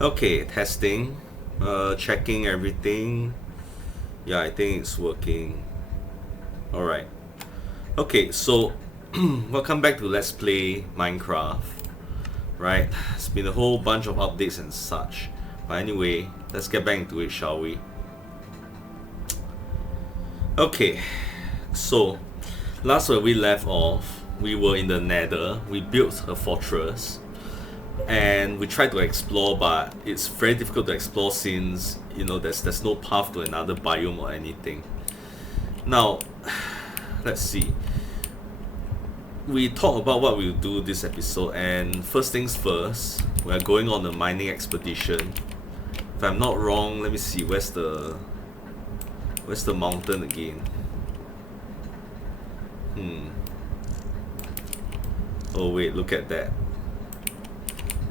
Okay, testing, checking everything. Yeah, I think it's working. All right. Okay, so welcome back to Let's Play Minecraft. Right, it's been a whole bunch of updates and such. But anyway, let's get back into it, shall we? Okay, so last where we left off, we were in the Nether. We built a fortress, and we tried to explore, but it's very difficult to explore since there's no path to another biome or anything. Now, let's see. We talked about what we'll do this episode, and first things first, we are going on a mining expedition. If I'm not wrong, let me see, where's the mountain again? Oh wait, look at that.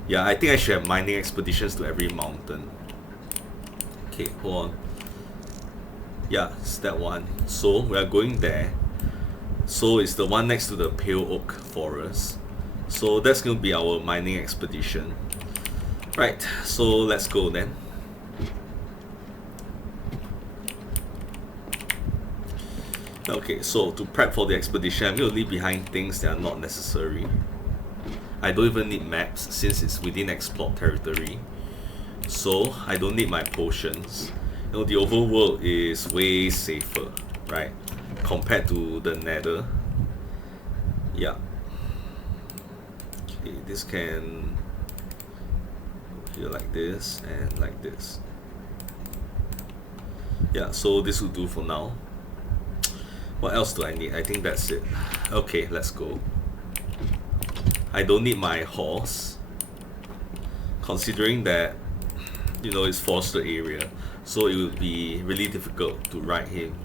Yeah, I think I should have mining expeditions to every mountain. Okay, hold on. Yeah, it's that one. So we are going there. So it's the one next to the Pale Oak Forest. So that's going to be our mining expedition. Right, so let's go then. Okay, so to prep for the expedition, I'm going to leave behind things that are not necessary. I don't even need maps since it's within explored territory. So I don't need my potions. The overworld is way safer, right? Compared to the Nether. Yeah. Okay, this can go here like this and like this. Yeah, so this will do for now. What else do I need? I think that's it. Okay, let's go. I don't need my horse, considering that it's forested area, so it would be really difficult to ride him.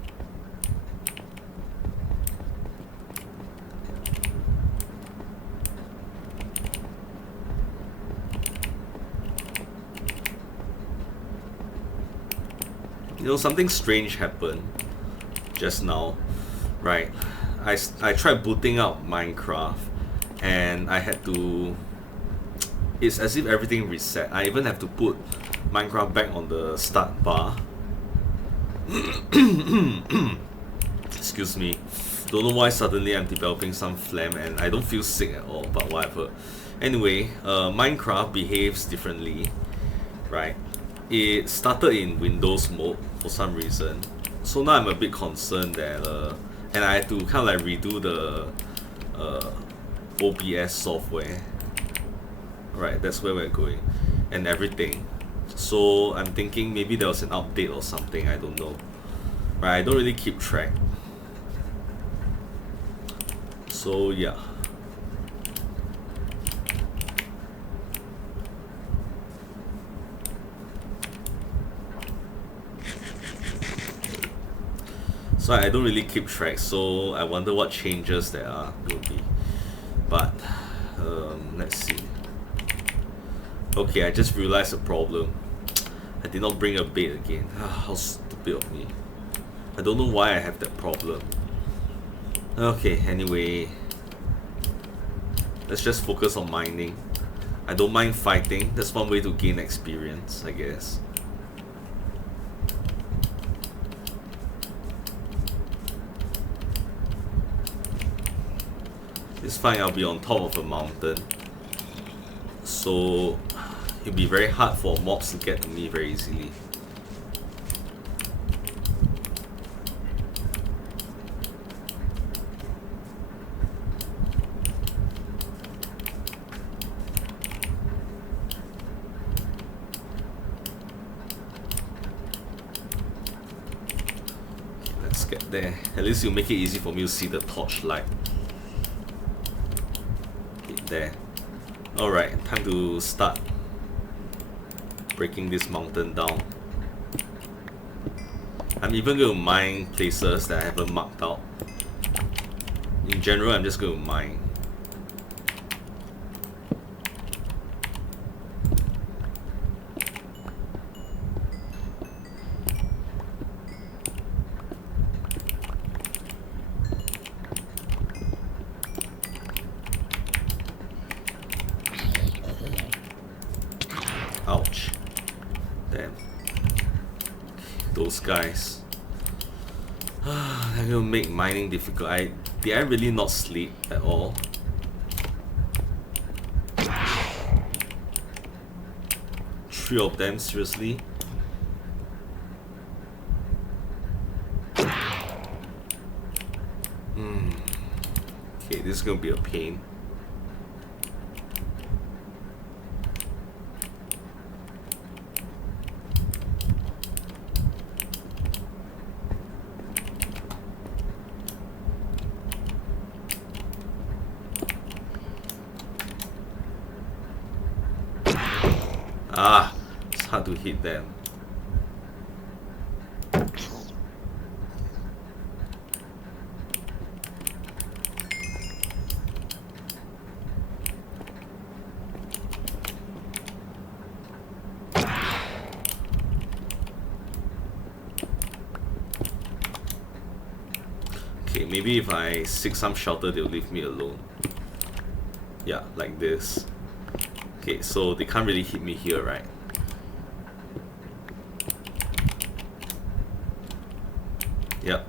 Something strange happened just now, right? I tried booting up Minecraft, and I had to. It's as if everything reset. I even have to put Minecraft back on the start bar. Excuse me. Don't know why suddenly I'm developing some phlegm and I don't feel sick at all, but whatever. Anyway, Minecraft behaves differently, right? It started in Windows mode for some reason, so now I'm a bit concerned that and I had to kind of like redo the OBS software. Right, that's where we're going, and everything. So I'm thinking maybe there was an update or something. I don't know. Right, I don't really keep track. So yeah. So I don't really keep track, so I wonder what changes there are going to be. But let's see. Okay, I just realized a problem. I did not bring a bait again. How stupid of me. I don't know why I have that problem. Okay, anyway. Let's just focus on mining. I don't mind fighting. That's one way to gain experience, I guess. It's fine, I'll be on top of a mountain. So it'll be very hard for mobs to get to me very easily. Let's get there. At least you make it easy for me to see the torchlight. There. Alright, time to start breaking this mountain down. I'm even going to mine places that I haven't marked out. In general, I'm just going to mine. those guys. They're gonna make mining difficult. Did I really not sleep at all? Three of them, seriously? Okay, this is gonna be a pain. Ah, it's hard to hit them. Okay, maybe if I seek some shelter, they'll leave me alone. Yeah, like this. Okay, so they can't really hit me here, right? Yep.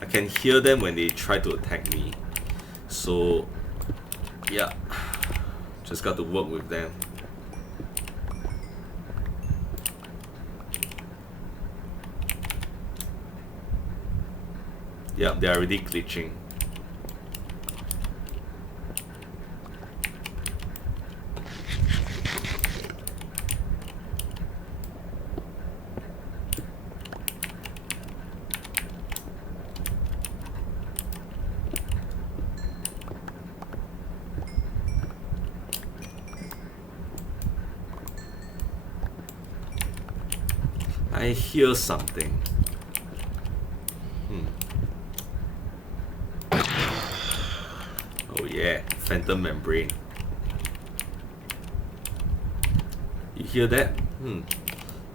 I can hear them when they try to attack me. So, yeah. Just got to work with them. Yeah, they're already glitching. I hear something. Oh yeah, phantom membrane. You hear that?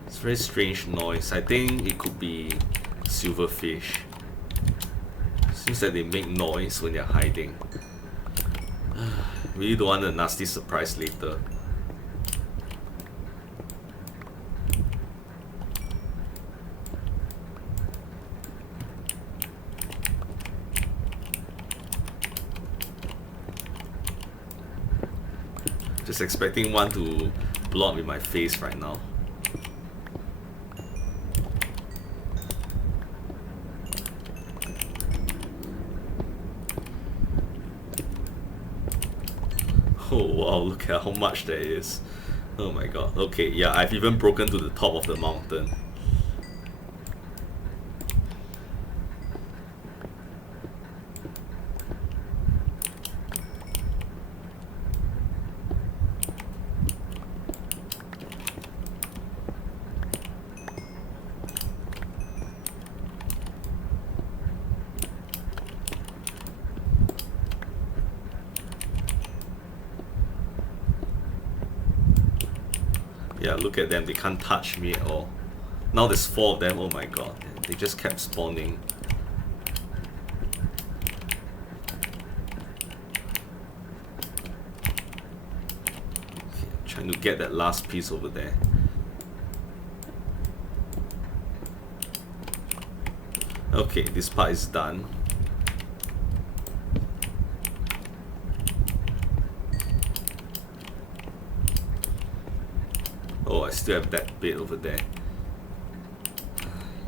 It's a very strange noise. I think it could be silverfish. Seems that they make noise when they're hiding. Really don't want a nasty surprise later. Just expecting one to blow up in my face right now. Oh wow, look at how much there is. Oh my god. Okay, yeah, I've even broken to the top of the mountain. Yeah, look at them, they can't touch me at all. Now there's 4 of them, oh my god. They just kept spawning. Okay, trying to get that last piece over there. Okay, this part is done. Oh, I still have that bit over there.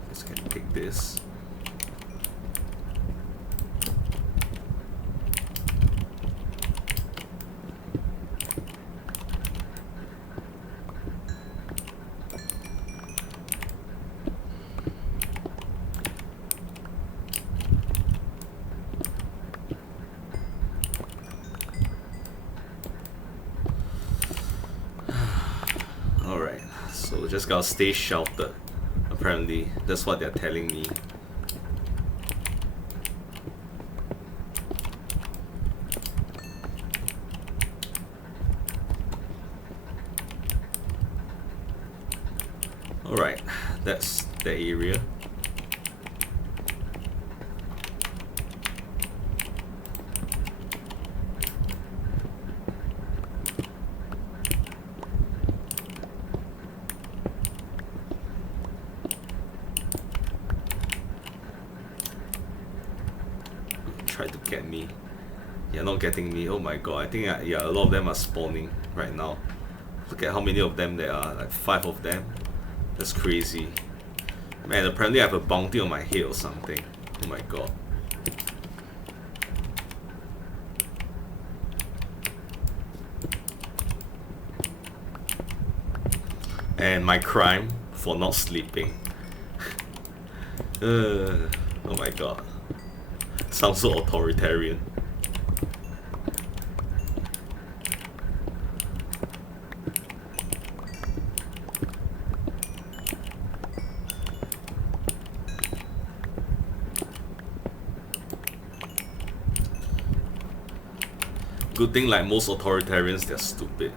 Just gonna take this. Alright, so just gotta stay sheltered. Apparently, that's what they're telling me. Alright, that's the area. tried to get me. You're not getting me. Oh my god, I think yeah, a lot of them are spawning right now. Look at how many of them there are, like 5 of them. That's crazy. Man, apparently I have a bounty on my head or something. Oh my god. And my crime for not sleeping. Oh my god. Sounds so authoritarian. Good thing, like most authoritarians, they're stupid.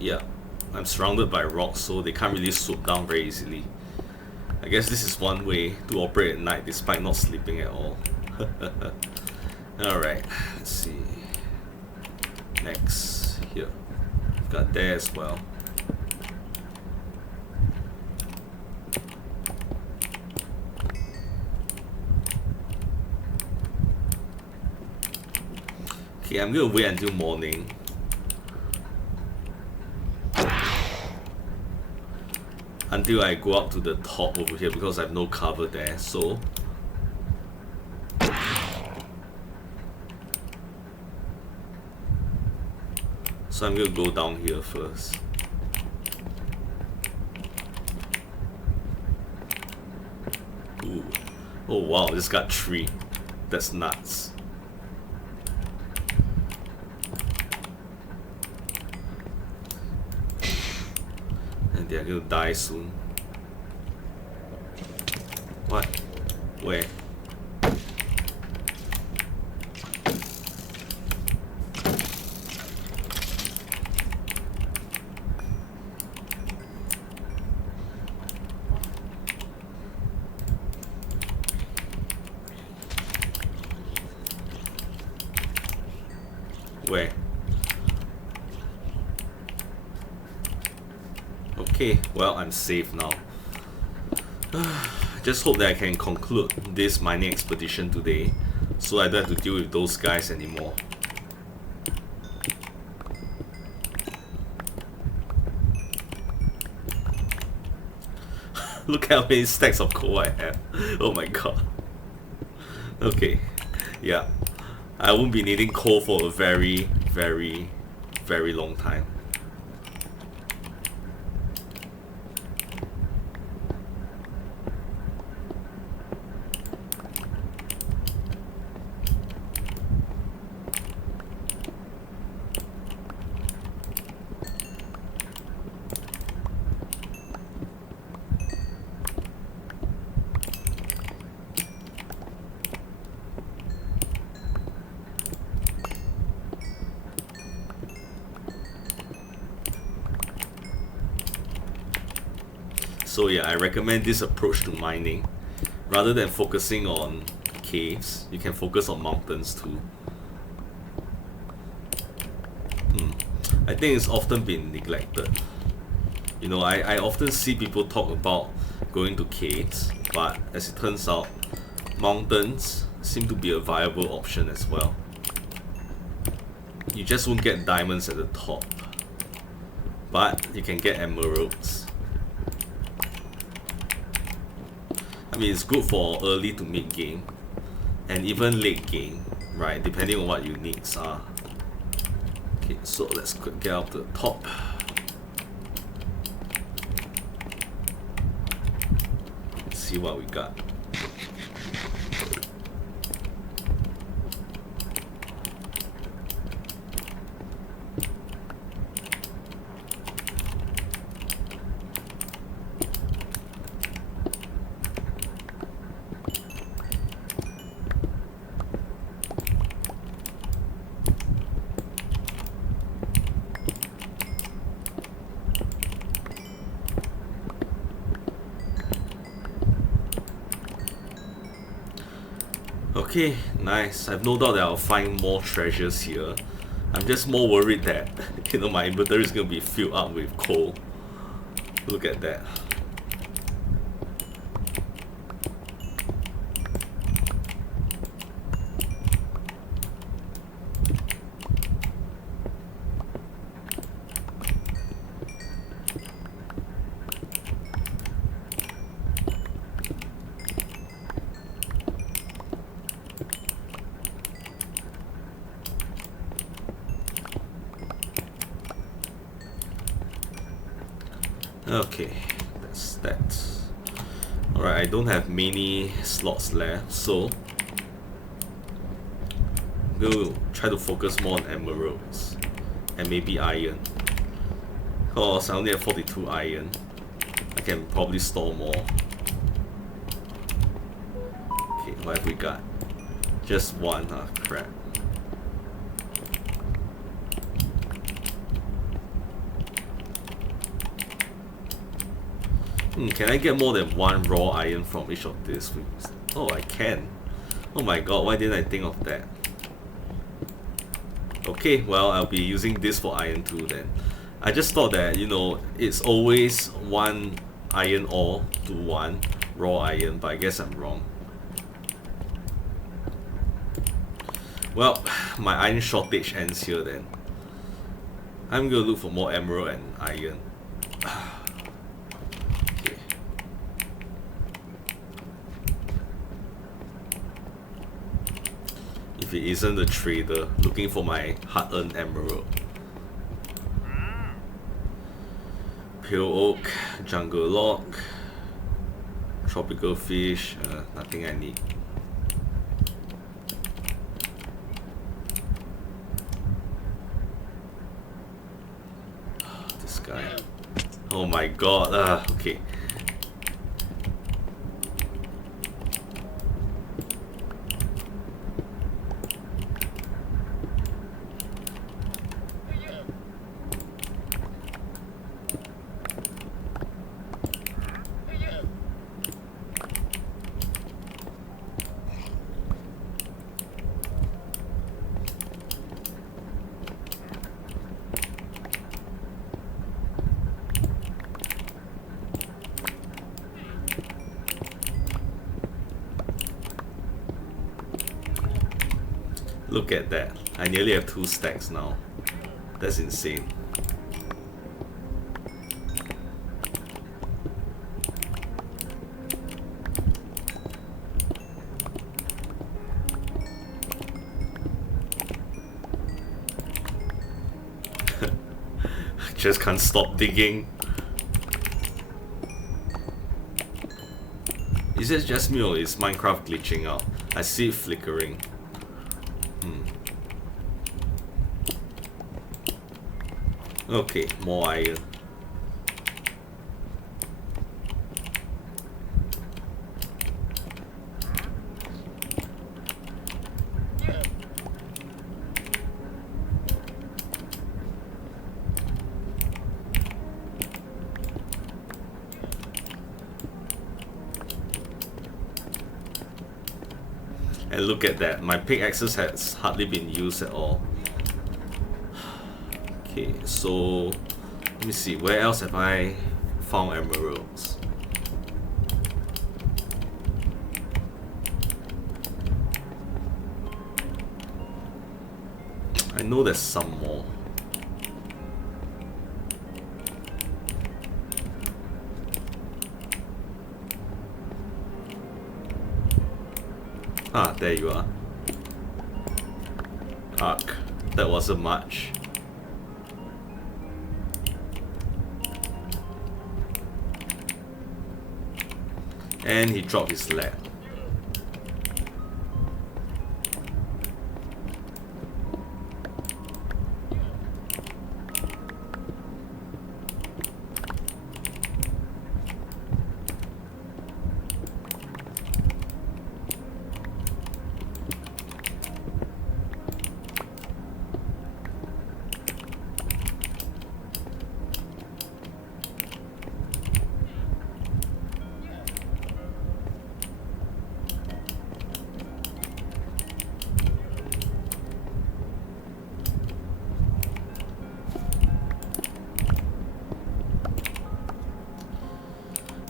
Yeah, I'm surrounded by rocks, so they can't really swoop down very easily. I guess this is one way to operate at night despite not sleeping at all. Alright, let's see. Next, here. We've got there as well. Okay, I'm gonna wait until morning. Until I go up to the top over here because I have no cover there, so I'm gonna go down here first. Ooh. Oh wow, this got 3. That's nuts. They're gonna die soon. What? Where? Where? Okay, well, I'm safe now. Just hope that I can conclude this mining expedition today, so I don't have to deal with those guys anymore. Look how many stacks of coal I have. Oh my god. Okay, yeah. I won't be needing coal for a very, very, very long time. So yeah, I recommend this approach to mining. Rather than focusing on caves, you can focus on mountains too. I think it's often been neglected. You know, I often see people talk about going to caves, but as it turns out, mountains seem to be a viable option as well. You just won't get diamonds at the top, but you can get emeralds. I mean, it's good for early to mid game, and even late game, right? Depending on what your needs are. Okay, so let's get up to the top. Let's see what we got. Okay, nice. I've no doubt that I'll find more treasures here. I'm just more worried that, you know, my inventory is gonna be filled up with coal. Look at that. Okay, that's that. Alright, I don't have many slots left, so I'm going to try to focus more on emeralds and maybe iron. Because I only have 42 iron. I can probably store more. Okay, what have we got? Just one, huh? Crap. Can I get more than one raw iron from each of these? Oh, I can. Oh my god, why didn't I think of that? Okay, well, I'll be using this for iron too then. I just thought that, you know, it's always one iron ore to one raw iron, but I guess I'm wrong. Well, my iron shortage ends here then. I'm gonna look for more emerald and iron. If it isn't the trader looking for my hard-earned emerald. Pale oak, jungle log, tropical fish, nothing I need. This guy. Oh my god, okay. Look at that. I nearly have 2 stacks now. That's insane. Just can't stop digging. Is it just me or is Minecraft glitching out? I see it flickering. Okay, more iron. And look at that, my pickaxes has hardly been used at all. Okay, so let me see, where else have I found emeralds? I know there's some more. Ah, there you are. Arc. That wasn't much. And he dropped his leg.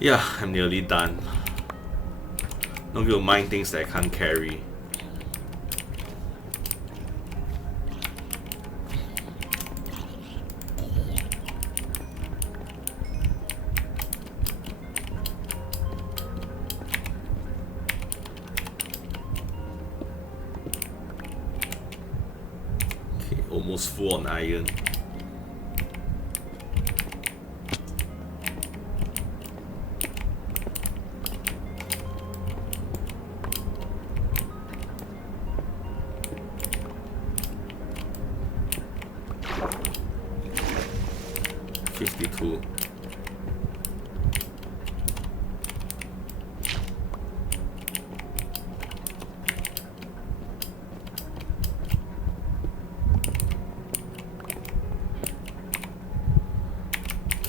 Yeah, I'm nearly done. Not gonna mind things that I can't carry. Okay, almost full on iron.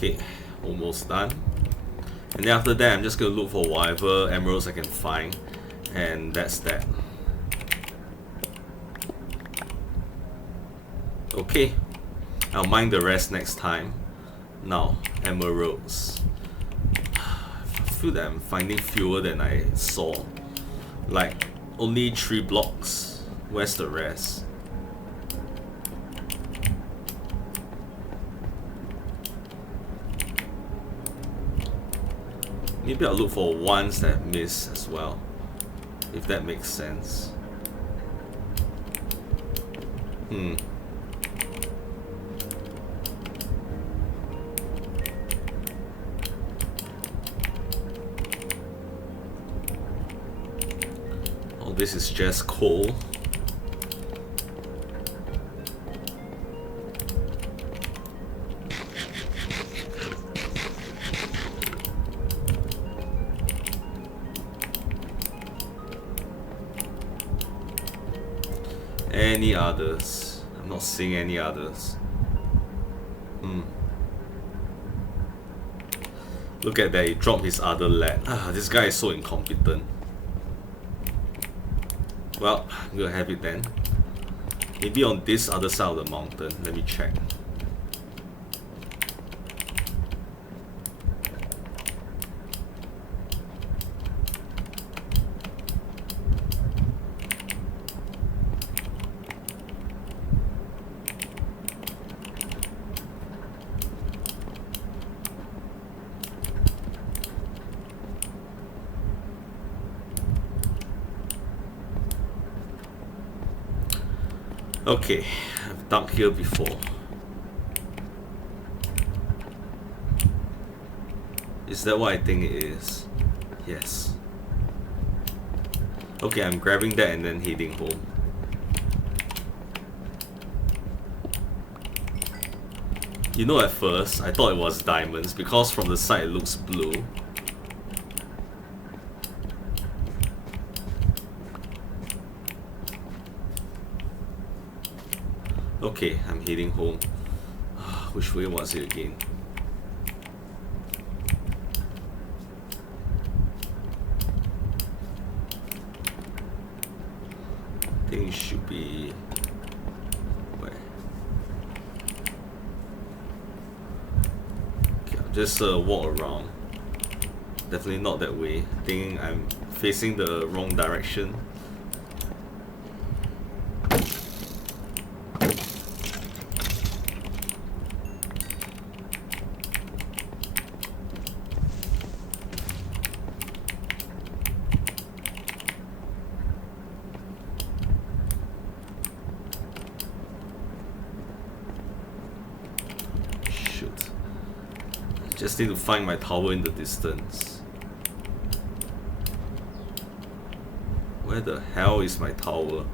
Okay, almost done. And then after that, I'm just gonna look for whatever emeralds I can find, and that's that. Okay, I'll mine the rest next time. Now, emeralds. I feel that I'm finding fewer than I saw. Like, only 3 blocks. Where's the rest? Maybe I'll look for ones that I missed as well, if that makes sense. Oh, this is just coal. Any others? I'm not seeing any others. Look at that, he dropped his other leg. This guy is so incompetent. Well, I'm gonna have it then. Maybe on this other side of the mountain. Let me check. Okay, I've dug here before. Is that what I think it is? Yes. Okay, I'm grabbing that and then heading home. You know, at first, I thought it was diamonds because from the side it looks blue. Okay, I'm heading home. Which way was it again? I think it should be... where? Okay, I'll just walk around. Definitely not that way. I think I'm facing the wrong direction. Just need to find my tower in the distance. Where the hell is my tower?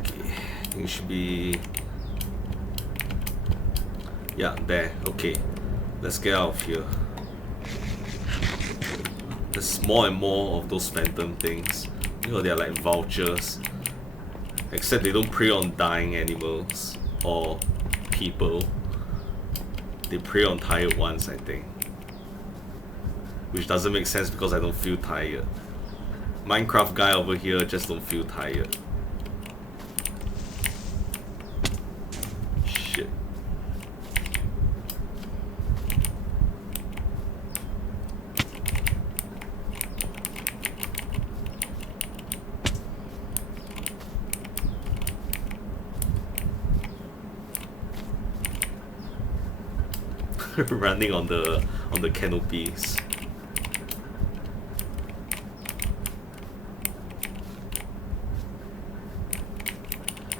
Okay, I think it should be... yeah, there. Okay, let's get out of here. There's more and more of those phantom things. You know, they're like vultures. Except they don't prey on dying animals or people. They prey on tired ones, I think. which doesn't make sense because I don't feel tired. Minecraft guy over here just don't feel tired. Shit. Running on the canopies.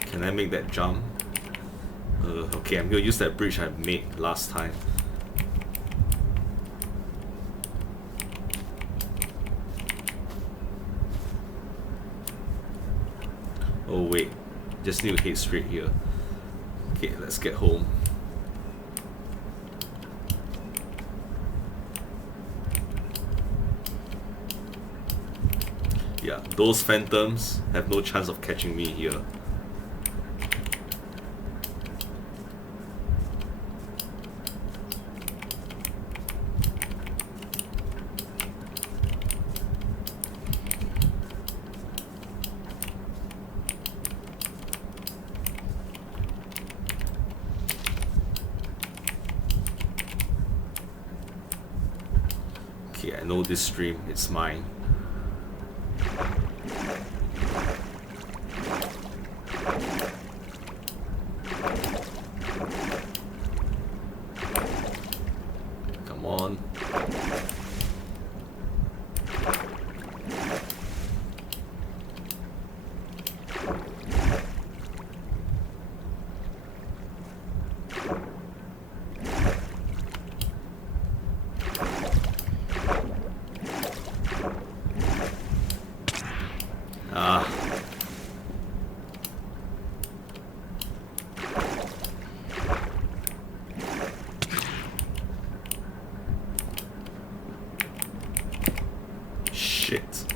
Can I make that jump? Okay, I'm gonna use that bridge I made last time. Oh wait, just need to head straight here. Okay, let's get home. Yeah, those phantoms have no chance of catching me here. Okay, I know this stream, it's mine. Come on. Shit.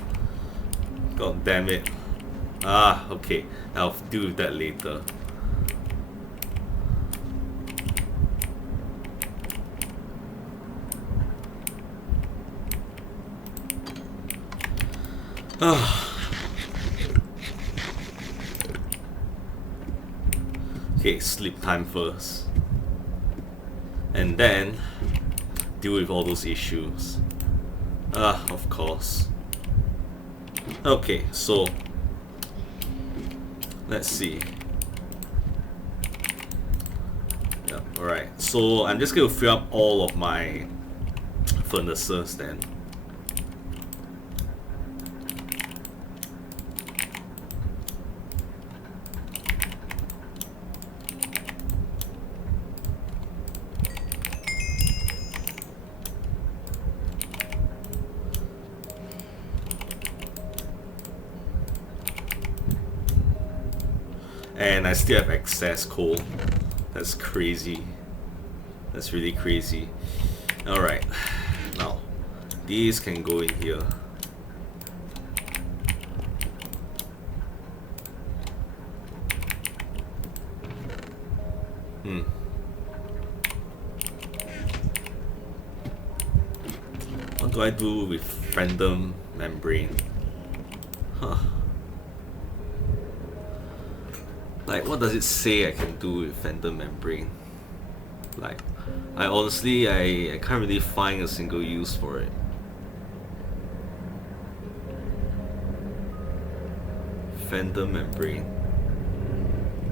God damn it. Okay. I'll deal with that later. Okay, sleep time first. And then deal with all those issues. Of course. Okay, so let's see. Yeah, alright. So I'm just gonna fill up all of my furnaces then. And I still have excess coal. That's crazy. That's really crazy. Alright. Now, these can go in here. What do I do with random membrane? Huh. Like, what does it say I can do with phantom membrane? Like, I honestly, I can't really find a single use for it. Phantom membrane.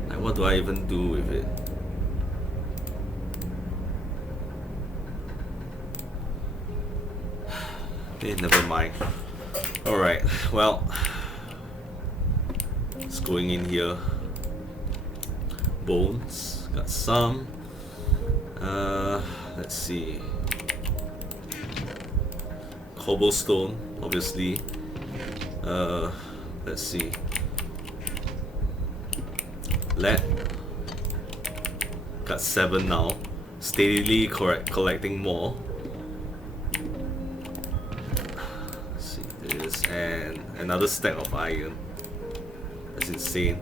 Like, what do I even do with it? Okay, never mind. Alright, well, it's going in here. Bones, got some. Let's see. Cobblestone, obviously. Let's see. Lead. Got 7 now. Steadily collecting more. Let's see this, and another stack of iron. That's insane.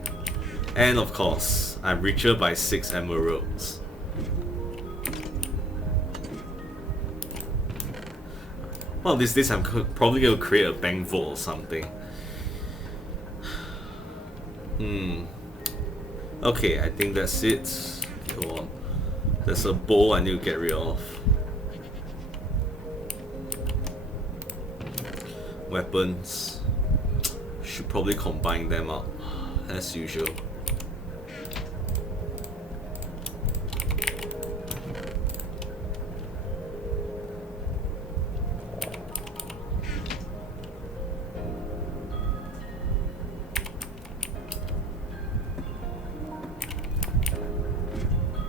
And of course, I'm richer by 6 emeralds. One of these days I'm probably going to create a bank vault or something. Okay, I think that's it. Come on. There's a bowl I need to get rid of. Weapons. Should probably combine them up as usual.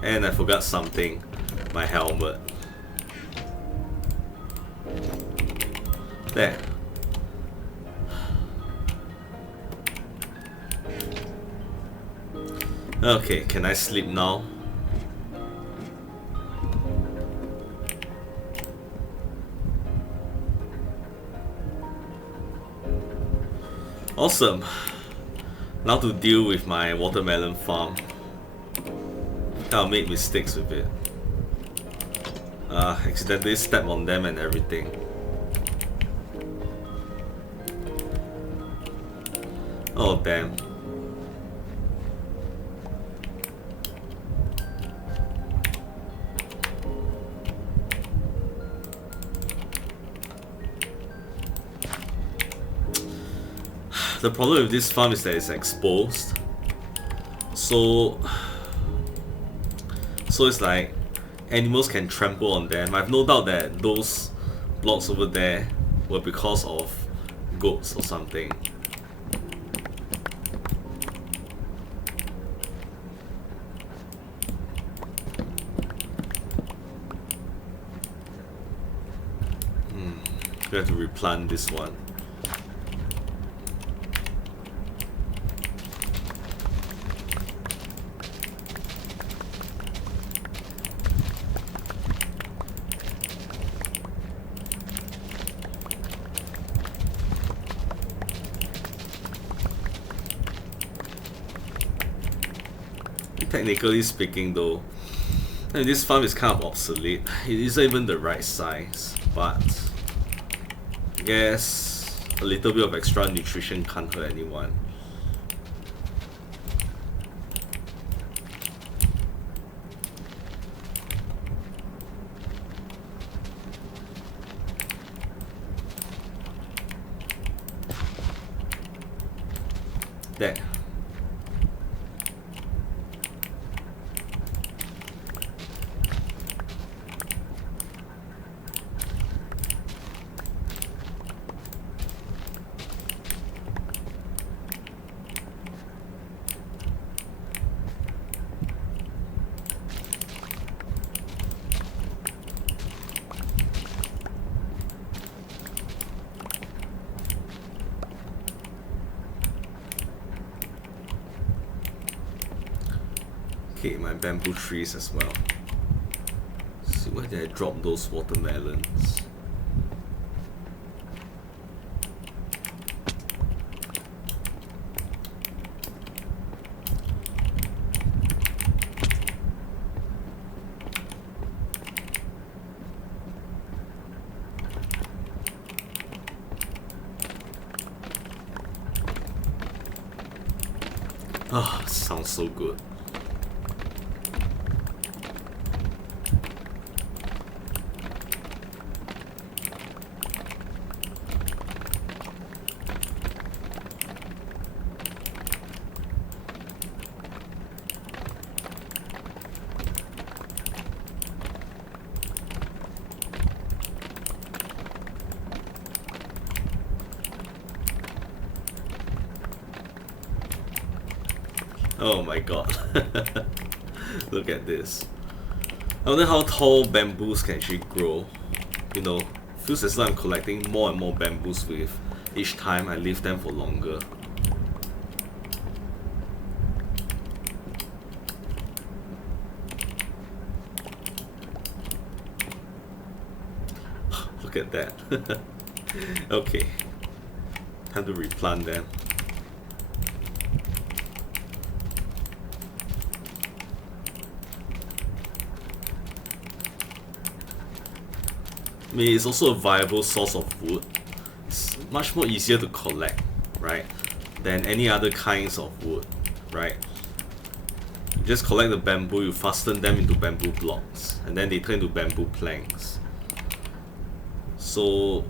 And I forgot something. My helmet. There. Okay, can I sleep now? Awesome. Now to deal with my watermelon farm. I made mistakes with it. Accidentally step on them and everything. Oh damn. The problem with this farm is that it's exposed. So it's like animals can trample on them. I have no doubt that those blocks over there were because of goats or something. We have to replant this one. Technically speaking though, I mean, this farm is kind of obsolete. It isn't even the right size, but I guess a little bit of extra nutrition can't hurt anyone. There. Okay, my bamboo trees as well. Let's see, where did I drop those watermelons? Ah, sounds so good. Oh my god. Look at this. I wonder how tall bamboos can actually grow. You know, feels as though I'm collecting more and more bamboos with each time I leave them for longer. Look at that. Okay. Time to replant them. I mean, it's also a viable source of wood. It's much more easier to collect, right, than any other kinds of wood, right? You just collect the bamboo, you fasten them into bamboo blocks, and then they turn into bamboo planks. So,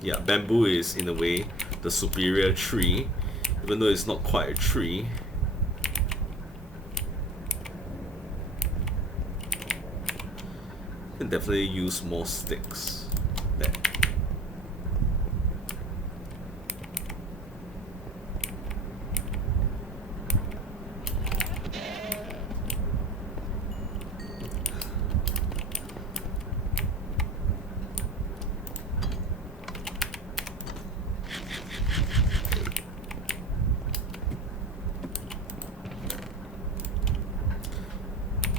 yeah, bamboo is, in a way, the superior tree, even though it's not quite a tree. You can definitely use more sticks there.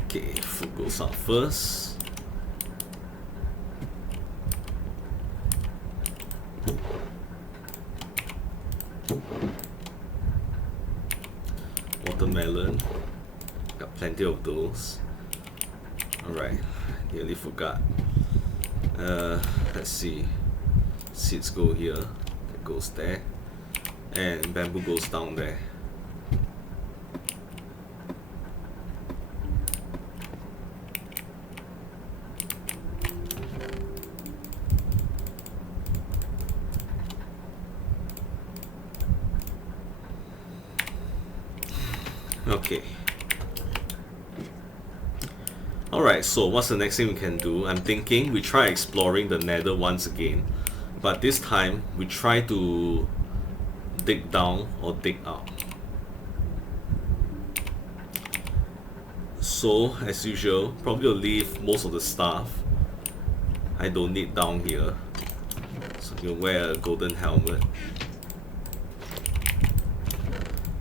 Okay, food goes out first. Watermelon, got plenty of those. Alright, nearly forgot. Let's see. Seeds go here, that goes there, and bamboo goes down there. Okay. Alright, so what's the next thing we can do? I'm thinking we try exploring the Nether once again, but this time we try to dig down or dig up. So, as usual, probably will leave most of the stuff I don't need down here. So you wear a golden helmet.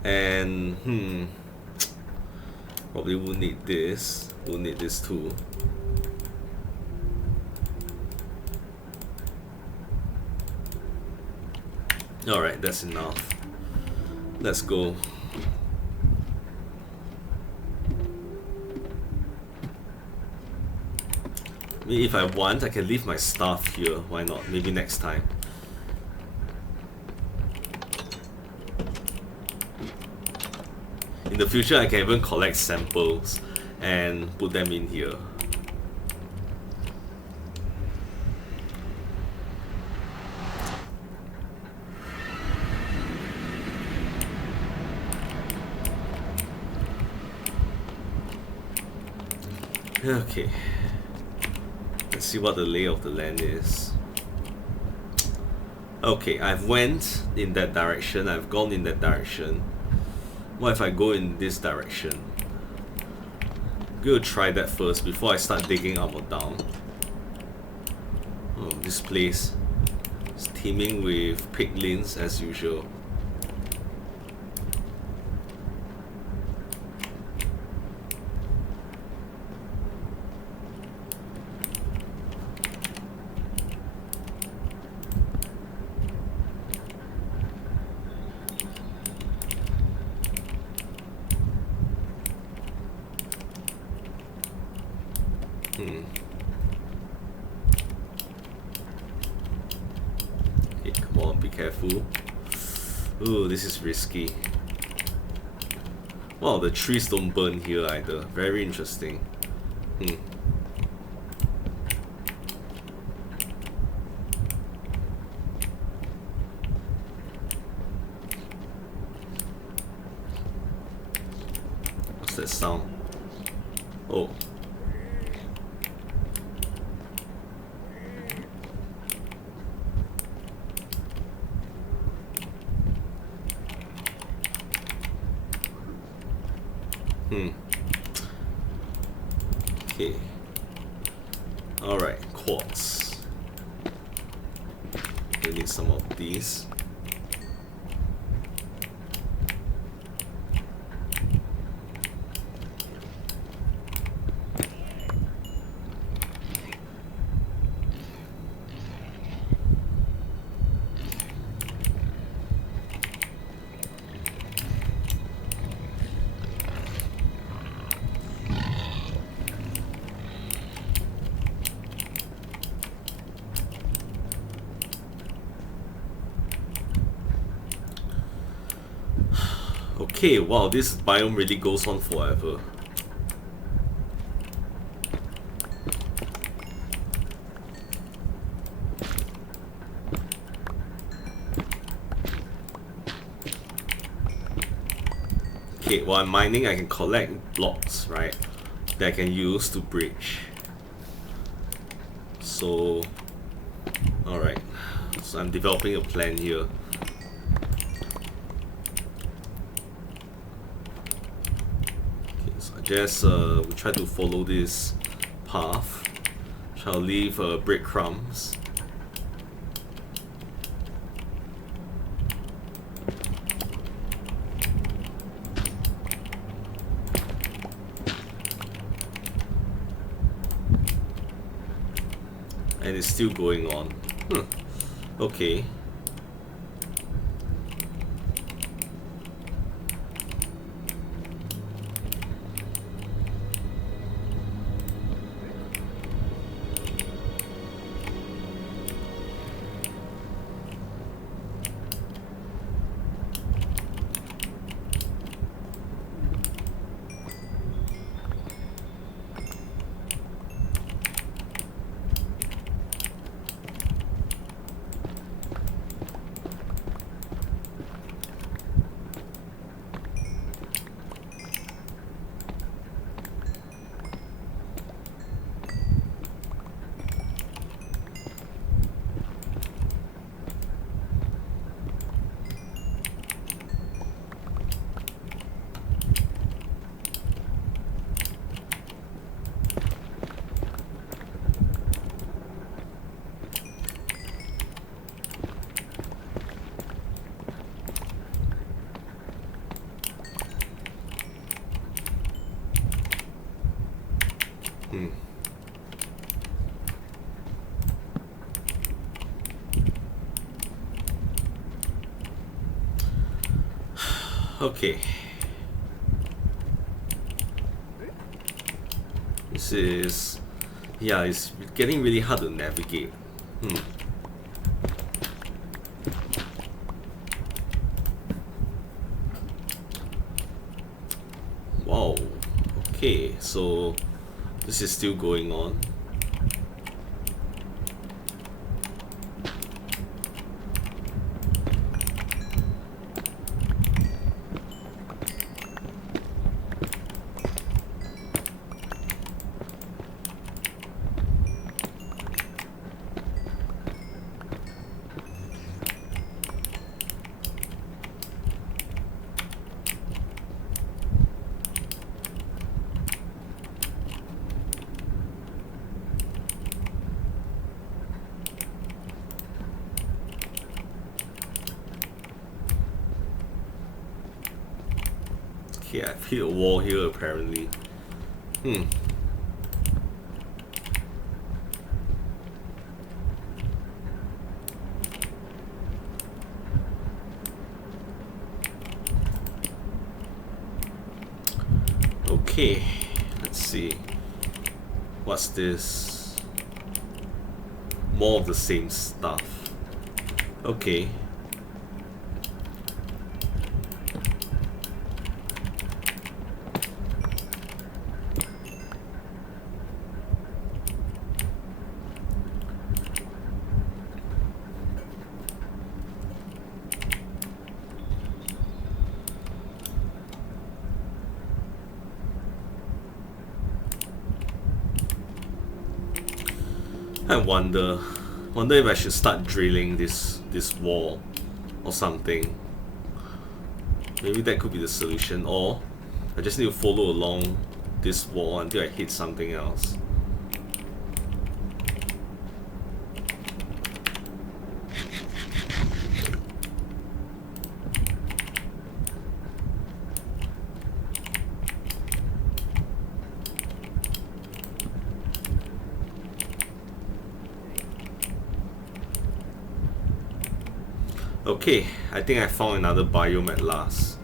And probably will need this. We'll need this too. Alright, that's enough. Let's go. Maybe if I want, I can leave my stuff here. Why not? Maybe next time. In the future, I can even collect samples and put them in here. Okay. Let's see what the lay of the land is. Okay, I've went in that direction. I've gone in that direction. What if I go in this direction? I'm gonna try that first before I start digging up or down. Oh, this place is teeming with piglins as usual. Okay, come on, be careful. Ooh, this is risky. Wow, the trees don't burn here either. Very interesting. What's that sound? Oh. Okay. Alright, quartz. We need some of these. Okay, wow, this biome really goes on forever. Okay, while I'm mining, I can collect blocks, right? That I can use to bridge. So, alright. So I'm developing a plan here. Okay, so I guess we try to follow this path. Shall leave breadcrumbs. And it's still going on. Okay. Okay. This is... yeah, it's getting really hard to navigate. Wow. Okay, so this is still going on. Okay, I've hit a wall here apparently. Okay, let's see. What's this? More of the same stuff. Okay. I wonder if I should start drilling this wall or something. Maybe that could be the solution, or I just need to follow along this wall until I hit something else. Okay, I think I found another biome at last.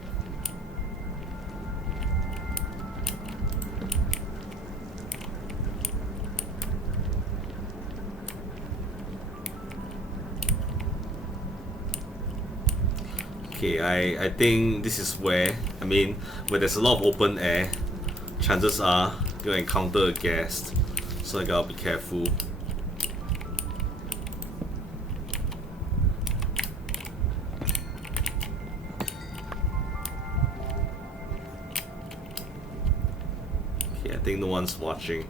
Okay, I think this is where, I mean, where there's a lot of open air, chances are you'll encounter a ghast, so I gotta be careful. Okay, I think no one's watching.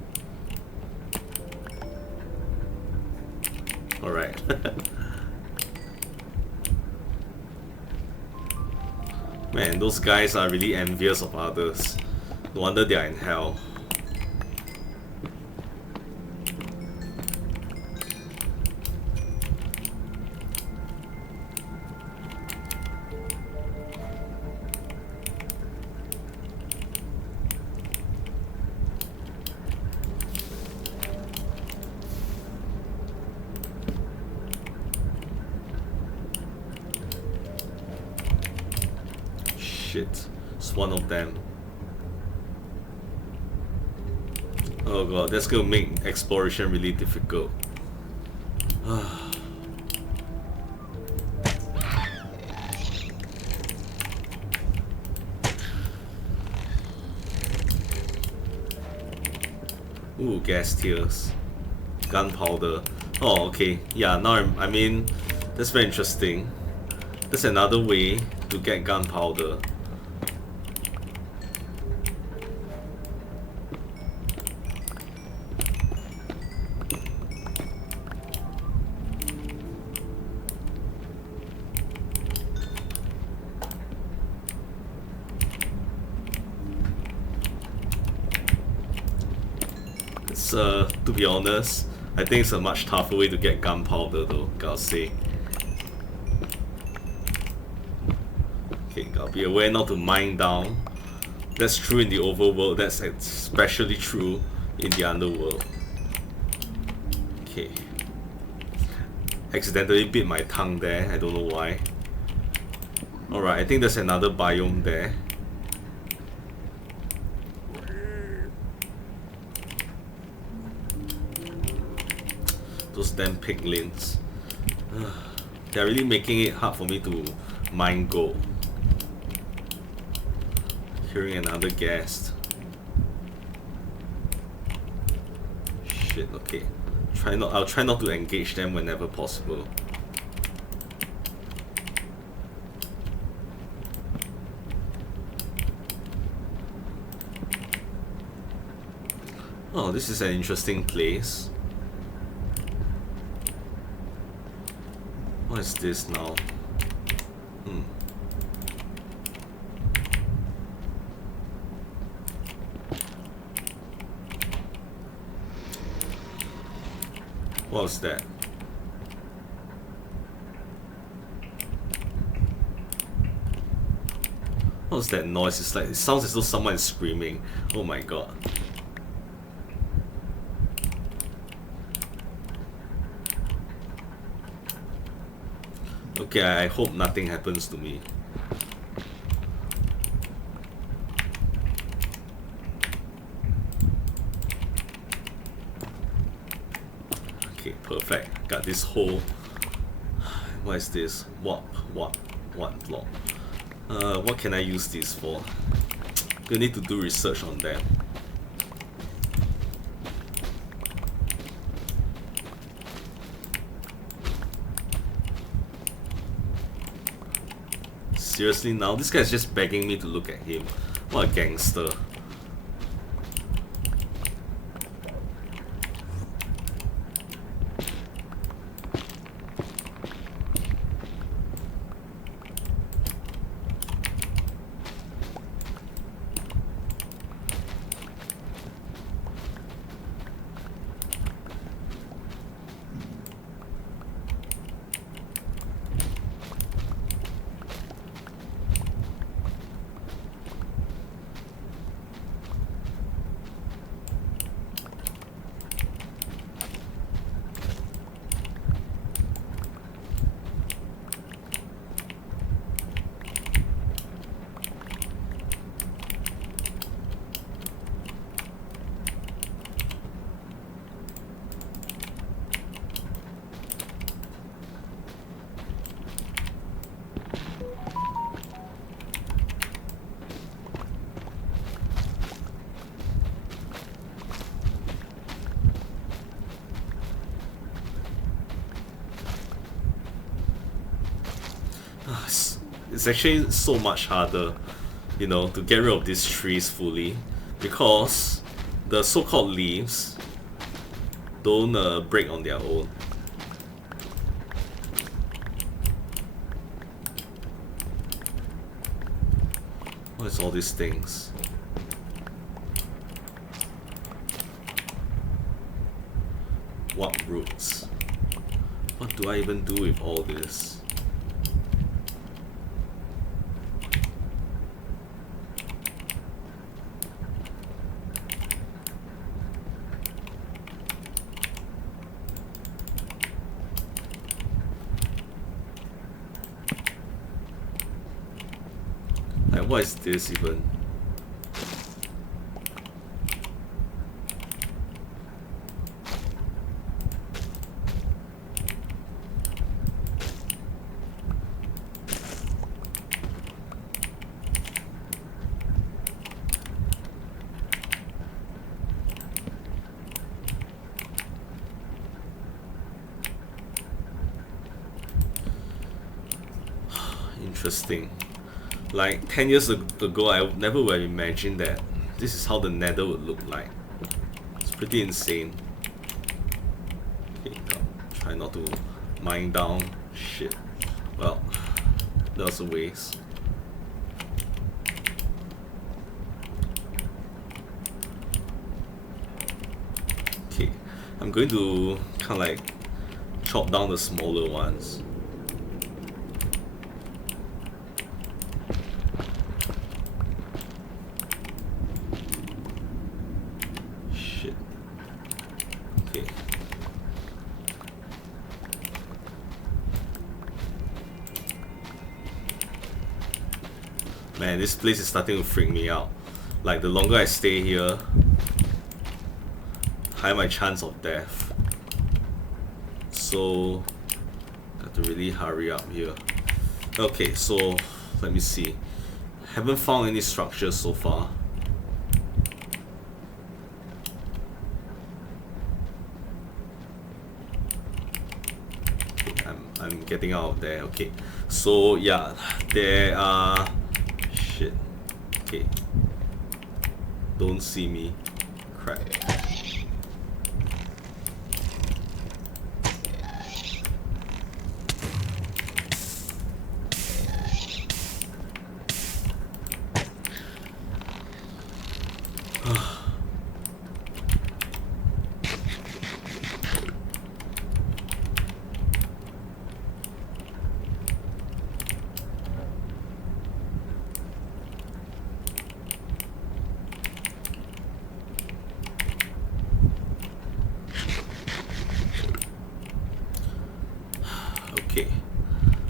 Alright. Man, those guys are really envious of others. No wonder they are in hell. Shit, it's one of them. Oh god, that's gonna make exploration really difficult. Ooh, gas tears. Gunpowder. Oh, okay. Yeah, now I mean, that's very interesting. That's another way to get gunpowder. To be honest, I think it's a much tougher way to get gunpowder though, gotta say. Okay, gotta be aware not to mine down. That's true in the overworld, that's especially true in the underworld. Okay. Accidentally bit my tongue there, I don't know why. Alright, I think there's another biome there. Those damn piglins. They're really making it hard for me to mine gold. Hearing another ghast. Shit, okay. I'll try not to engage them whenever possible. Oh, this is an interesting place. What is this now? What was that? What was that noise? It's like, it sounds as though someone is screaming. Oh my god. Okay, I hope nothing happens to me. Okay, perfect. Got this hole. What is this? What block? What can I use this for? Gonna need to do research on that. Seriously now? This guy's just begging me to look at him. What a gangster. it's actually so much harder, you know, to get rid of these trees fully, because the so-called leaves don't break on their own. What is all these things? What roots? What do I even do with all this? Like, what is this even? Interesting. Like 10 years ago, I never would have imagined that this is how the Nether would look like. It's pretty insane. Okay, try not to mine down shit. Well, that was a waste. Okay, I'm going to kind of like chop down the smaller ones. Man, this place is starting to freak me out. Like, the longer I stay here, the higher my chance of death. So, got to really hurry up here. Okay, so let me see. Haven't found any structures so far. Okay, I'm getting out of there. Okay, so yeah, there are. Shit. Okay. Don't see me. Crap.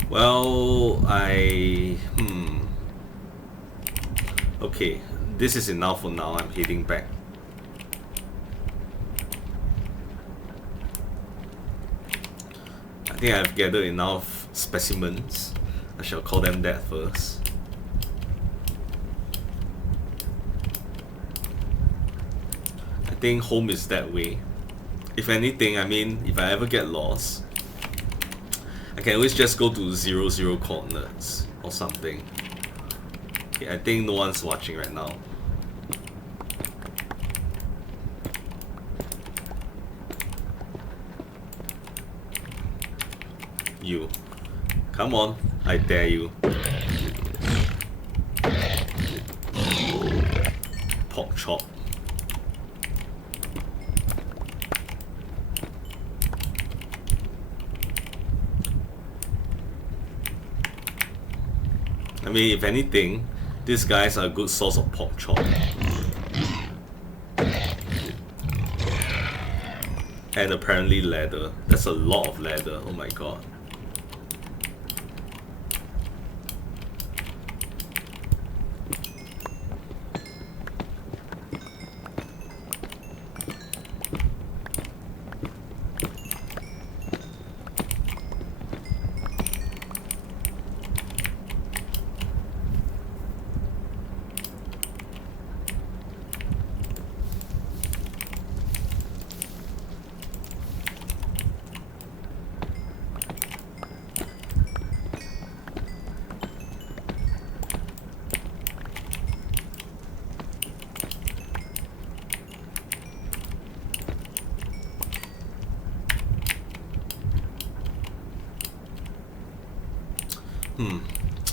Well, okay, this is enough for now. I'm heading back. I think I've gathered enough specimens. I shall call them that first. I think home is that way. If anything, I mean, if I ever get lost, I can always just go to 00 coordinates or something. Okay, I think no one's watching right now. You. Come on, I dare you. Pork chop. I mean, if anything, these guys are a good source of pork chop. And apparently leather. That's a lot of leather, oh my god.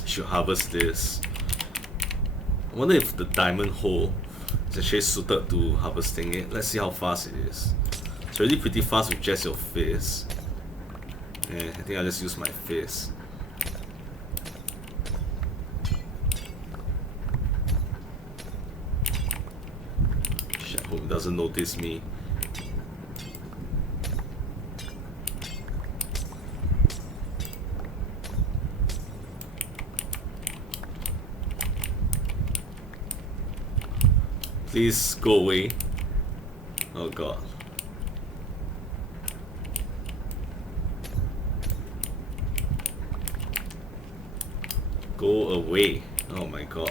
Should harvest this. I wonder if the diamond hole is actually suited to harvesting it. Let's see how fast it is. It's already pretty fast with just your fist. Yeah, I think I'll just use my fist. I hope it doesn't notice me. Please go away. Oh god. Go away. Oh my god.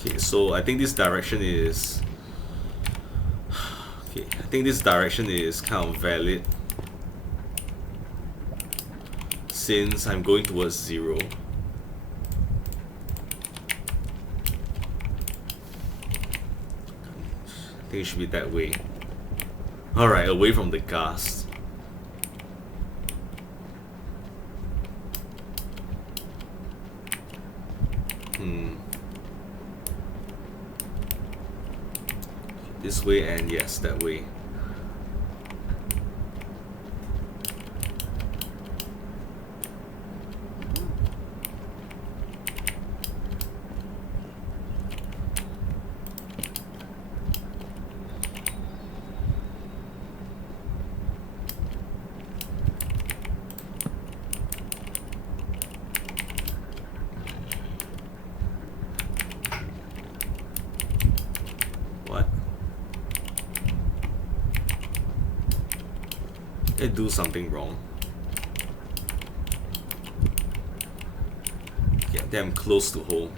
Okay, so I think this direction is... Okay, I think this direction is kind of valid since I'm going towards 0. I think it should be that way. Alright, away from the ghast. This way, and yes, that way. I do something wrong. Get them close to home.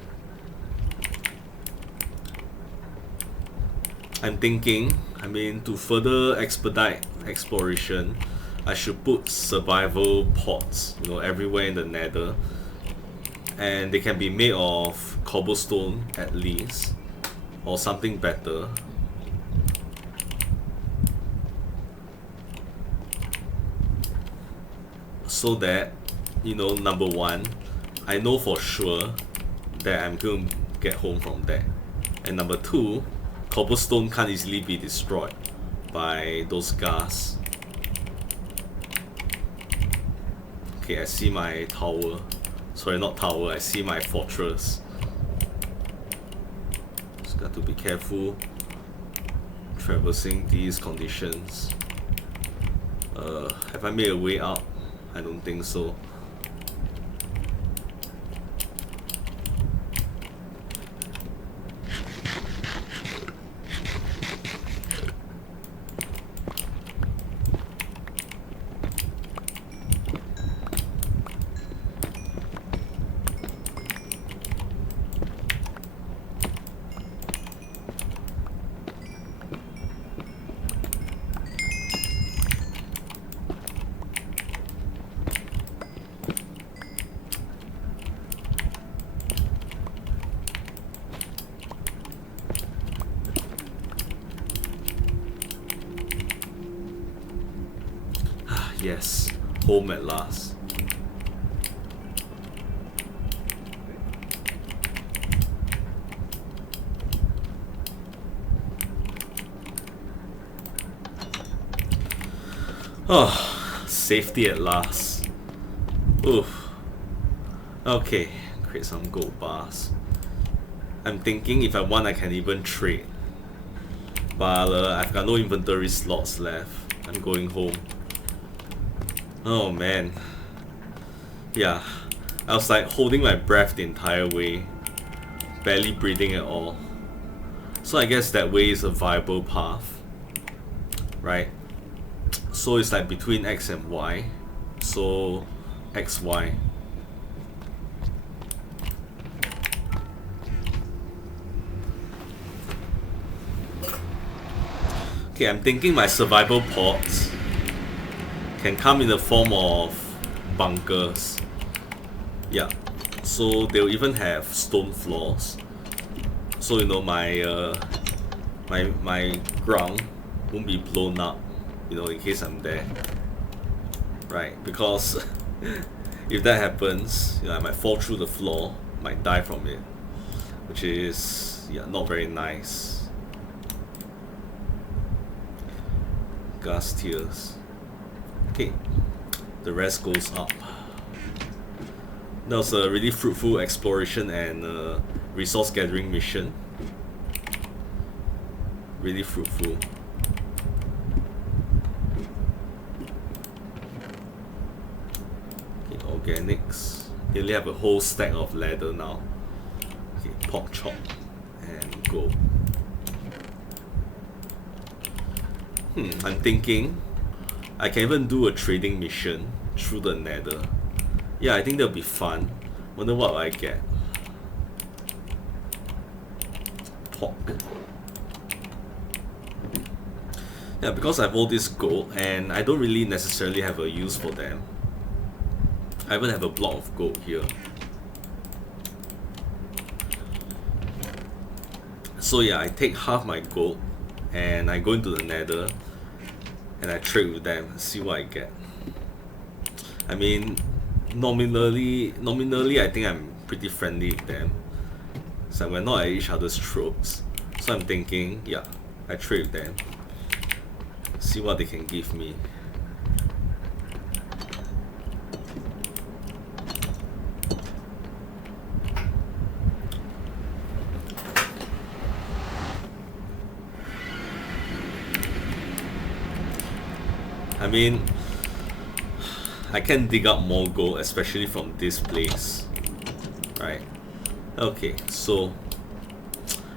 I'm thinking, to further expedite exploration, I should put survival pods, everywhere in the Nether. And they can be made of cobblestone at least, or something better. So that, number one, I know for sure that I'm going to get home from there. And number two, cobblestone can't easily be destroyed by those ghasts. Okay, I see my tower. Sorry, not tower, I see my fortress. Just got to be careful traversing these conditions. Have I made a way out? I don't think so. Yes, home at last. Oh, safety at last. Oof. Okay, create some gold bars. I'm thinking if I want I can even trade. But I've got no inventory slots left. I'm going home. Oh man. Yeah, I was like holding my breath the entire way, barely breathing at all. So I guess that way is a viable path, right? So it's like between X and Y. So XY. Okay, I'm thinking my survival pods can come in the form of bunkers. Yeah, so they'll even have stone floors. So you know my ground won't be blown up, you know, in case I'm there. Right, because if that happens, you know, I might fall through the floor, might die from it, which is not very nice. Gas tiers. Okay, the rest goes up. That was a really fruitful exploration and resource gathering mission. Really fruitful. Okay, organics. Nearly have a whole stack of leather now. Okay, pork chop and go. I'm thinking I can even do a trading mission through the Nether. Yeah, I think that'll be fun. Wonder what I get. Pork. Yeah, because I have all this gold and I don't really necessarily have a use for them. I even have a block of gold here. So yeah, I take half my gold and I go into the Nether and I trade with them, see what I get. I mean, nominally I think I'm pretty friendly with them. So we're not at each other's throats. So I'm thinking, yeah, I trade with them. See what they can give me. I mean, I can dig up more gold, especially from this place, right? Okay, so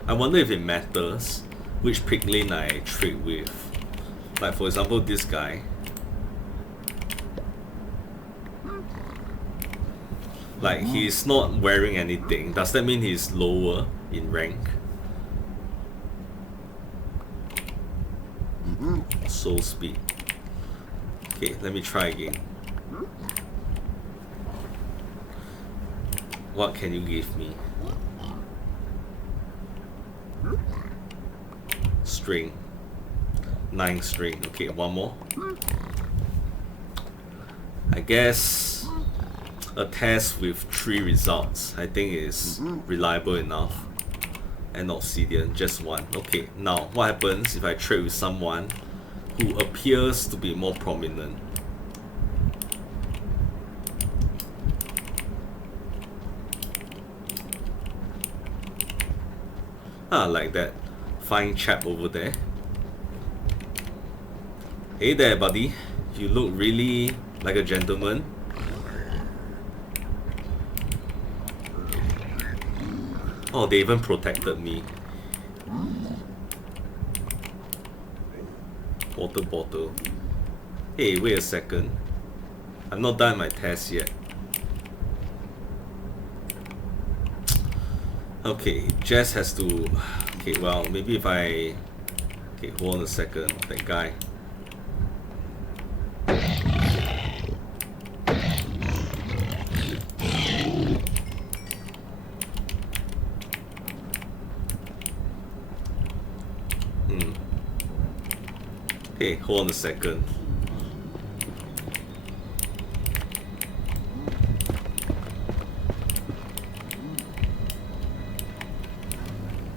I wonder if it matters which piglin I trade with. Like for example, this guy. Like he's not wearing anything. Does that mean he's lower in rank? Soul speed. Okay, let me try again. What can you give me? String. 9 string. Okay, one more. I guess a test with 3 results I think is reliable enough. And obsidian, just 1. Okay, now what happens if I trade with someone who appears to be more prominent? Like that fine chap over there. Hey there, buddy. You look really like a gentleman. Oh, they even protected me. Water bottle. Hey, wait a second. I'm not done my test yet. Okay, Jess has to... Okay, well, maybe if I... Okay, hold on a second. That guy. Okay, hold on a second.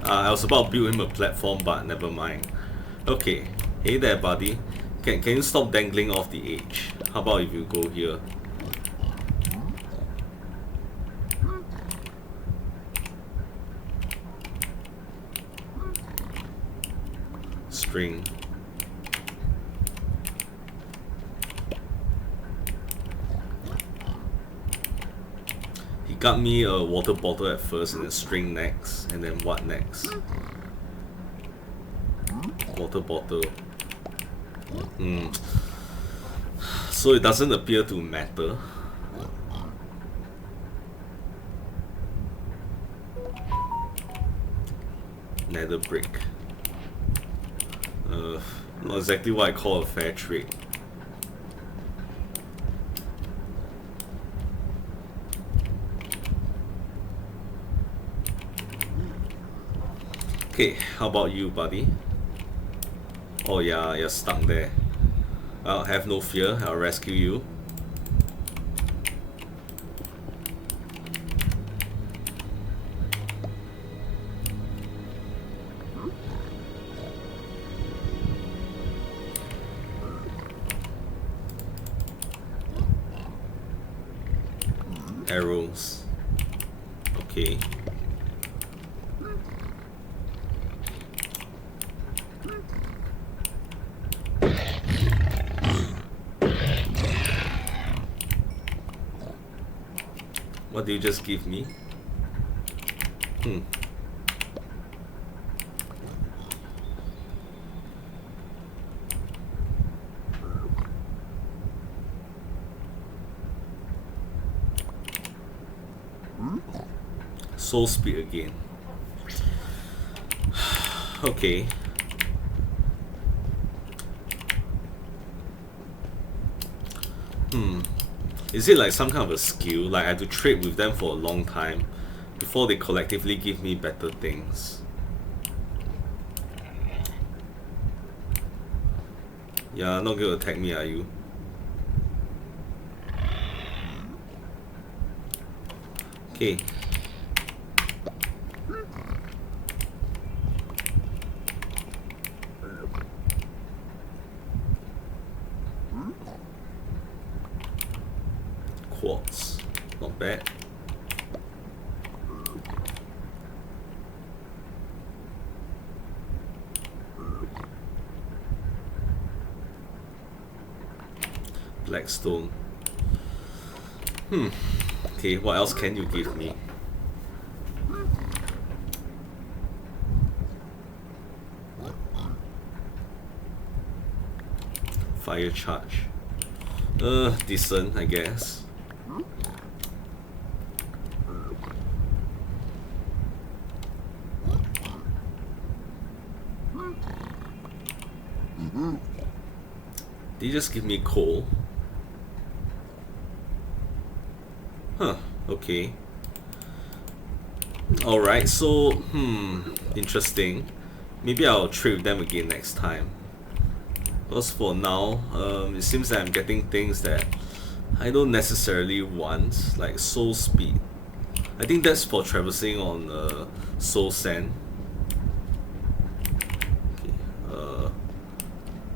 I was about to build him a platform, but never mind. Okay, hey there, buddy. Can you stop dangling off the edge? How about if you go here? String. He got me a water bottle at first, and then string next, and then what next? Water bottle. So it doesn't appear to matter. Nether brick. Not exactly what I call a fair trade. Okay, how about you, buddy? Oh yeah, you're stuck there. Well, have no fear, I'll rescue you. Arrows. Okay. What do you just give me? Soul speed again. Okay. Is it like some kind of a skill? Like I have to trade with them for a long time before they collectively give me better things? Yeah, not gonna attack me, are you? Okay. Quartz. Not bad. Blackstone. Okay, what else can you give me? Fire charge. Decent, I guess. Did you just give me coal? Huh, okay. Alright, so, interesting. Maybe I'll trade with them again next time. Because for now, it seems that I'm getting things that I don't necessarily want, like soul speed. I think that's for traversing on soul sand.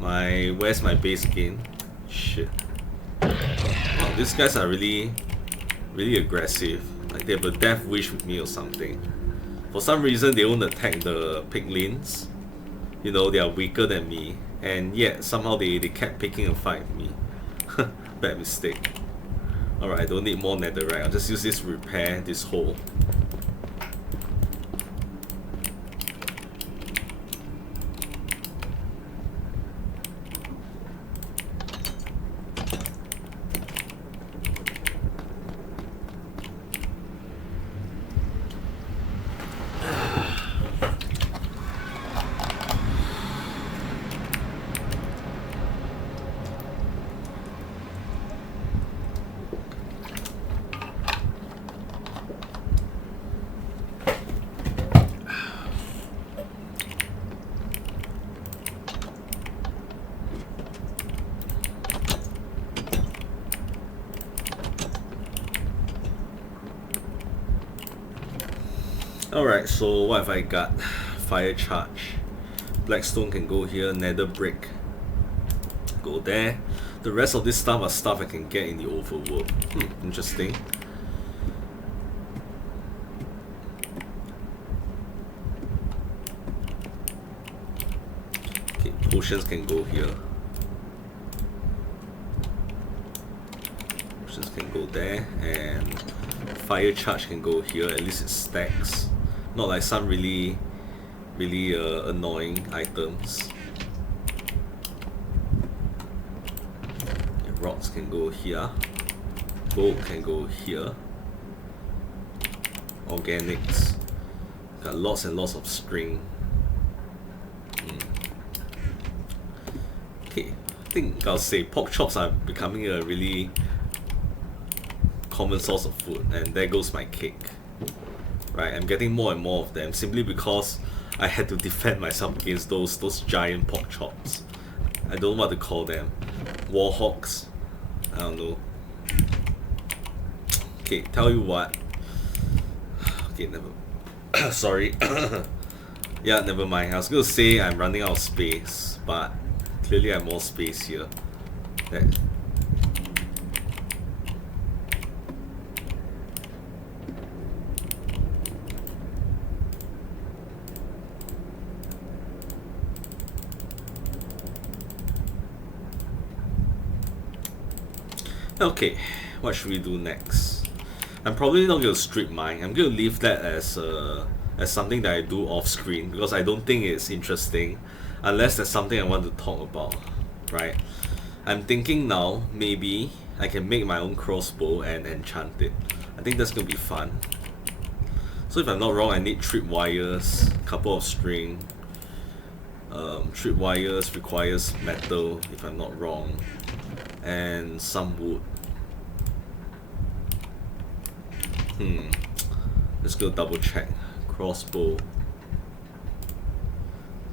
Okay, where's my base again? Shit. Wow, these guys are really aggressive. Like they have a death wish with me or something. For some reason they won't attack the piglins. You know, they are weaker than me. And yet somehow they kept picking a fight with me. Bad mistake. Alright, I don't need more netherite. I'll just use this to repair this hole. Alright, so what have I got? Fire charge. Blackstone can go here, nether brick. Go there. The rest of this stuff are stuff I can get in the overworld. Interesting. Okay, potions can go here. Potions can go there, and fire charge can go here. At least it stacks. Not like some really annoying items. Okay, rocks can go here. Gold can go here. Organics. Got lots and lots of string. Okay, I think I'll say pork chops are becoming a really common source of food, and there goes my cake. Right, I'm getting more and more of them simply because I had to defend myself against those giant pork chops. I don't know what to call them. Warhawks? I don't know. Okay, tell you what. Okay, never. Sorry. Yeah, never mind. I was gonna say I'm running out of space, but clearly I have more space here. That. Okay, what should we do next? I'm probably not going to strip mine. I'm going to leave that as something that I do off screen because I don't think it's interesting unless there's something I want to talk about, right? I'm thinking now maybe I can make my own crossbow and enchant it. I think that's going to be fun. So if I'm not wrong, I need tripwires, couple of string. Tripwires requires metal if I'm not wrong, and some wood. Let's go double check. Crossbow.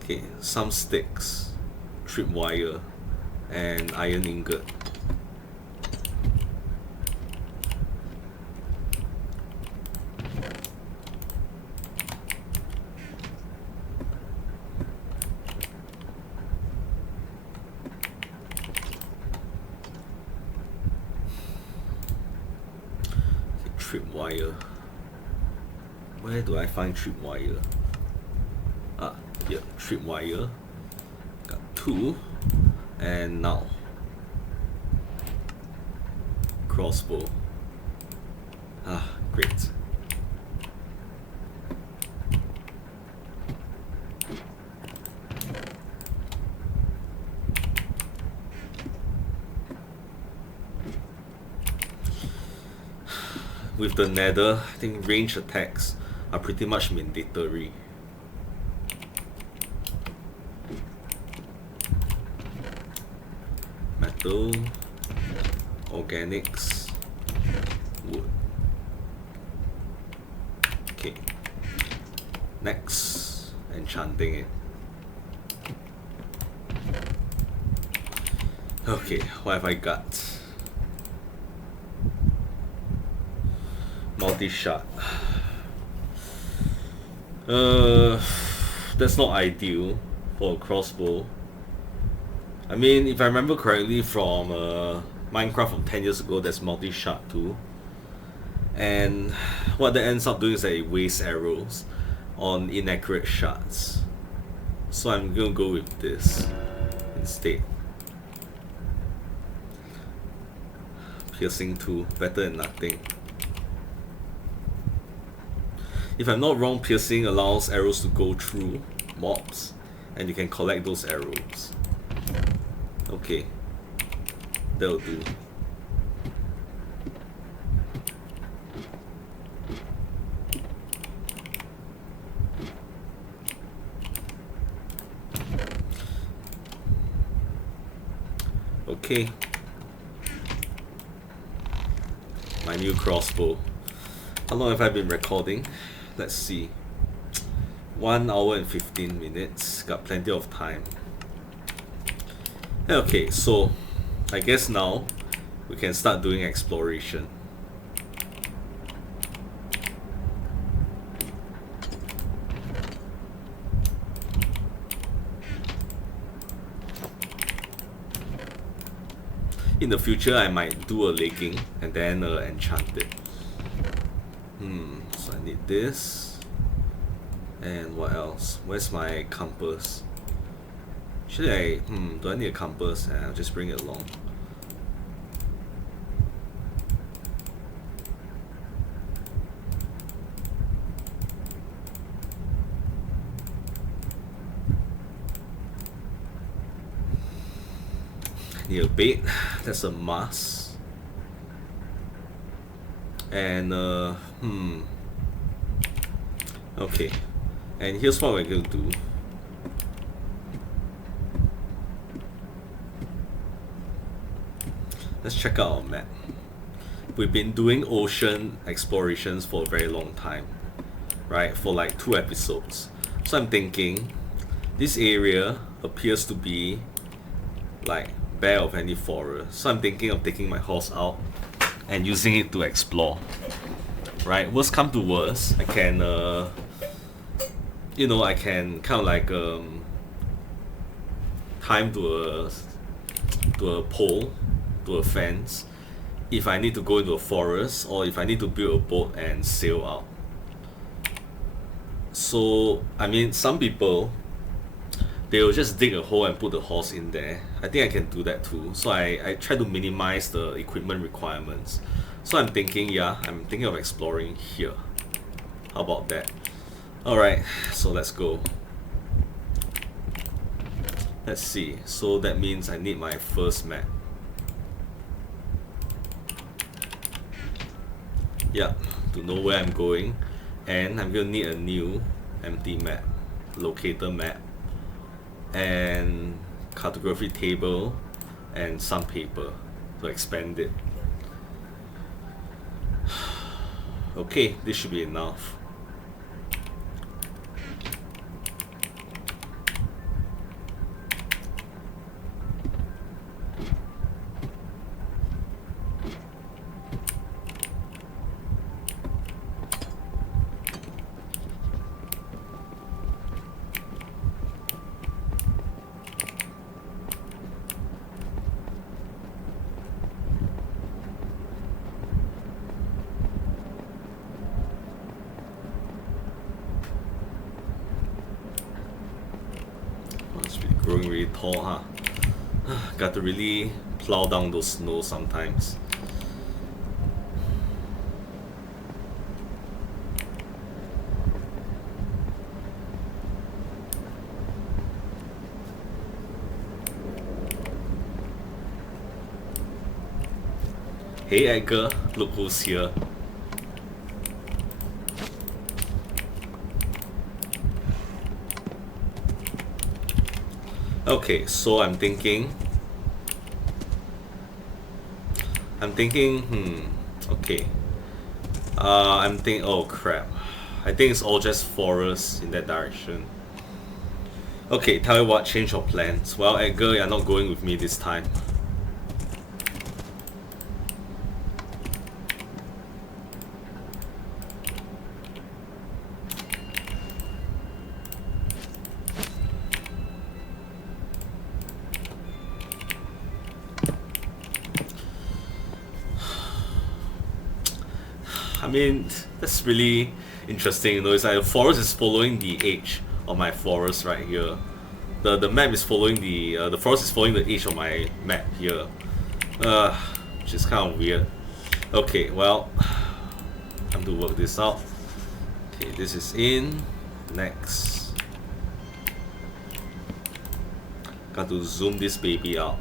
Okay, some sticks, tripwire, and iron ingot. Tripwire. Where do I find tripwire? Ah, here, tripwire. Got 2. And now crossbow. Ah, great. With the Nether, I think range attacks are pretty much mandatory. Metal, organics, wood. Okay. Next, enchanting it. Okay, what have I got? Multi-shot. That's not ideal for a crossbow. I mean, if I remember correctly from Minecraft from 10 years ago, there's multi-shot too. And what that ends up doing is that it wastes arrows on inaccurate shots. So I'm gonna go with this instead. Piercing 2, better than nothing. If I'm not wrong, piercing allows arrows to go through mobs, and you can collect those arrows. Okay, that'll do. Okay, my new crossbow. How long have I been recording? Let's see. 1 hour and 15 minutes. Got plenty of time. Okay, so I guess now we can start doing exploration. In the future, I might do a legging and then enchant it. So I need this. And what else? Where's my compass? Actually, do I need a compass? I'll just bring it along. I need a bait. That's a must. And okay, and here's what we're going to do. Let's check out our map. We've been doing ocean explorations for a very long time, right? For like 2 episodes. So I'm thinking this area appears to be like bare of any forest. So I'm thinking of taking my horse out and using it to explore. Right? Worst come to worst, I can I can kind of like time to a pole, to a fence, if I need to go into a forest or if I need to build a boat and sail out. So I mean, some people, they will just dig a hole and put the horse in there. I think I can do that too. So I try to minimize the equipment requirements. So I'm thinking of exploring here. How about that? Alright, so let's go. Let's see. So that means I need my first map. Yeah, to know where I'm going. And I'm gonna need a new empty map, locator map, and cartography table, and some paper to expand it. Okay, this should be enough. Growing really tall, huh? Got to really plow down those snow sometimes. Hey Edgar, look who's here. Okay, so I'm thinking, okay. Oh crap. I think it's all just forests in that direction. Okay, tell you what, change your plans. Well, Edgar, you're not going with me this time. I mean, that's really interesting, you know. It's like the forest is following the edge of my forest right here. The map is following the forest is following the edge of my map here. Which is kind of weird. Okay, well, time to work this out. Okay, this is in. Next. Got to zoom this baby out.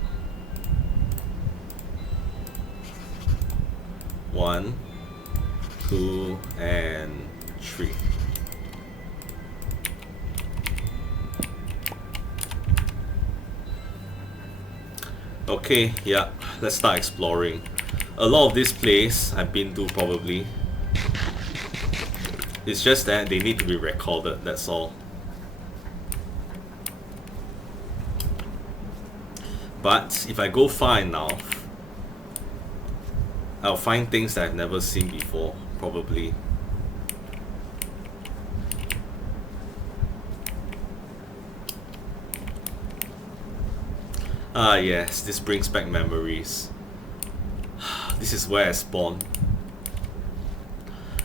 1, 2, and 3. Okay, yeah, let's start exploring. A lot of this place I've been to probably. It's just that they need to be recorded, that's all. But if I go far enough, I'll find things that I've never seen before, probably. Ah yes, this brings back memories. This is where I spawned.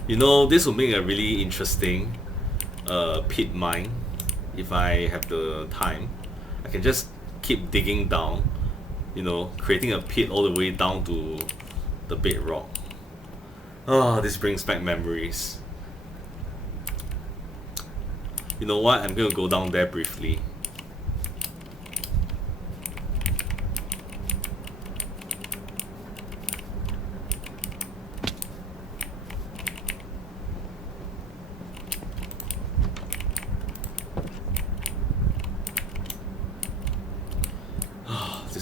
You know, this will make a really interesting pit mine if I have the time. I can just keep digging down, you know, creating a pit all the way down to the bedrock. Oh, this brings back memories. You know what? I'm gonna go down there briefly.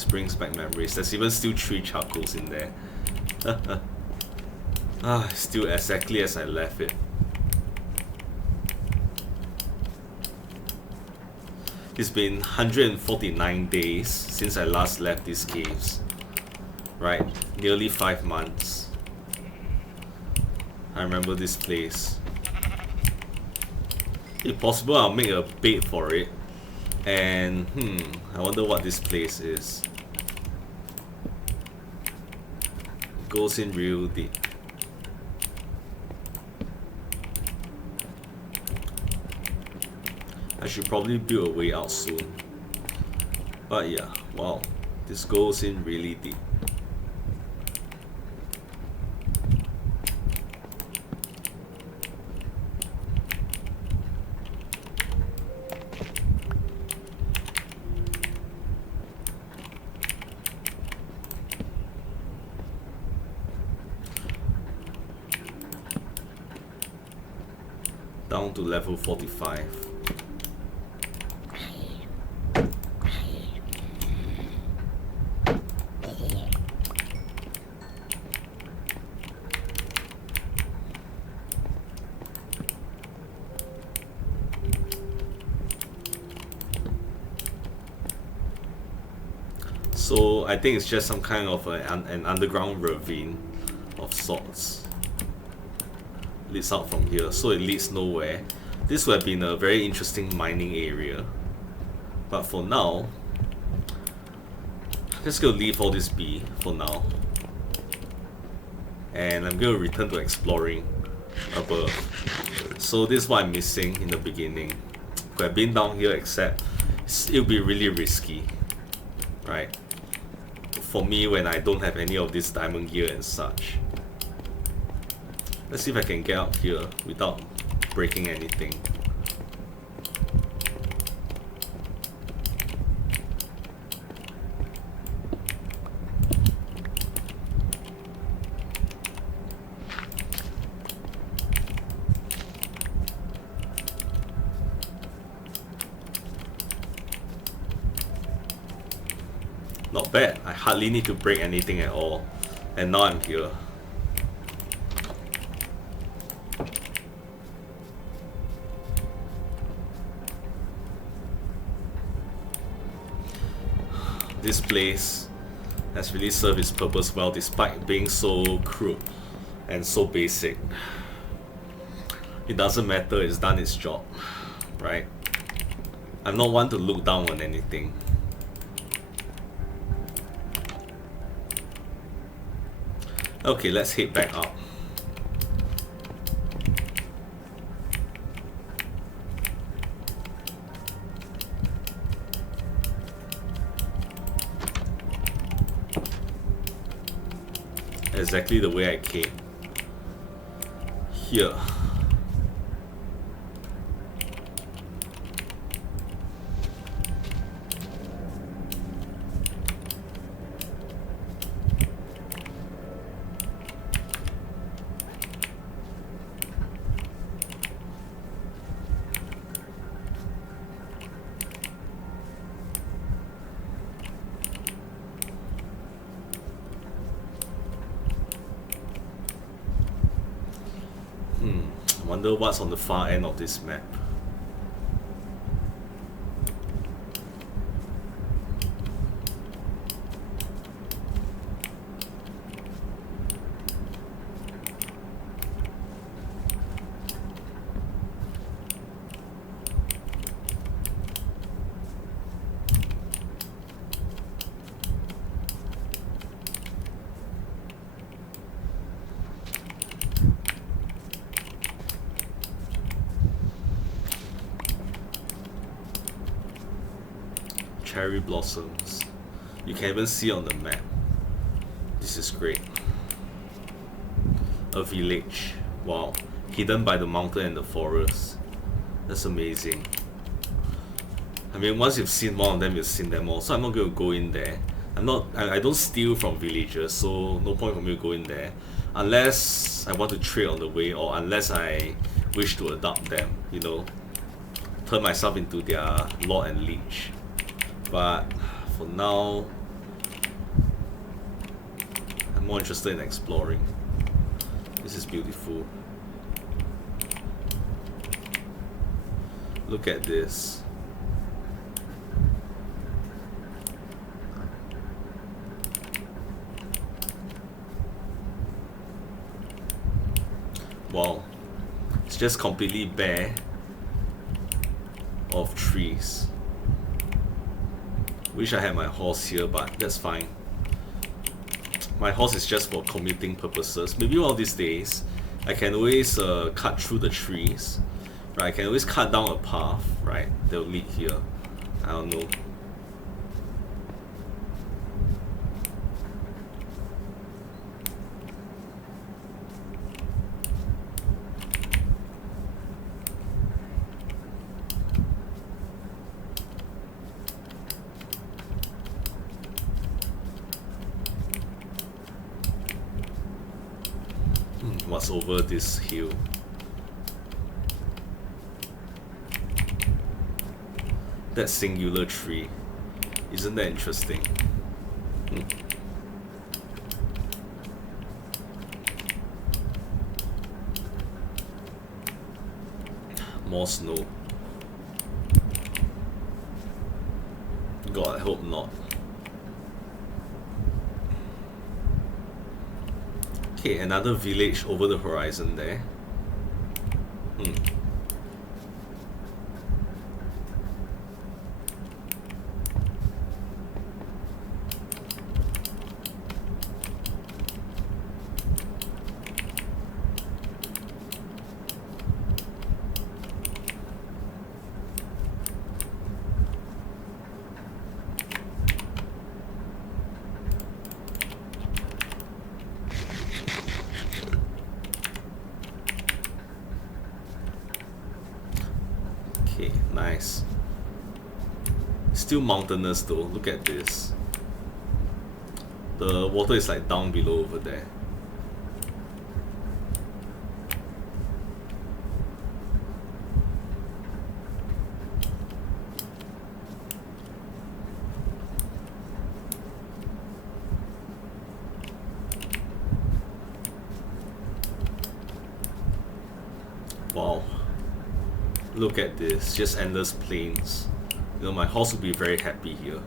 brings back memories. There's even still 3 charcoals in there. Still exactly as I left it. It's been 149 days since I last left these caves. Right? Nearly 5 months. I remember this place. If possible, I'll make a bait for it. And, I wonder what this place is. Goes in real deep. I should probably build a way out soon. But yeah, wow, this goes in really deep. Down to level 45. So I think it's just some kind of an underground ravine of sorts. Leads out from here, so it leads nowhere. This would have been a very interesting mining area. But for now, I'm just gonna leave all this be for now. And I'm gonna return to exploring above. So this is what I'm missing in the beginning. Could have been down here, except it'll be really risky. Right? For me, when I don't have any of this diamond gear and such. Let's see if I can get out here without breaking anything. Not bad. I hardly need to break anything at all. And now I'm here. This place has really served its purpose well despite being so crude and so basic. It doesn't matter, it's done its job, right? I'm not one to look down on anything. Okay, let's head back up. Exactly the way I came. Here. Wonder what's on the far end of this map. Cherry blossoms. You can even see on the map. This is great. A village. Wow. Hidden by the mountain and the forest. That's amazing. I mean, once you've seen one of them, you've seen them all. So I'm not going to go in there. I don't steal from villagers, so no point for me to go in there. Unless I want to trade on the way, or unless I wish to adopt them, you know. Turn myself into their lord and liege. But for now, more interested in exploring. This is beautiful. Look at this. Wow. It's just completely bare of trees. Wish I had my horse here, but that's fine. My horse is just for commuting purposes. Maybe one of these days I can always cut through the trees. Right, I can always cut down a path, right, that will lead here. I don't know. What's over this hill? That singular tree. Isn't that interesting? More snow. God, I hope not. Okay, another village over the horizon there. Okay, nice. Still mountainous though, look at this. The water is like down below over there. Wow. Look at this, just endless plains. You know, my horse will be very happy here.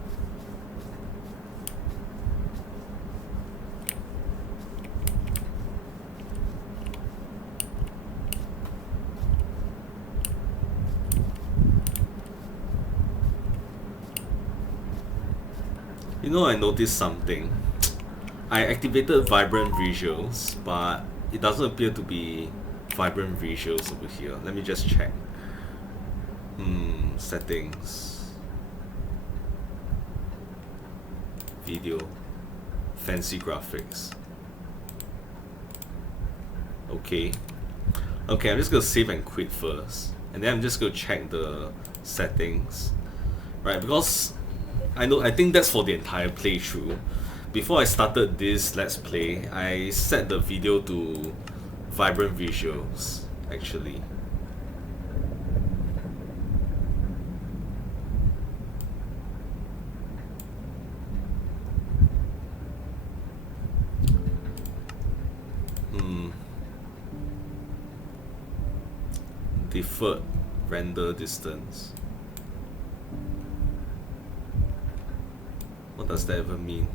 You know, I noticed something. I activated vibrant visuals, but it doesn't appear to be vibrant visuals over here. Let me just check. Settings. Video. Fancy graphics. Okay. Okay, I'm just gonna save and quit first. And then I'm just gonna check the settings. Right, because I think that's for the entire playthrough. Before I started this Let's Play, I set the video to vibrant visuals, actually. Deferred render distance. What does that even mean?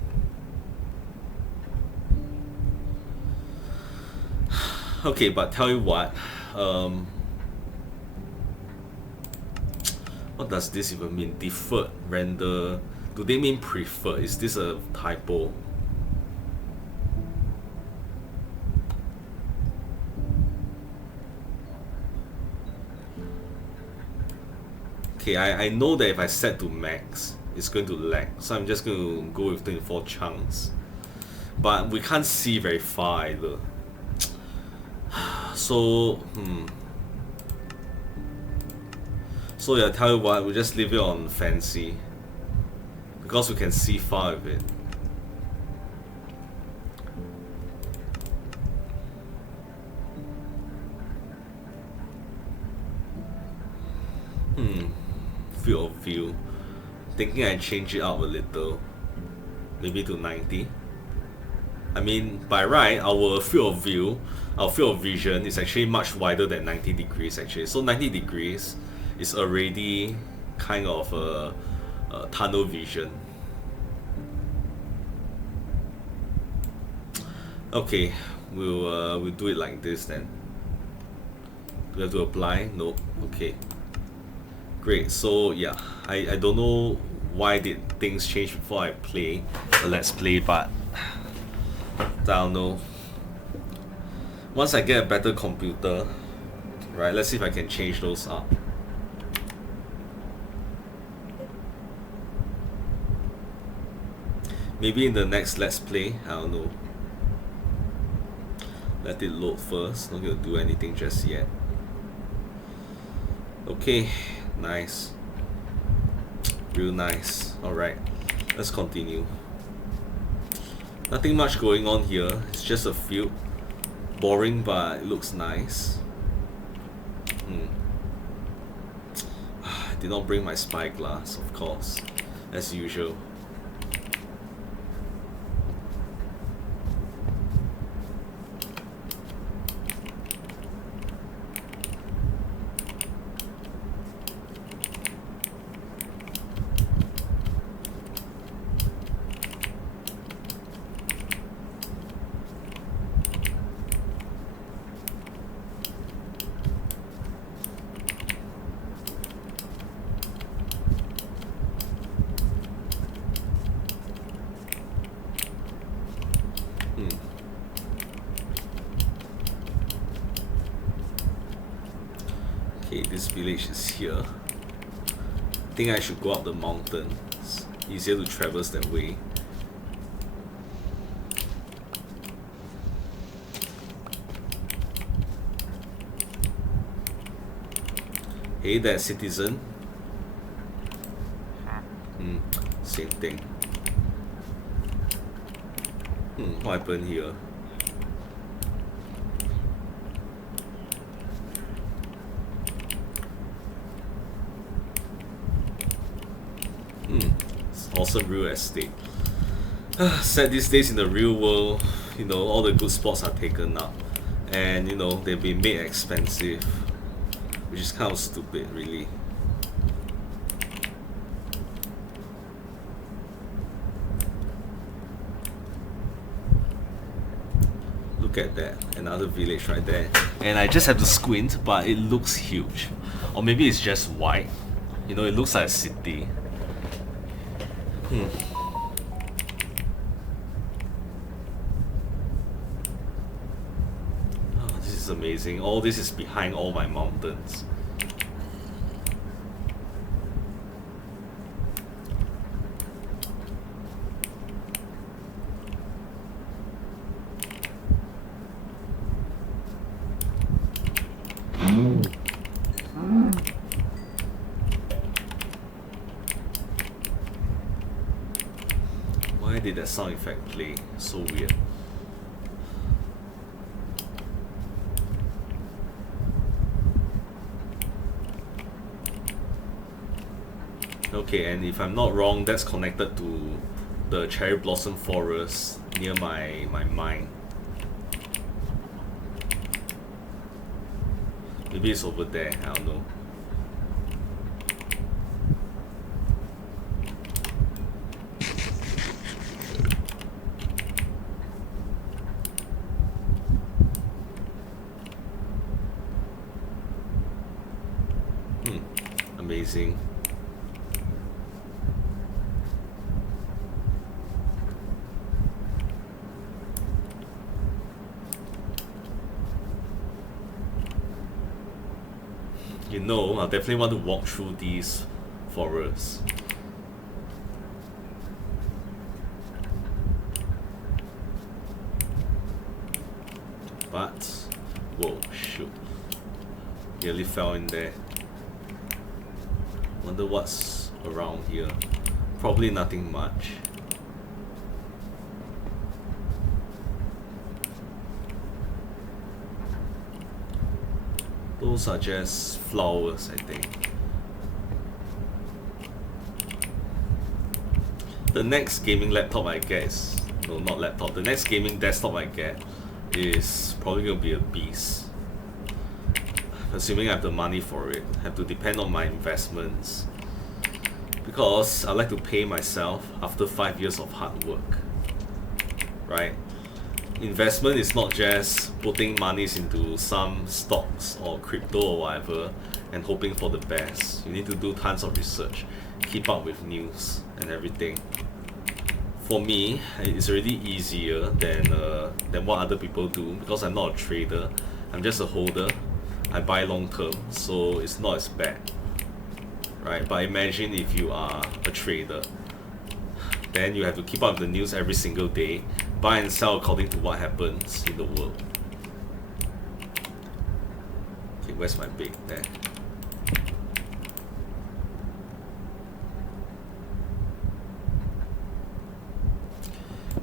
Okay, but tell you what does this even mean? Deferred render. Do they mean preferred? Is this a typo? Okay, I know that if I set to max, it's going to lag. So I'm just going to go with 24 chunks. But we can't see very far either. So, So yeah, tell you what, we'll just leave it on fancy. Because we can see far of it. Field of view. Thinking I change it up a little. Maybe to 90. I mean, by right, our field of vision is actually much wider than 90 degrees actually. So 90 degrees is already kind of a tunnel vision. Okay, we'll do it like this then. Do we have to apply? Nope. Okay. Great. So yeah, I don't know why did things change before I play the Let's Play, but I don't know. Once I get a better computer, right? Let's see if I can change those up. Maybe in the next Let's Play, I don't know. Let it load first. Not gonna do anything just yet. Okay, nice. Real nice. Alright, let's continue. Nothing much going on here. It's just a field. Boring, but it looks nice. I did not bring my spyglass, of course, as usual. Okay, this village is here. I think I should go up the mountain. It's easier to traverse that way. Hey there, citizen. Same thing. What happened here? It's awesome real estate. Sad these days in the real world, you know, all the good spots are taken up. And, you know, they've been made expensive. Which is kind of stupid, really. Look at that, another village right there. And I just have to squint, but it looks huge. Or maybe it's just white. You know, it looks like a city. Oh, this is amazing. All this is behind all my mountains. Why did that sound effect play? So weird. Okay, and if I'm not wrong, that's connected to the cherry blossom forest near my mine. Maybe it's over there, I don't know. Amazing. You know, I definitely want to walk through these forests. But, whoa, shoot. Nearly fell in there. Wonder what's around here. Probably nothing much. Those are just flowers, I think. The next gaming laptop I get is no, not laptop. The next gaming desktop I get is probably gonna be a beast. Assuming I have the money for it, have to depend on my investments. Because I like to pay myself after 5 years of hard work, right? Investment is not just putting monies into some stocks or crypto or whatever and hoping for the best. You need to do tons of research, keep up with news and everything. For me, it's already easier than what other people do because I'm not a trader. I'm just a holder. I buy long term, so it's not as bad, right? But imagine if you are a trader, then you have to keep up with the news every single day, buy and sell according to what happens in the world. Okay, where's my bait? There.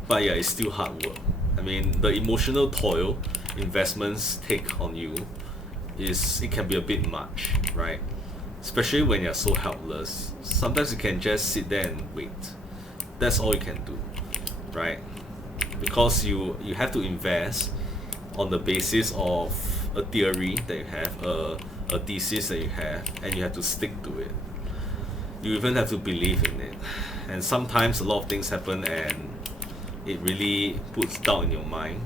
But yeah, it's still hard work. I mean, the emotional toil investments take on you it can be a bit much, right? Especially when you're so helpless. Sometimes you can just sit there and wait. That's all you can do, right? Because you have to invest on the basis of a theory that you have, a thesis that you have, and you have to stick to it. You even have to believe in it. And sometimes a lot of things happen and it really puts doubt in your mind,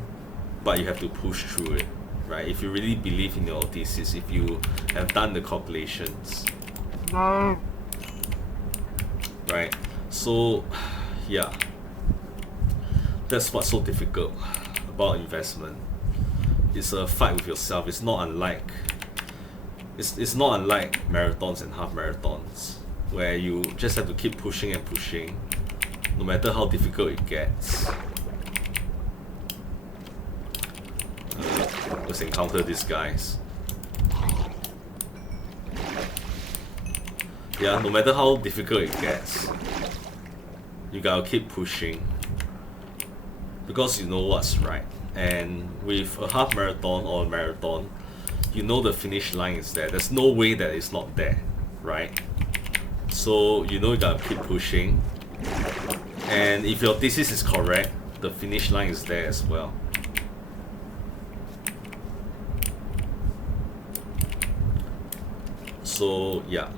but you have to push through it, right? If you really believe in your thesis, if you have done the calculations, right? So yeah, that's what's so difficult about investment. It's a fight with yourself. It's not unlike marathons and half marathons where you just have to keep pushing and pushing no matter how difficult it gets. Let's encounter these guys. Yeah, no matter how difficult it gets, you gotta keep pushing because you know what's right. And with a half marathon or a marathon, you know the finish line is there. There's no way that it's not there, right? So you know you gotta keep pushing. And if your thesis is correct, the finish line is there as well. So yeah.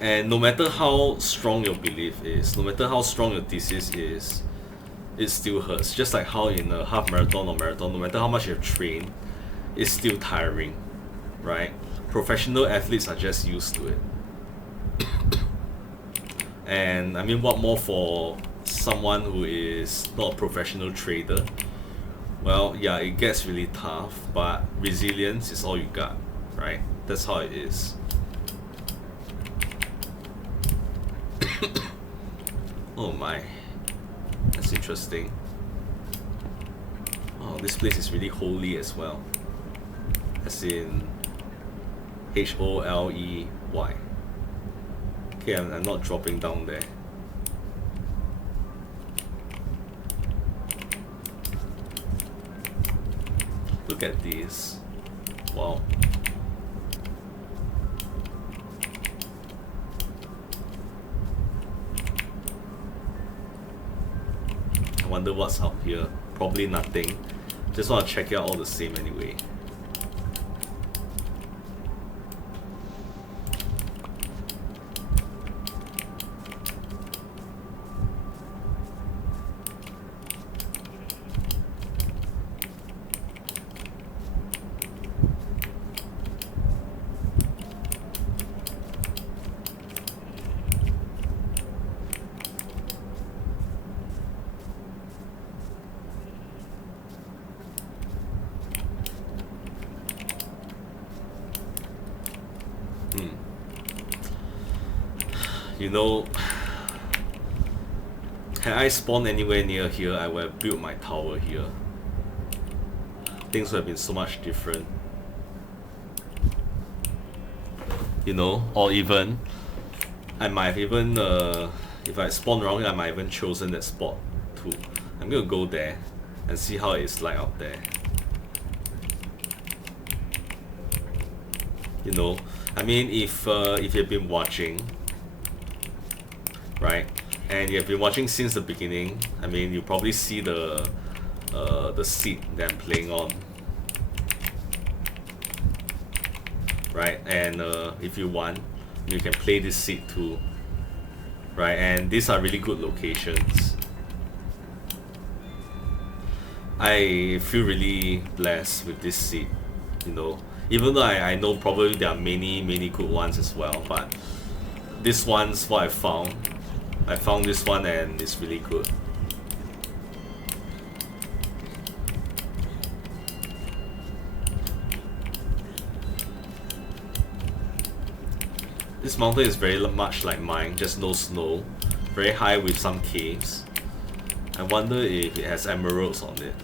And no matter how strong your belief is, no matter how strong your thesis is, it still hurts. Just like how in a half marathon or marathon, no matter how much you've trained, it's still tiring, right? Professional athletes are just used to it. And I mean, what more for someone who is not a professional trader? Well, yeah, it gets really tough, but resilience is all you got, right? That's how it is. Oh my, that's interesting. Oh, this place is really holy as well. As in Holey. Okay, I'm not dropping down there. Look at this. Wow. I wonder what's up here. Probably nothing. Just want to check it out all the same anyway. You know, had I spawned anywhere near here, I would have built my tower here. Things would have been so much different. You know, or even, I might have even, if I spawned around here, I might have even chosen that spot too. I'm gonna go there and see how it's like out there. You know, I mean, if you've been watching, right, and you have been watching since the beginning, I mean, you probably see the seat that I'm playing on, right? And if you want, you can play this seat too, right? And these are really good locations. I feel really blessed with this seat, you know, even though I know probably there are many good ones as well, but this one's what I found. I found this one and it's really good. This mountain is very much like mine, just no snow, very high with some caves. I wonder if it has emeralds on it.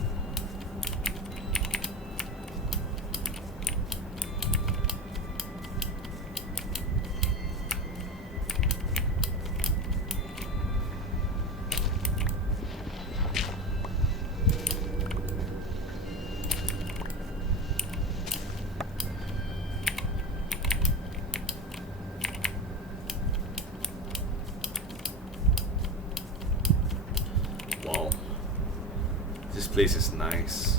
Wow, this place is nice.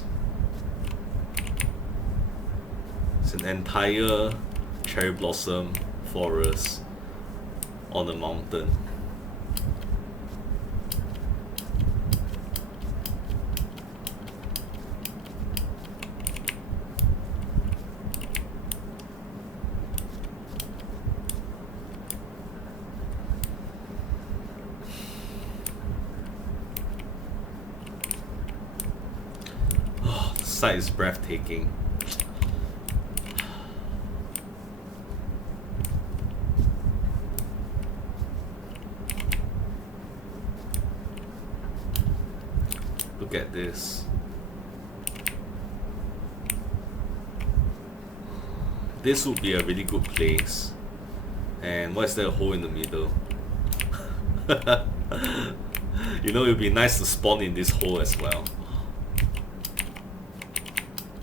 It's an entire cherry blossom forest on a mountain. The sight is breathtaking. Look at this. This would be a really good place. And why is there a hole in the middle? You know, it would be nice to spawn in this hole as well.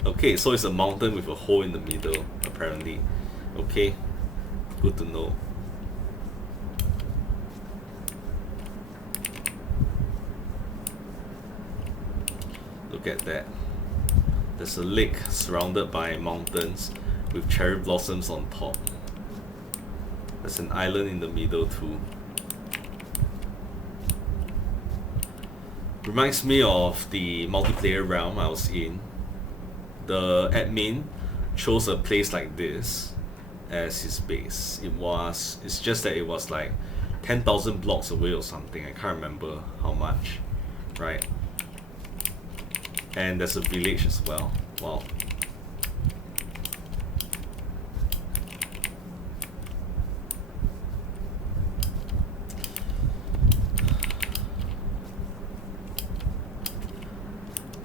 Okay, so it's a mountain with a hole in the middle, apparently. Okay, good to know. Look at that. There's a lake surrounded by mountains with cherry blossoms on top. There's an island in the middle too. Reminds me of the multiplayer realm I was in. The admin chose a place like this as his base. It's just that it was like 10,000 blocks away or something. I can't remember how much, right? And there's a village as well. Wow.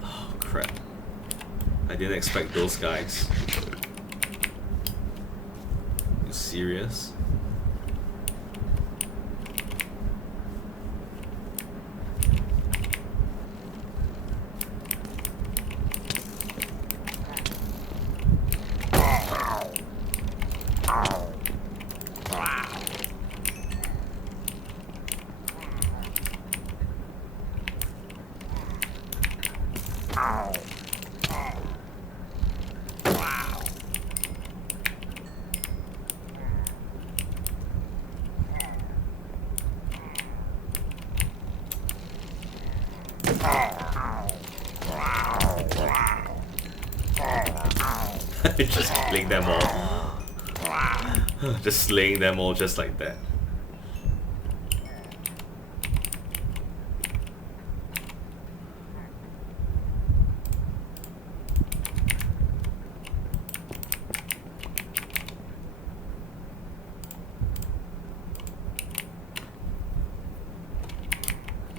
Oh crap. I didn't expect those guys. You serious? Just killing them all. Just slaying them all just like that.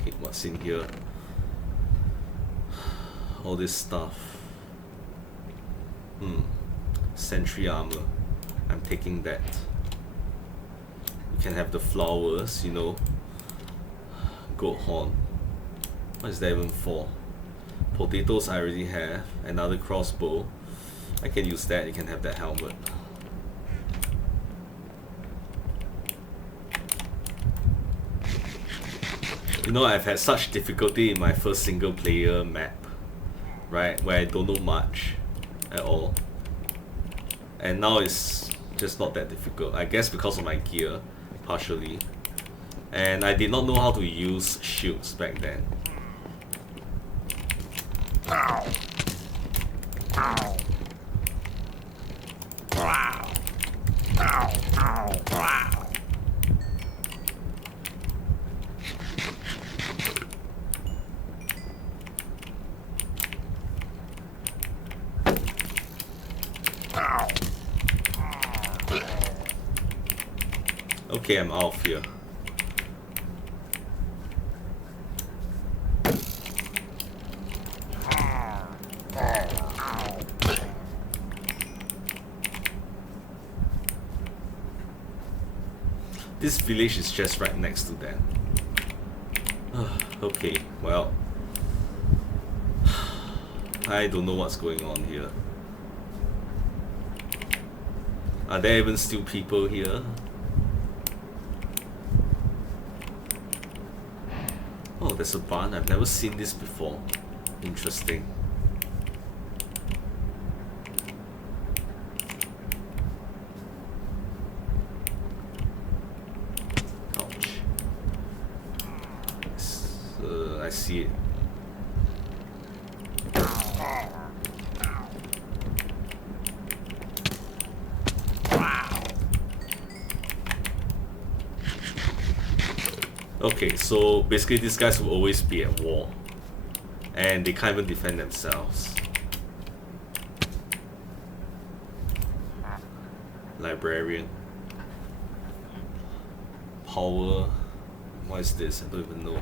Okay, what's in here? All this stuff. Sentry armor. I'm taking that. You can have the flowers, you know. Goat horn. What is that even for? Potatoes I already have. Another crossbow. I can use that. You can have that helmet. You know, I've had such difficulty in my first single player map, right, where I don't know much at all. And now it's just not that difficult. I guess because of my gear, partially. And I did not know how to use shields back then. Ow. Ow. Ow. Ow. Ow. Ow. Okay, I'm out of here. This village is just right next to them. Okay, well, I don't know what's going on here. Are there even still people here? Oh, there's a barn. I've never seen this before. Interesting. Ouch. I see it. Okay, so basically these guys will always be at war. And they can't even defend themselves. Librarian. Power. What is this? I don't even know.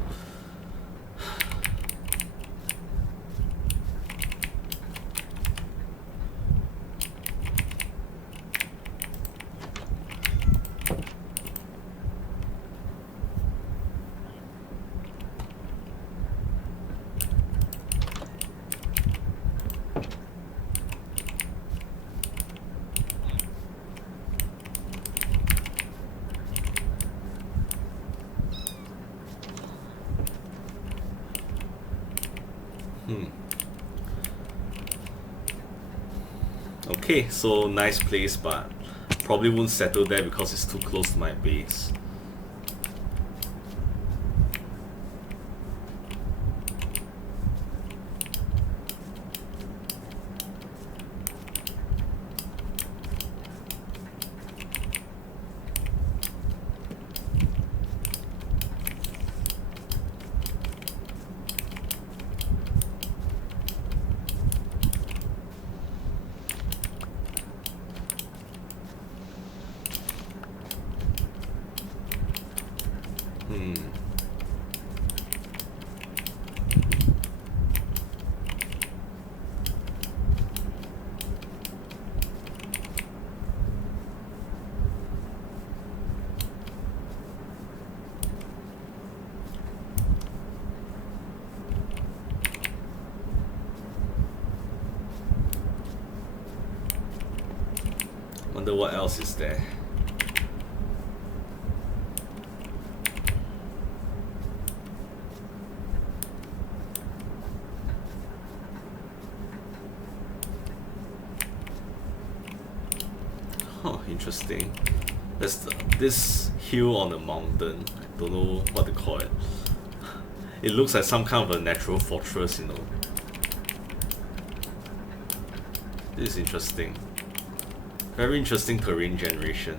Okay, so nice place, but probably won't settle there because it's too close to my base. Wonder what else is there. Oh, interesting. There's this hill on the mountain. I don't know what to call it. It looks like some kind of a natural fortress, you know. This is interesting. Very interesting terrain generation.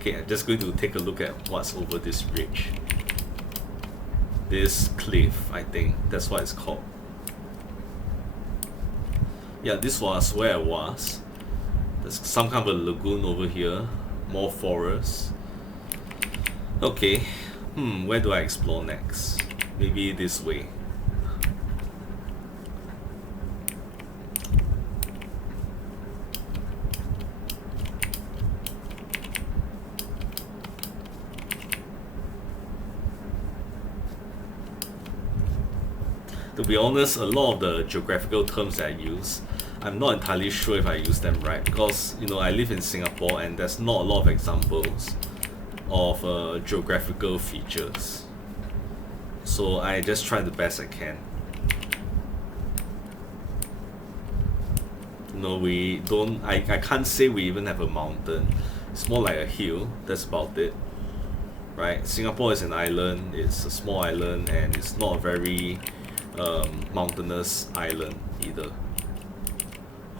Okay, I'm just going to take a look at what's over this ridge. This cliff, I think that's what it's called. Yeah, this was where I was. There's some kind of a lagoon over here. More forest. Okay. Where do I explore next? Maybe this way. To be honest, a lot of the geographical terms that I use, I'm not entirely sure if I use them right, because I live in Singapore and there's not a lot of examples of geographical features. So I just try the best I can. We don't. I can't say we even have a mountain. It's more like a hill. That's about it. Right? Singapore is an island. It's a small island, and it's not a very mountainous island either.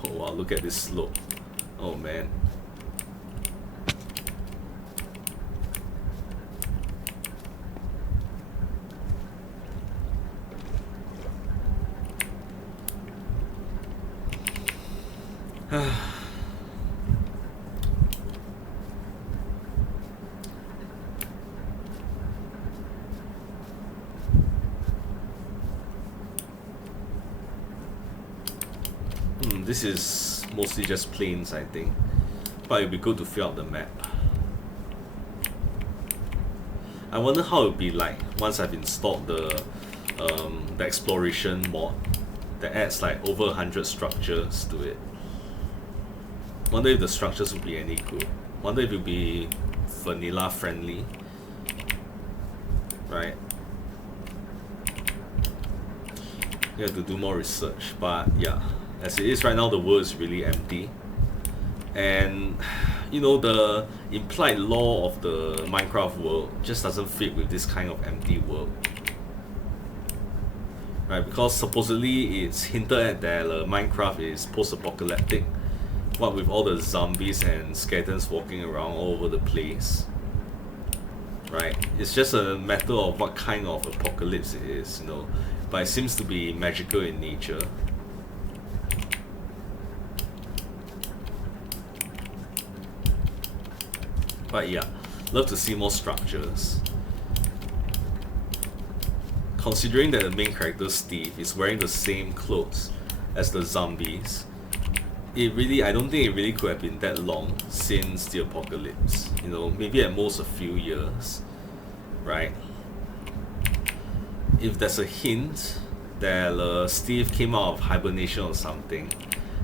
Oh wow! Look at this slope. Oh man. This is mostly just plains, I think, but it'd be good to fill out the map. I wonder how it'll be like once I've installed the exploration mod that adds like over 100 structures to it. Wonder if the structures will be any good. Wonder if it'll be vanilla friendly. Right? You have to do more research, but yeah. As it is right now, the world is really empty. And the implied law of the Minecraft world just doesn't fit with this kind of empty world. Right, because supposedly it's hinted at that Minecraft is post-apocalyptic. What with all the zombies and skeletons walking around all over the place. Right? It's just a matter of what kind of apocalypse it is, But it seems to be magical in nature. But yeah, love to see more structures. Considering that the main character Steve is wearing the same clothes as the zombies, I don't think it really could have been that long since the apocalypse. Maybe at most a few years, right? If there's a hint that Steve came out of hibernation or something,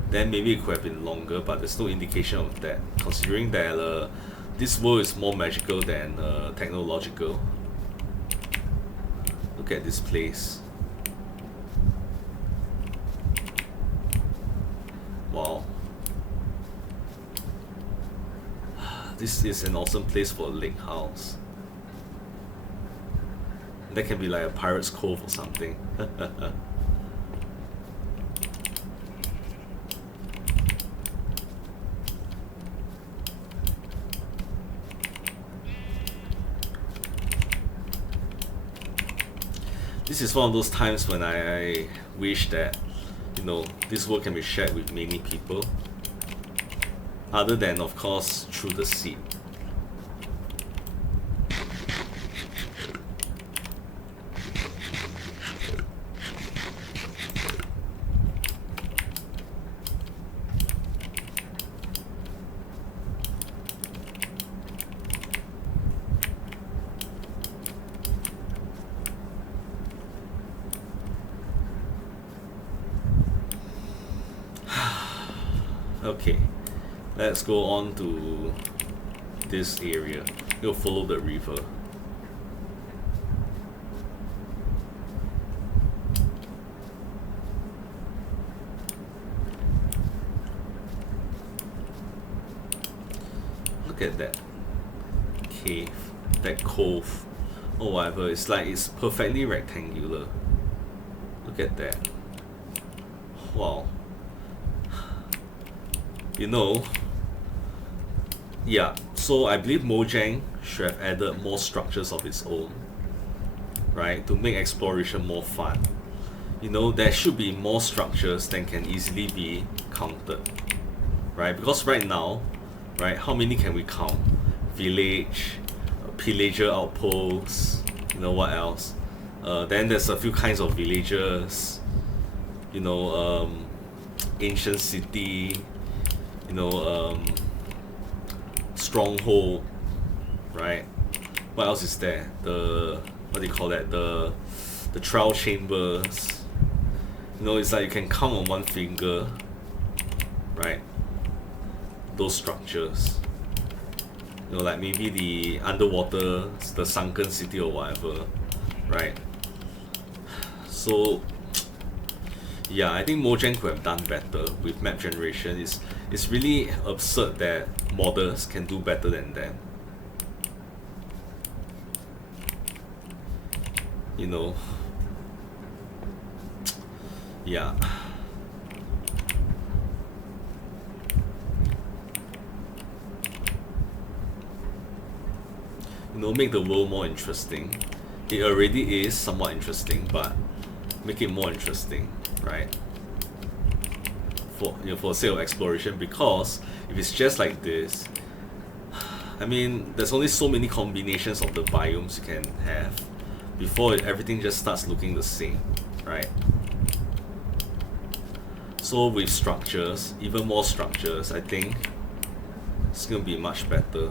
then maybe it could have been longer, but there's no indication of that, considering that this world is more magical than technological. Look at this place. Wow. This is an awesome place for a lake house. That can be like a pirate's cove or something. This is one of those times when I wish that, this world can be shared with many people. Other than, of course, through the seed. Okay, let's go on to this area. We'll follow the river. Look at that cave, that cove, or whatever. It's like it's perfectly rectangular. Look at that. Wow. Yeah, so I believe Mojang should have added more structures of its own, right, to make exploration more fun. you know, there should be more structures that can easily be counted, right? Because right now, right, how many can we count? Village, pillager outposts, you know, what else? Then there's a few kinds of villagers, you know, ancient city, you know, stronghold, right? What else is there? What do you call that? The trial chambers. You know, it's like you can count on one finger, right? Those structures. You know, like maybe the underwater, the sunken city or whatever, right? So, yeah, I think Mojang could have done better with map generation. It's really absurd that modders can do better than them. You know, yeah. You know, make the world more interesting. It already is somewhat interesting, but make it more interesting, right? For, you know, for the sake of exploration, because if it's just like this, I mean, there's only so many combinations of the biomes you can have before everything just starts looking the same, right? So with structures, even more structures, I think it's gonna be much better.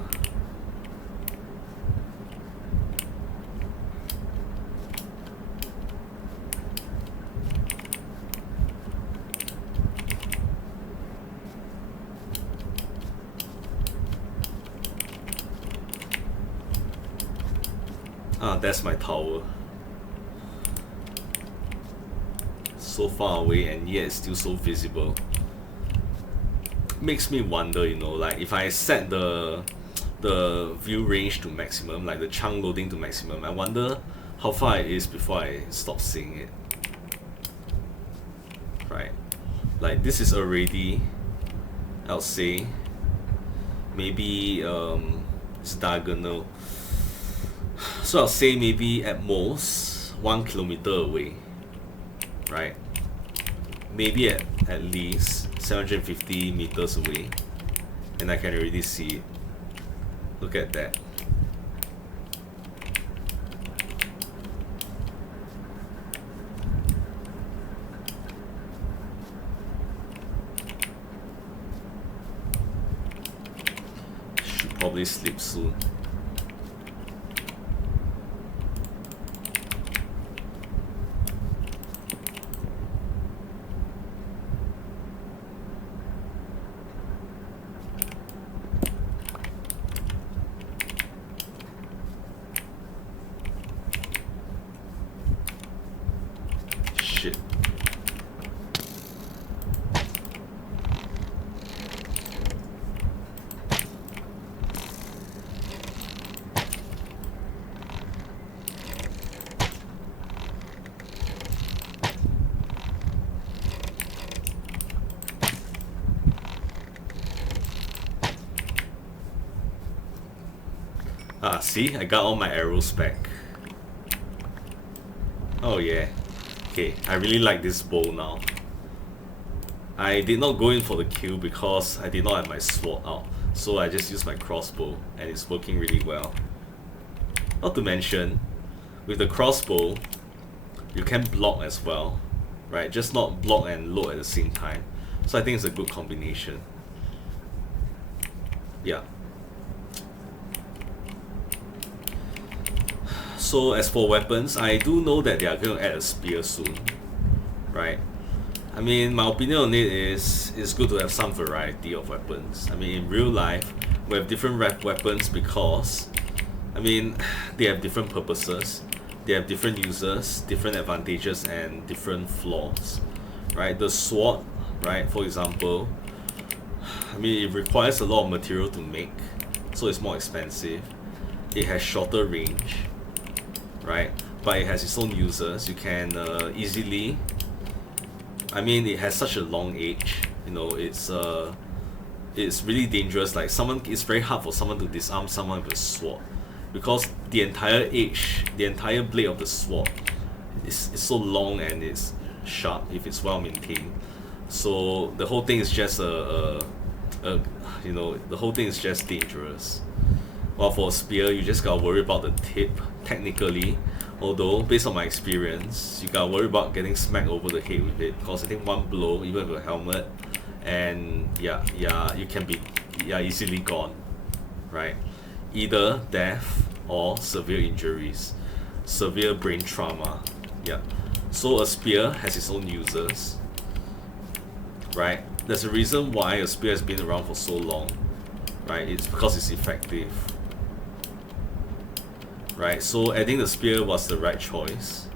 Ah, that's my tower. So far away and yet it's still so visible. Makes me wonder, you know, like if I set the view range to maximum, like the chunk loading to maximum, I wonder how far it is before I stop seeing it. Right? Like this is already, I'll say, maybe it's diagonal. So I'll say maybe at most 1 kilometer away, right? Maybe at least 750 meters away, and I can already see it. Look at that. Should probably sleep soon. Ah, see? I got all my arrows back. Oh yeah. Okay, I really like this bow now. I did not go in for the kill because I did not have my sword out. So I just used my crossbow and it's working really well. Not to mention, with the crossbow, you can block as well. Right? Just not block and load at the same time. So I think it's a good combination. Yeah. So as for weapons, I do know that they are going to add a spear soon, right? I mean, my opinion on it is it's good to have some variety of weapons. I mean, in real life, we have different weapons because, I mean, they have different purposes, they have different uses, different advantages, and different flaws, right? The sword, right, for example, I mean, it requires a lot of material to make, so it's more expensive. It has shorter range, right? But it has its own uses. You can easily, I mean, it has such a long edge. You know, it's really dangerous. Like it's very hard for someone to disarm someone with a sword because the entire edge, the entire blade of the sword is so long and it's sharp if it's well maintained. So the whole thing is just you know, the whole thing is just dangerous. While for a spear, you just gotta worry about the tip technically. Although based on my experience, you gotta worry about getting smacked over the head with it, because I think one blow, even with a helmet, and yeah, you can be easily gone, right? Either death or severe injuries, severe brain trauma. Yeah. So a spear has its own uses, right? There's a reason why a spear has been around for so long, right? It's because it's effective, right? So adding the spear was the right choice,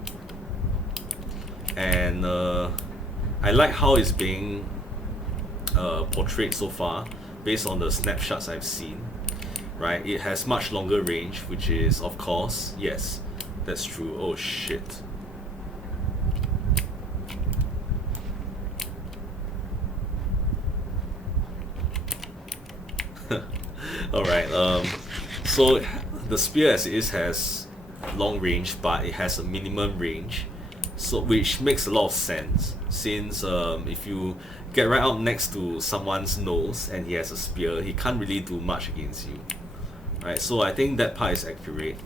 and I like how it's being portrayed so far based on the snapshots I've seen, right? It has much longer range, which is, of course, yes, that's true. Oh shit. Alright, so the spear as it is has long range, but it has a minimum range, so which makes a lot of sense, since if you get right up next to someone's nose and he has a spear, he can't really do much against you, right? So I think that part is accurate.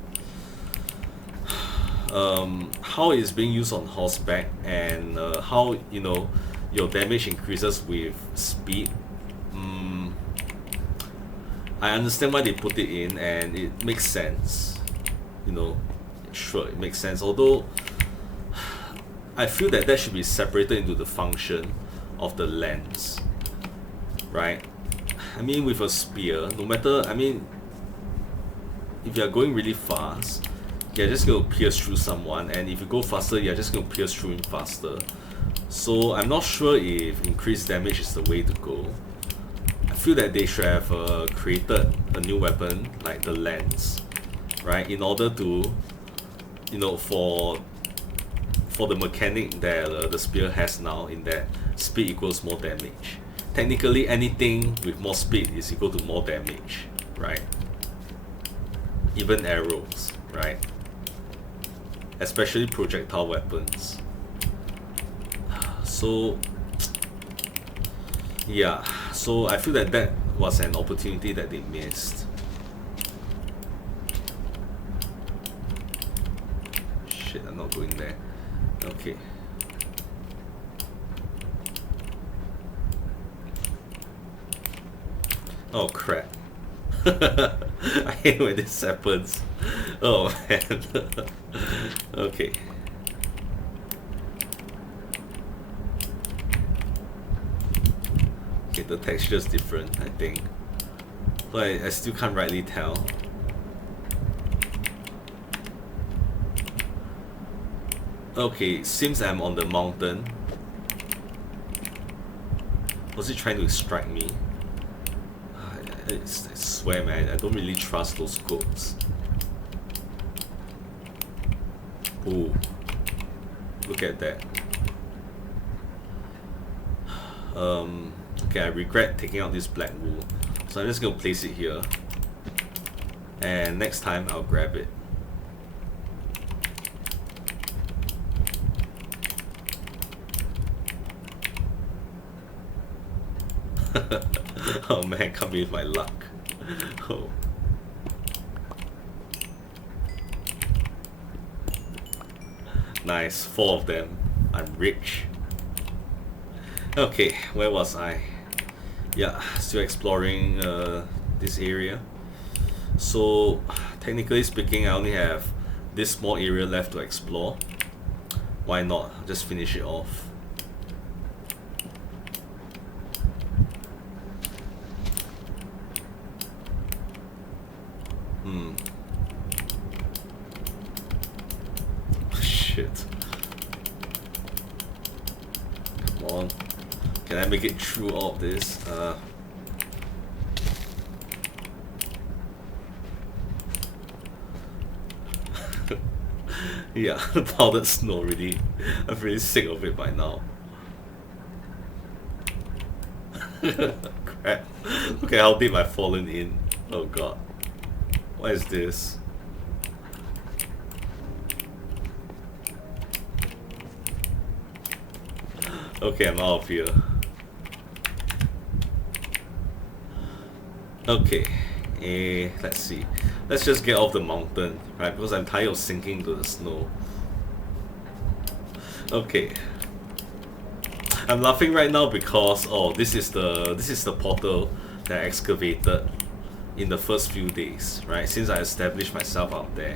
How it's being used on horseback, and how, you know, your damage increases with speed, I understand why they put it in, and it makes sense, you know. Sure, it makes sense, although I feel that that should be separated into the function of the lens, right? I mean, with a spear, no matter, I mean, if you're going really fast, you're just going to pierce through someone, and if you go faster, you're just going to pierce through him faster. So I'm not sure if increased damage is the way to go. I feel that they should have created a new weapon like the lens, right, in order to, you know, for the mechanic that the spear has now, in that speed equals more damage. Technically, anything with more speed is equal to more damage, right? Even arrows, right? Especially projectile weapons. So yeah, so I feel that that was an opportunity that they missed. Shit, I'm not going there. Okay. Oh crap. I hate when this happens. Oh man. Okay. Okay, the texture is different, I think. But I still can't rightly tell. Okay, seems I'm on the mountain. Was it trying to strike me? I swear, man, I don't really trust those scopes. Ooh, look at that. Okay, I regret taking out this black wool, so I'm just gonna place it here, and next time I'll grab it. Oh man, come with my luck. Oh. Nice, 4 of them. I'm rich. Okay, where was I? Yeah, still exploring this area. So, technically speaking, I only have this small area left to explore. Why not? Just finish it off. Shit. Come on. Can I make it through all of this? Yeah, powdered snow, really. I'm really sick of it by now. Crap. Look at how deep I've fallen in. Oh god. What is this? Okay, I'm out of here. Okay, let's see. Let's just get off the mountain, right? Because I'm tired of sinking to the snow. Okay. I'm laughing right now because this is the portal that I excavated in the first few days, right? Since I established myself out there.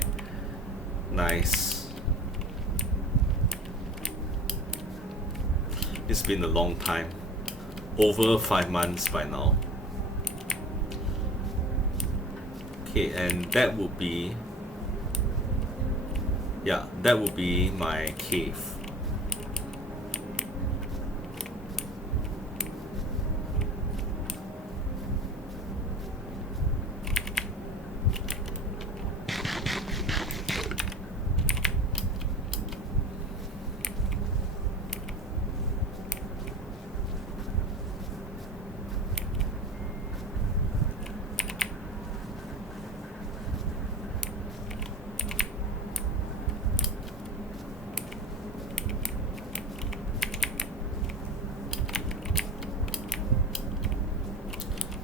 Nice. It's been a long time. Over 5 months by now. Okay, and that would be... yeah, that would be my cave.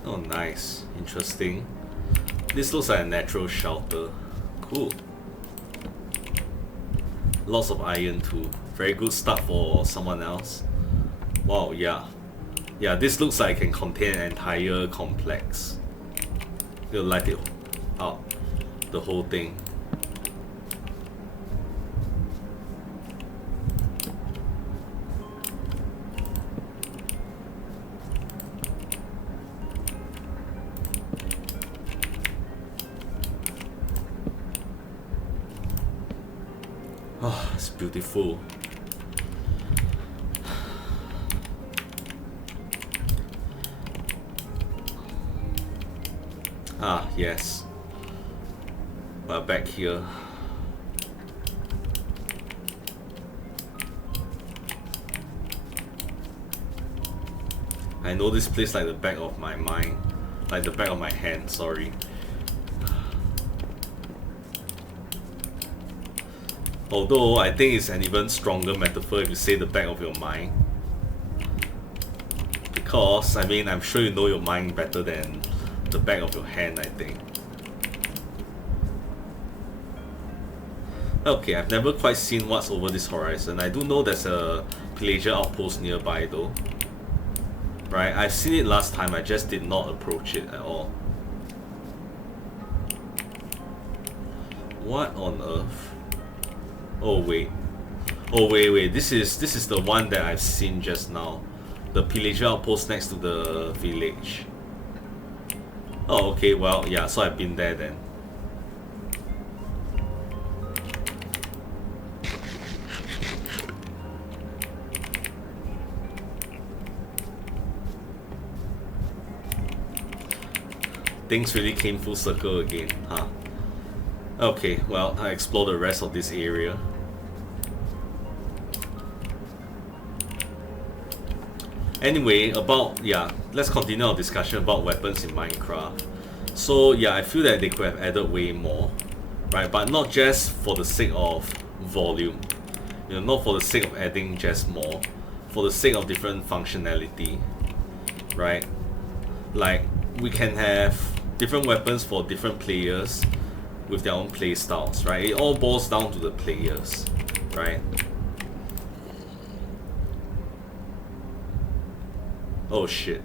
Oh, nice. Interesting. This looks like a natural shelter. Cool. Lots of iron too. Very good start for someone else. Wow, yeah. Yeah, this looks like it can contain an entire complex. We'll light it up. The whole thing. Oh, it's beautiful. Ah, yes. We're back here. I know this place like the back of my mind. Like the back of my hand, sorry. Although, I think it's an even stronger metaphor if you say the back of your mind. Because, I mean, I'm sure you know your mind better than the back of your hand, I think. Okay, I've never quite seen what's over this horizon. I do know there's a pillager outpost nearby though. Right, I've seen it last time, I just did not approach it at all. What on earth? Oh wait. Oh wait, this is the one that I've seen just now. The pillager outpost next to the village. Oh okay, well yeah, so I've been there then. Things really came full circle again, huh? Okay, well, I explore the rest of this area. Anyway, let's continue our discussion about weapons in Minecraft. So yeah, I feel that they could have added way more, right? But not just for the sake of volume, you know, not for the sake of adding just more, for the sake of different functionality, right? Like, we can have different weapons for different players with their own play styles, right? It all boils down to the players, right? Oh shit.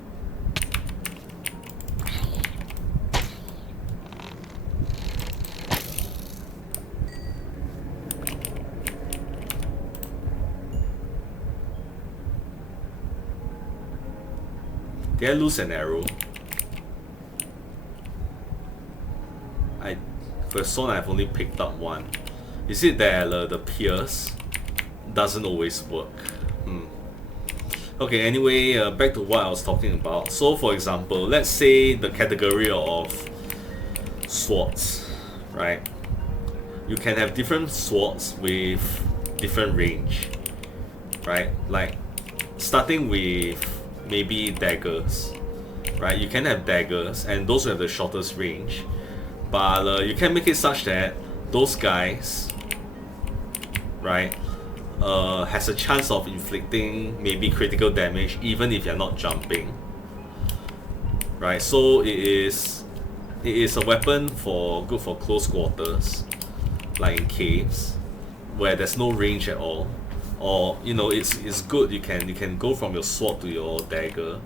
Did I lose an arrow? For Son, I've only picked up one. Is it that the pierce doesn't always work? Okay, anyway, back to what I was talking about. So, for example, let's say the category of swords, right? You can have different swords with different range, right? Like, starting with maybe daggers, right? You can have daggers, and those who have the shortest range. But you can make it such that those guys, right, has a chance of inflicting maybe critical damage even if you're not jumping. Right, so it is a weapon good for close quarters, like in caves, where there's no range at all. Or it's good. You can go from your sword to your dagger.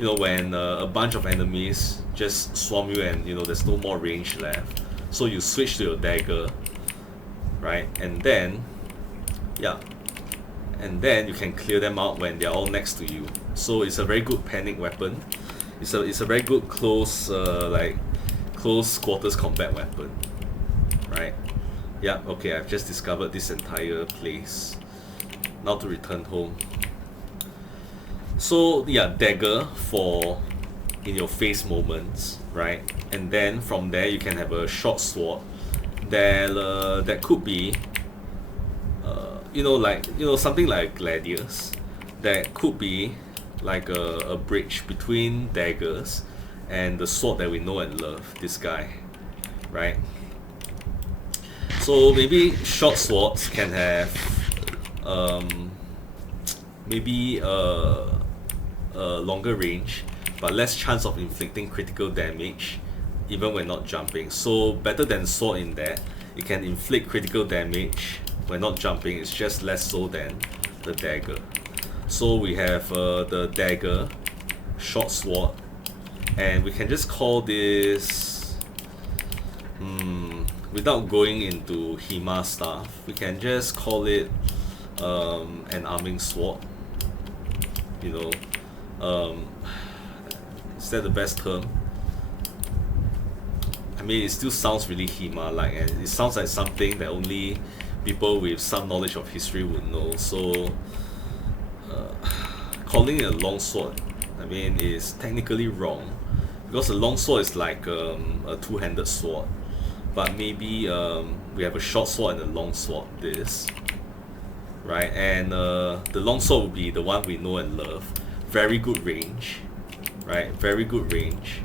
When a bunch of enemies just swarm you and there's no more range left, so you switch to your dagger, right? And then you can clear them out when they're all next to you. So it's a very good panic weapon. It's a very good close quarters combat weapon, right? Yeah. Okay, I've just discovered this entire place. Now to return home. So yeah, dagger for in your face moments, right? And then from there you can have a short sword that could be something like gladius, that could be like a bridge between daggers and the sword that we know and love, this guy, right? So maybe short swords can have maybe a longer range but less chance of inflicting critical damage even when not jumping. So better than sword in that it can inflict critical damage when not jumping. It's just less so than the dagger. So we have the dagger, short sword, and we can just call this without going into HEMA stuff, we can just call it an arming sword. Is that the best term? I mean, it still sounds really HEMA-like, and it sounds like something that only people with some knowledge of history would know. So calling it a long sword, I mean, is technically wrong, because a long sword is like a two-handed sword. But maybe we have a short sword and a long sword, right? And the long sword would be the one we know and love. Very good range, right? Very good range.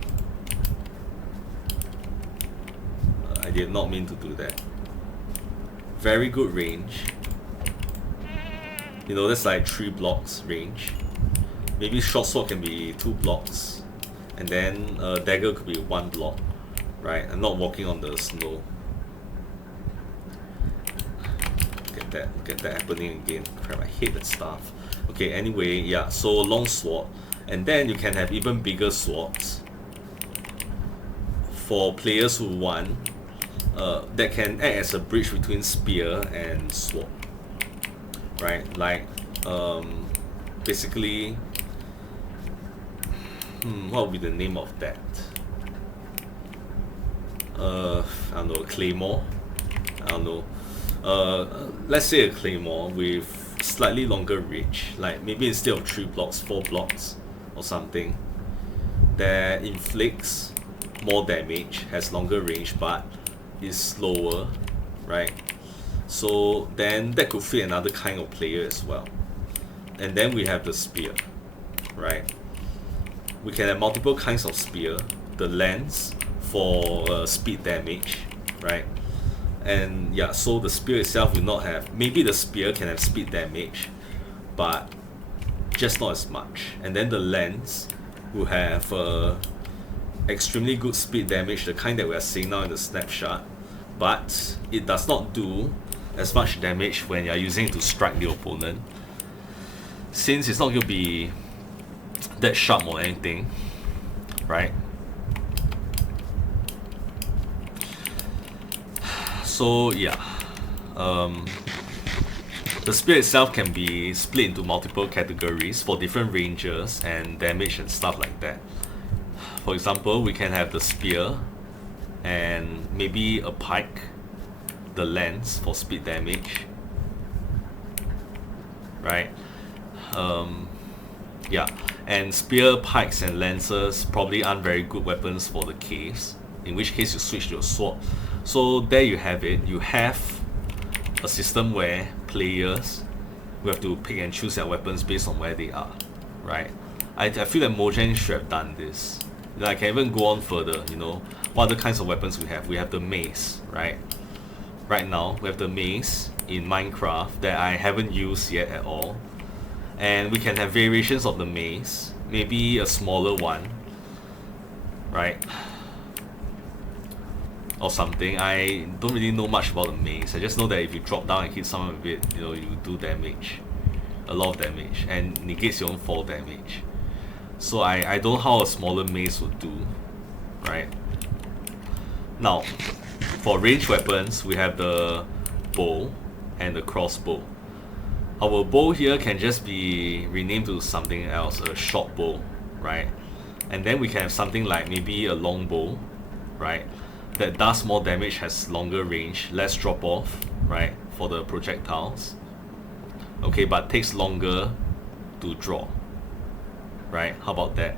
I did not mean to do that. Very good range. That's like 3 blocks range. Maybe short sword can be 2 blocks, and then dagger could be 1 block. Right, I'm not walking on the snow. Get that happening again. Crap, I hate that stuff. Okay, anyway, yeah, so long sword. And then you can have even bigger swords for players who want, that can act as a bridge between spear and sword. Right, like, basically, what would be the name of that? I don't know, claymore? I don't know. Let's say a claymore with slightly longer reach, like maybe instead of 3 blocks, 4 blocks or something, that inflicts more damage, has longer range, but is slower, right? So then that could fit another kind of player as well. And then we have the spear, right? We can have multiple kinds of spear. The lance for speed damage, right? And yeah, so the spear itself will not have, maybe the spear can have speed damage, but just not as much. And then the lance will have extremely good speed damage, the kind that we are seeing now in the snapshot, but it does not do as much damage when you are using it to strike the opponent, since it's not going to be that sharp or anything, right? So yeah, the spear itself can be split into multiple categories for different ranges and damage and stuff like that. For example, we can have the spear and maybe a pike, the lance for speed damage, right? Yeah, and spear, pikes and lances probably aren't very good weapons for the caves, in which case you switch to your sword. So there you have it. You have a system where players will have to pick and choose their weapons based on where they are, right? I feel that Mojang should have done this. I can even go on further, what other kinds of weapons we have? We have the mace, right? Right now, we have the mace, in Minecraft that I haven't used yet at all. And we can have variations of the maze, maybe a smaller one, right? Or something. I don't really know much about the maze. I just know that if you drop down and hit someone with it, you do damage. A lot of damage. And negates your own fall damage. So I don't know how a smaller maze would do, right? Now, for ranged weapons, we have the bow and the crossbow. Our bow here can just be renamed to something else, a short bow, right? And then we can have something like maybe a long bow, right? That does more damage, has longer range, less drop off, right? For the projectiles. Okay, but takes longer to draw, right? How about that?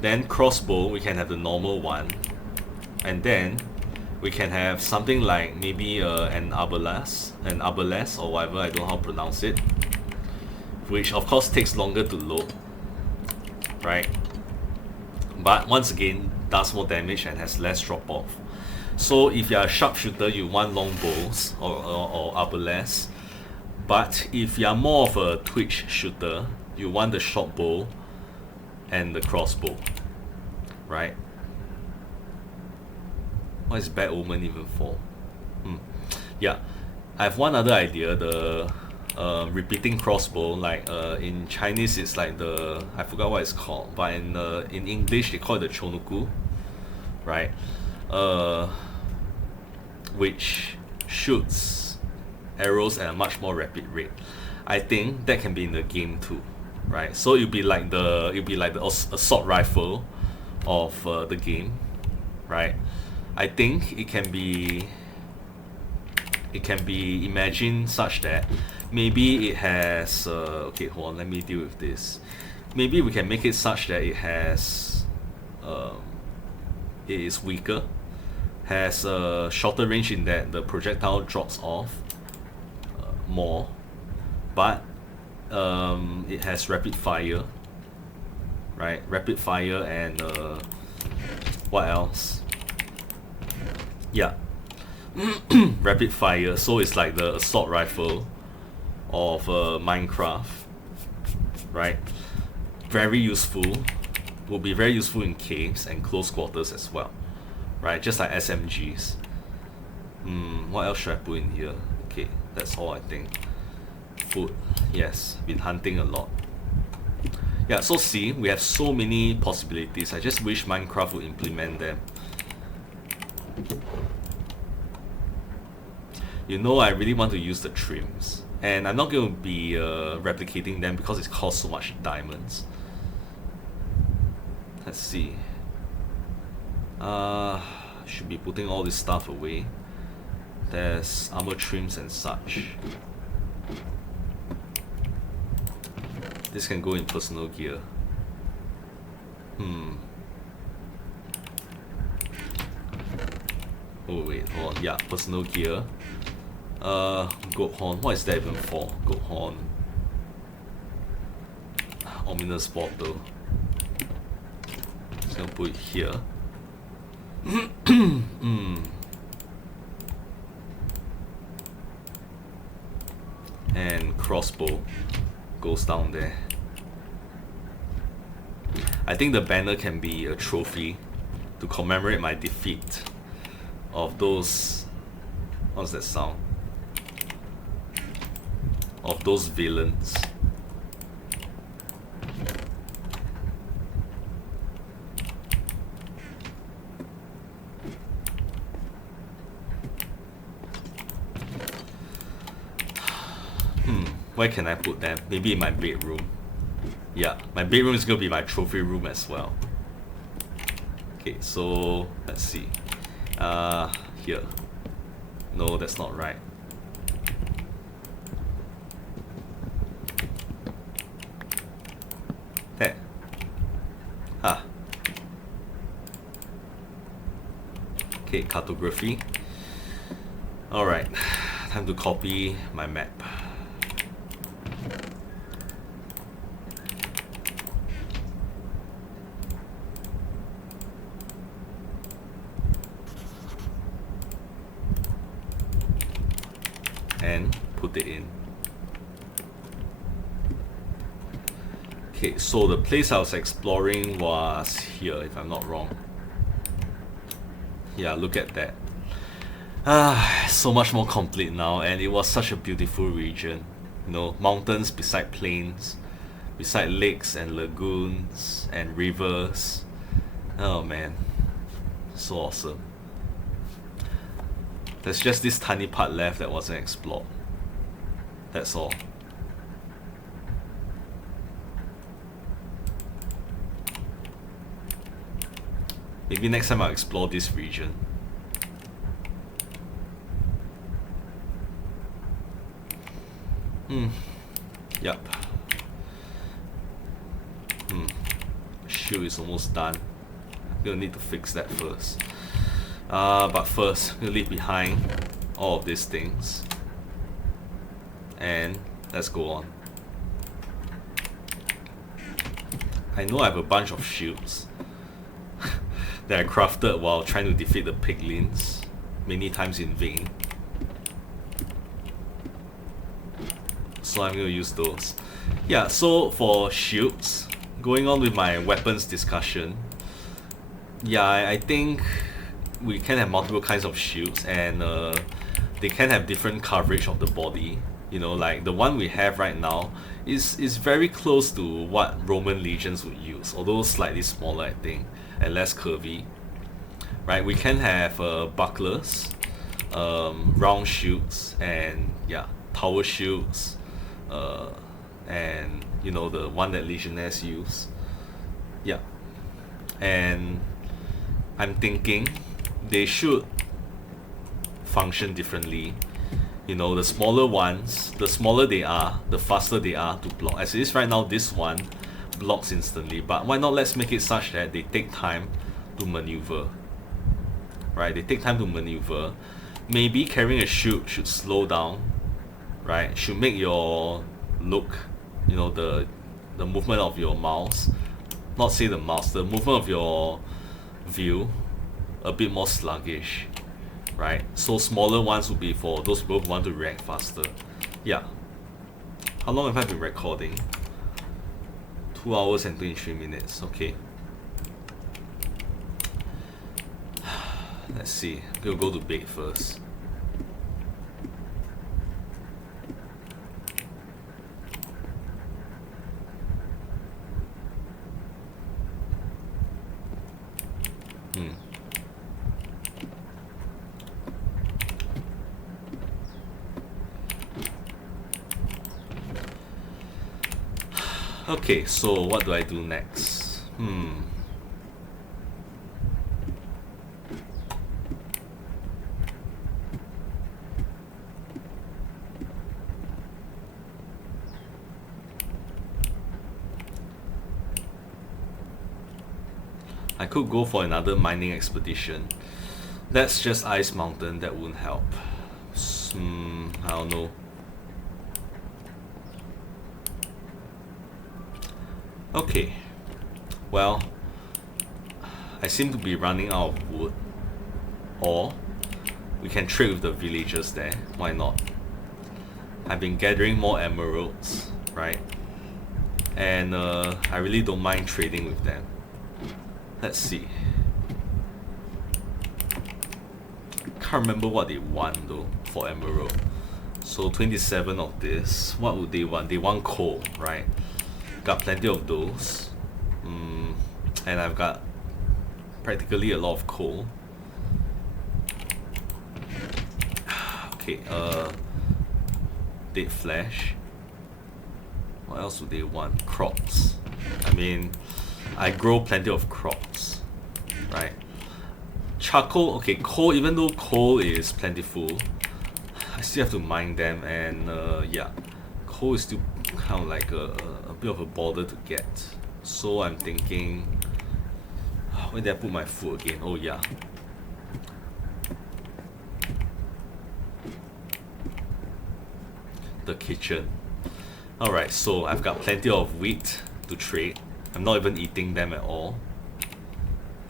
Then crossbow, we can have the normal one. And then we can have something like maybe an arbalest or whatever, I don't know how to pronounce it, which of course takes longer to load, right? But once again, does more damage and has less drop off. So if you're a sharpshooter, you want long bows or arbalest. But if you're more of a twitch shooter, you want the short bow and the crossbow, right? What is Bad Omen even for? Yeah, I have one other idea, the repeating crossbow, like in Chinese it's like the, I forgot what it's called, but in English they call it the chonuku, right? Which shoots arrows at a much more rapid rate. I think that can be in the game too, right? So it'll be like the assault rifle of the game, right? I think it can be imagined such that maybe it has okay, hold on, let me deal with this. Maybe we can make it such that it has it is weaker, has a shorter range in that the projectile drops off more, but it has rapid fire, right? Rapid fire and what else? Yeah, rapid fire. So it's like the assault rifle of Minecraft, right? Very useful. Will be very useful in caves and close quarters as well, right? Just like SMGs. What else should I put in here? Okay, that's all I think. Food. Yes, been hunting a lot. Yeah, so see, we have so many possibilities. I just wish Minecraft would implement them. I really want to use the trims, and I'm not going to be replicating them because it costs so much diamonds. Let's see. Should be putting all this stuff away. There's armor trims and such. This can go in personal gear. Oh wait, hold on. Yeah, personal gear. Goat horn. What is that even for? Goat horn. Ominous bottle. Just gonna put it here. And crossbow goes down there. I think the banner can be a trophy to commemorate my defeat of those, what's that sound? Of those villains. Where can I put them? Maybe in my bedroom. Yeah, my bedroom is gonna be my trophy room as well. Okay, so let's see. Here. No, that's not right. There. Okay, cartography. Alright, time to copy my map. And Okay, so the place I was exploring was here, if I'm not wrong. Yeah, look at that. So much more complete now, and it was such a beautiful region. You know, mountains beside plains, beside lakes and lagoons and rivers. Oh man, so awesome. There's just this tiny part left that wasn't explored. That's all. Maybe next time I'll explore this region. Yep. Shield is almost done. I'm gonna need to fix that first. But first, I'm gonna leave behind all of these things. And let's go on. I know I have a bunch of shields that I crafted while trying to defeat the piglins, many times in vain. So I'm gonna use those. Yeah, so for shields, going on with my weapons discussion, yeah, I think we can have multiple kinds of shields, and they can have different coverage of the body. You know, like the one we have right now is very close to what Roman legions would use, although slightly smaller, I think, and less curvy. Right, we can have bucklers, round shields, and yeah, power shields, and you know, the one that legionnaires use. Yeah, and I'm thinking they should function differently. You know, the smaller ones, the smaller they are, the faster they are to block. As it is right now, this one blocks instantly, but why not let's make it such that they take time to maneuver. Right, they take time to maneuver. Maybe carrying a shield should slow down, right? Should make your look, you know, the movement of your mouse, not say the mouse, the movement of your view a bit more sluggish, right? So smaller ones would be for those people who want to react faster. Yeah. How long have I been recording? 2 hours and 23 minutes. Okay. Let's see. I'm gonna go to bed first. Okay, so what do I do next? I could go for another mining expedition. That's just Ice Mountain, that wouldn't help. I don't know. Okay, well, I seem to be running out of wood, or we can trade with the villagers there. Why not? I've been gathering more emeralds, right? And I really don't mind trading with them. Let's see. Can't remember what they want though for emerald. So 27 of this. What would they want? They want coal, right? Got plenty of those. And I've got practically a lot of coal. Okay, dead flesh. What else would they want? Crops. I mean, I grow plenty of crops, right? Charcoal, okay, coal, even though coal is plentiful, I still have to mine them, and yeah, coal is still kind of like a bit of a bother to get. So I'm thinking, where did I put my food again? Oh yeah. The kitchen. Alright, so I've got plenty of wheat to trade. I'm not even eating them at all.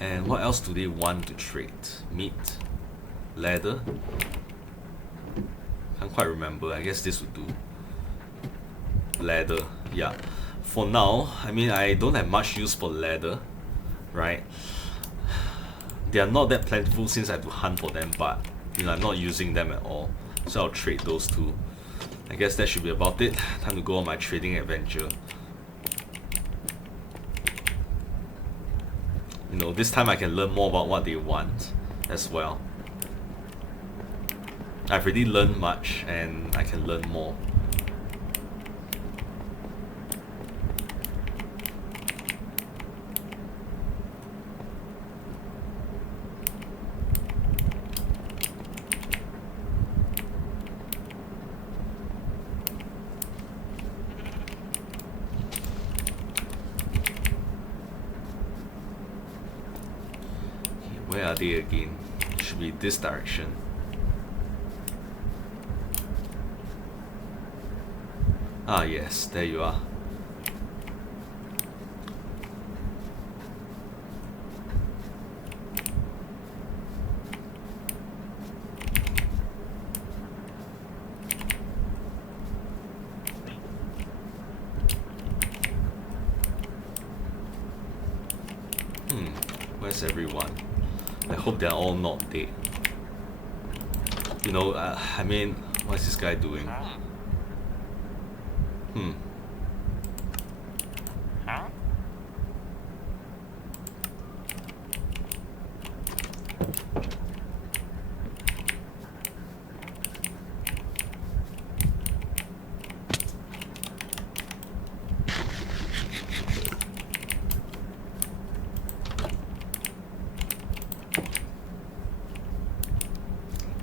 And what else do they want to trade? Meat? Leather? Can't quite remember. I guess this would do. Leather, yeah. for now, I mean, I don't have much use for leather, right? They are not that plentiful since I have to hunt for them, but you know, I'm not using them at all. So I'll trade those two. I guess that should be about it. Time to go on my trading adventure. You know, this time I can learn more about what they want as well. I've already learned much and I can learn more. Where are they again? Should be this direction. Ah yes, there you are. Where's everyone? I hope they're all not dead. You know, I mean, what's this guy doing?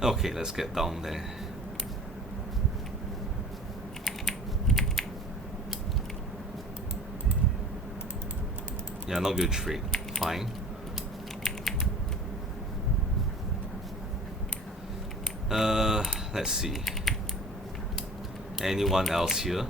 Okay, let's get down there. Yeah, not good trade. Fine. Let's see. Anyone else here?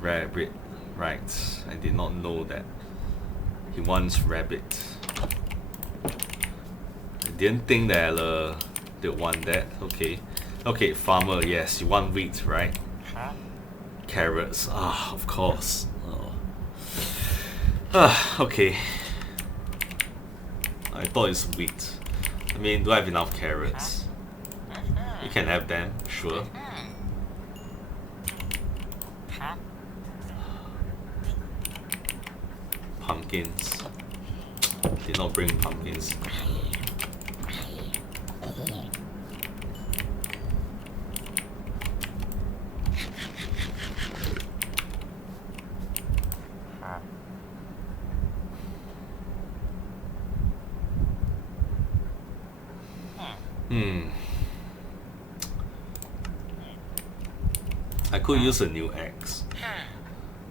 Rabbit. Right. I did not know that. He wants rabbit. I didn't think that they'd want that. Okay. Okay, farmer, yes, you want wheat, right? Carrots. Ah, of course. Oh. Okay. I thought it's wheat. I mean, do I have enough carrots? You can have them, sure. Pumpkins. Did not bring pumpkins. I could use a new axe.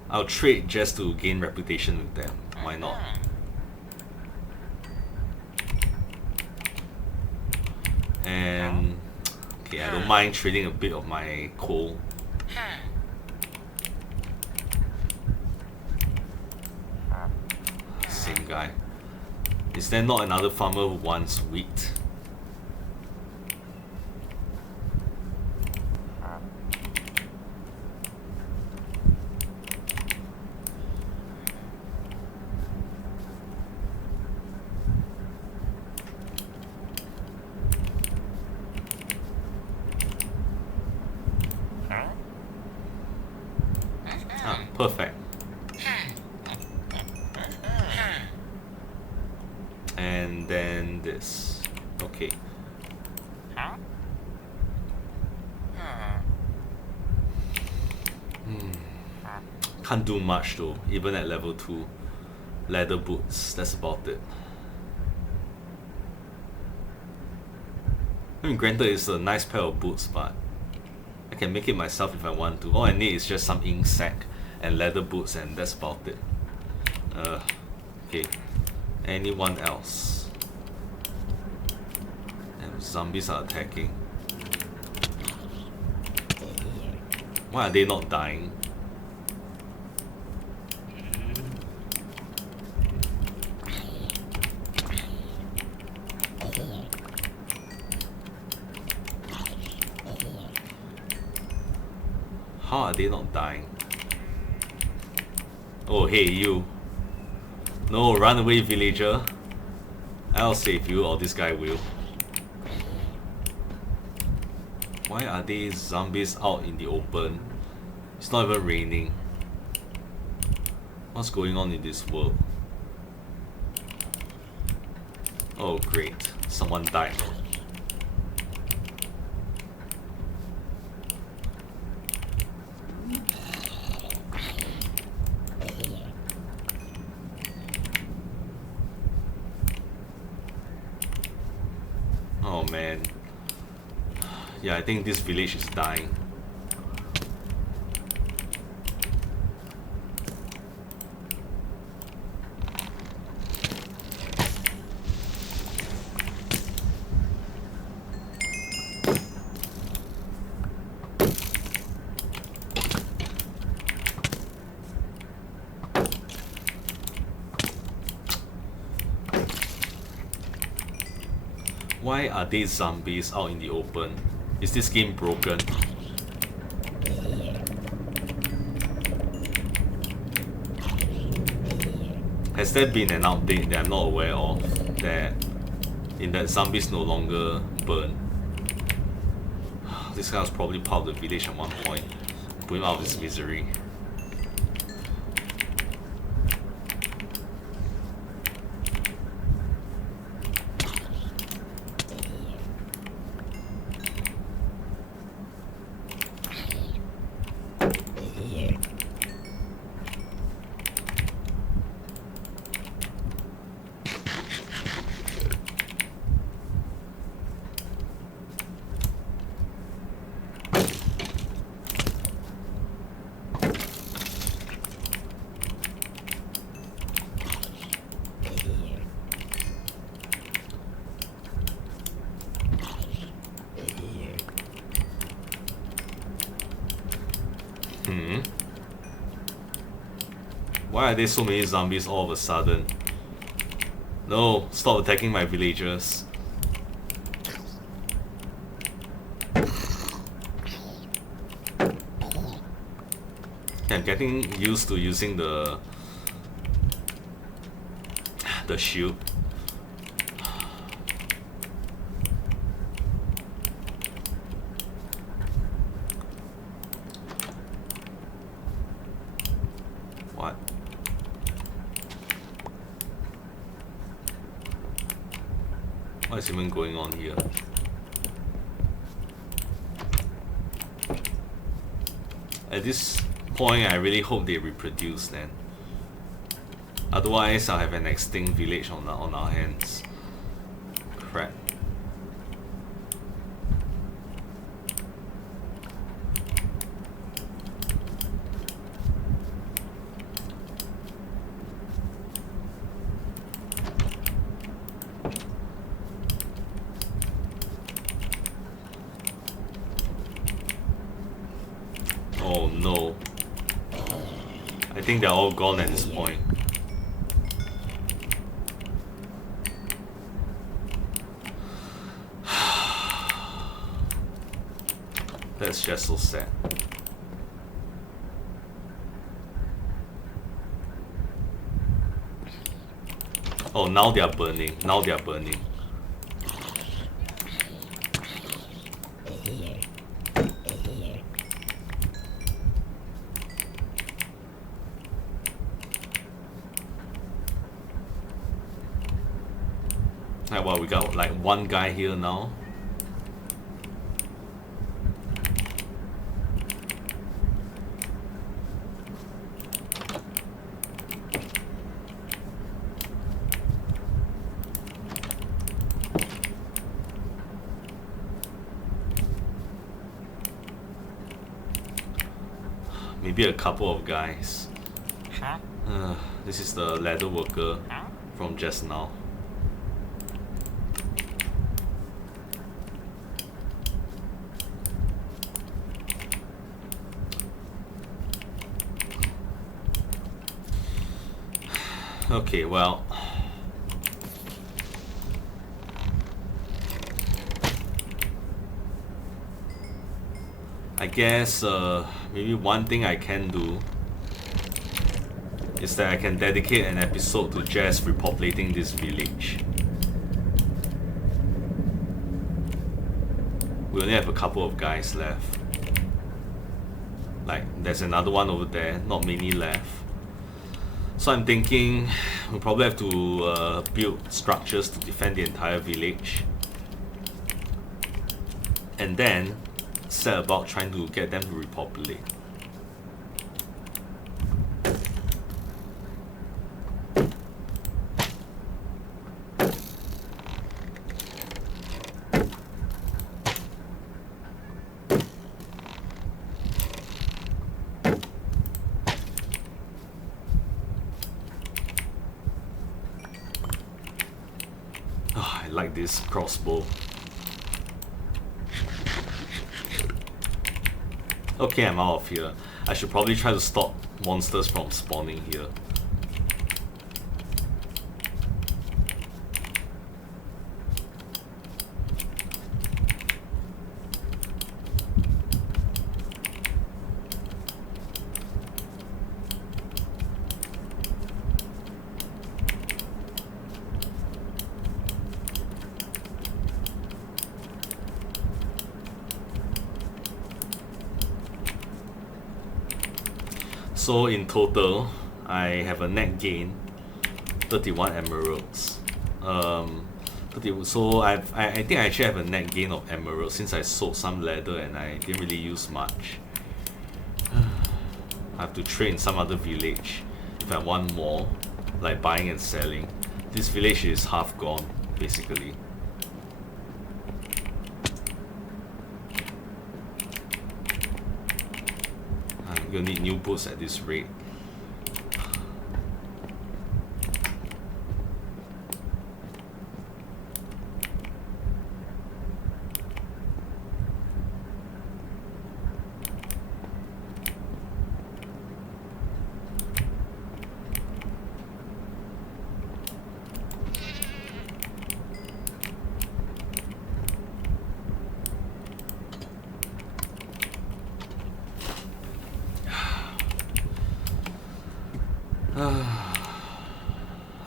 I'll trade just to gain reputation with them. Why not? And okay, I don't mind trading a bit of my coal. Same guy. Is there not another farmer who wants wheat? Perfect. And then this. Okay. Can't do much though, even at level 2. Leather boots, that's about it. I mean, granted it's a nice pair of boots, but I can make it myself if I want to. All I need is just some ink sac and leather boots, and that's about it. Okay. Anyone else? And zombies are attacking. Why are they not dying? How are they not dying? Oh, hey, you. No, run away, villager. I'll save you, or this guy will. Why are these zombies out in the open? It's not even raining. What's going on in this world? Oh, great. Someone died. Oh man. Yeah, I think this village is dying. Why are these zombies out in the open? Is this game broken? Has there been an update that I'm not aware of that in that zombies no longer burn? This guy was probably part of the village at one point. Put him out of his misery. Why are there so many zombies all of a sudden? No, stop attacking my villagers. I'm getting used to using the shield. What? What is even going on here? At this point, I really hope they reproduce then. Otherwise, I'll have an extinct village on our hands. Crap. Oh no. I think they're all gone at this point. That's just so sad. Oh, now they are burning. Now they are burning. Well, we got like one guy here now. Maybe a couple of guys. This is the ladder worker from just now. Okay, well, I guess maybe one thing I can do is that I can dedicate an episode to just repopulating this village. We only have a couple of guys left. Like, there's another one over there, not many left. So I'm thinking we'll probably have to build structures to defend the entire village. And then set about trying to get them to repopulate. Oh, I like this crossbow. Okay, I'm out of here. I should probably try to stop monsters from spawning here. So in total, I have a net gain 31 emeralds. So I think I actually have a net gain of emeralds since I sold some leather and I didn't really use much. I have to trade in some other village if I want more, like buying and selling. This village is half gone, basically. I'm gonna need new boots at this rate.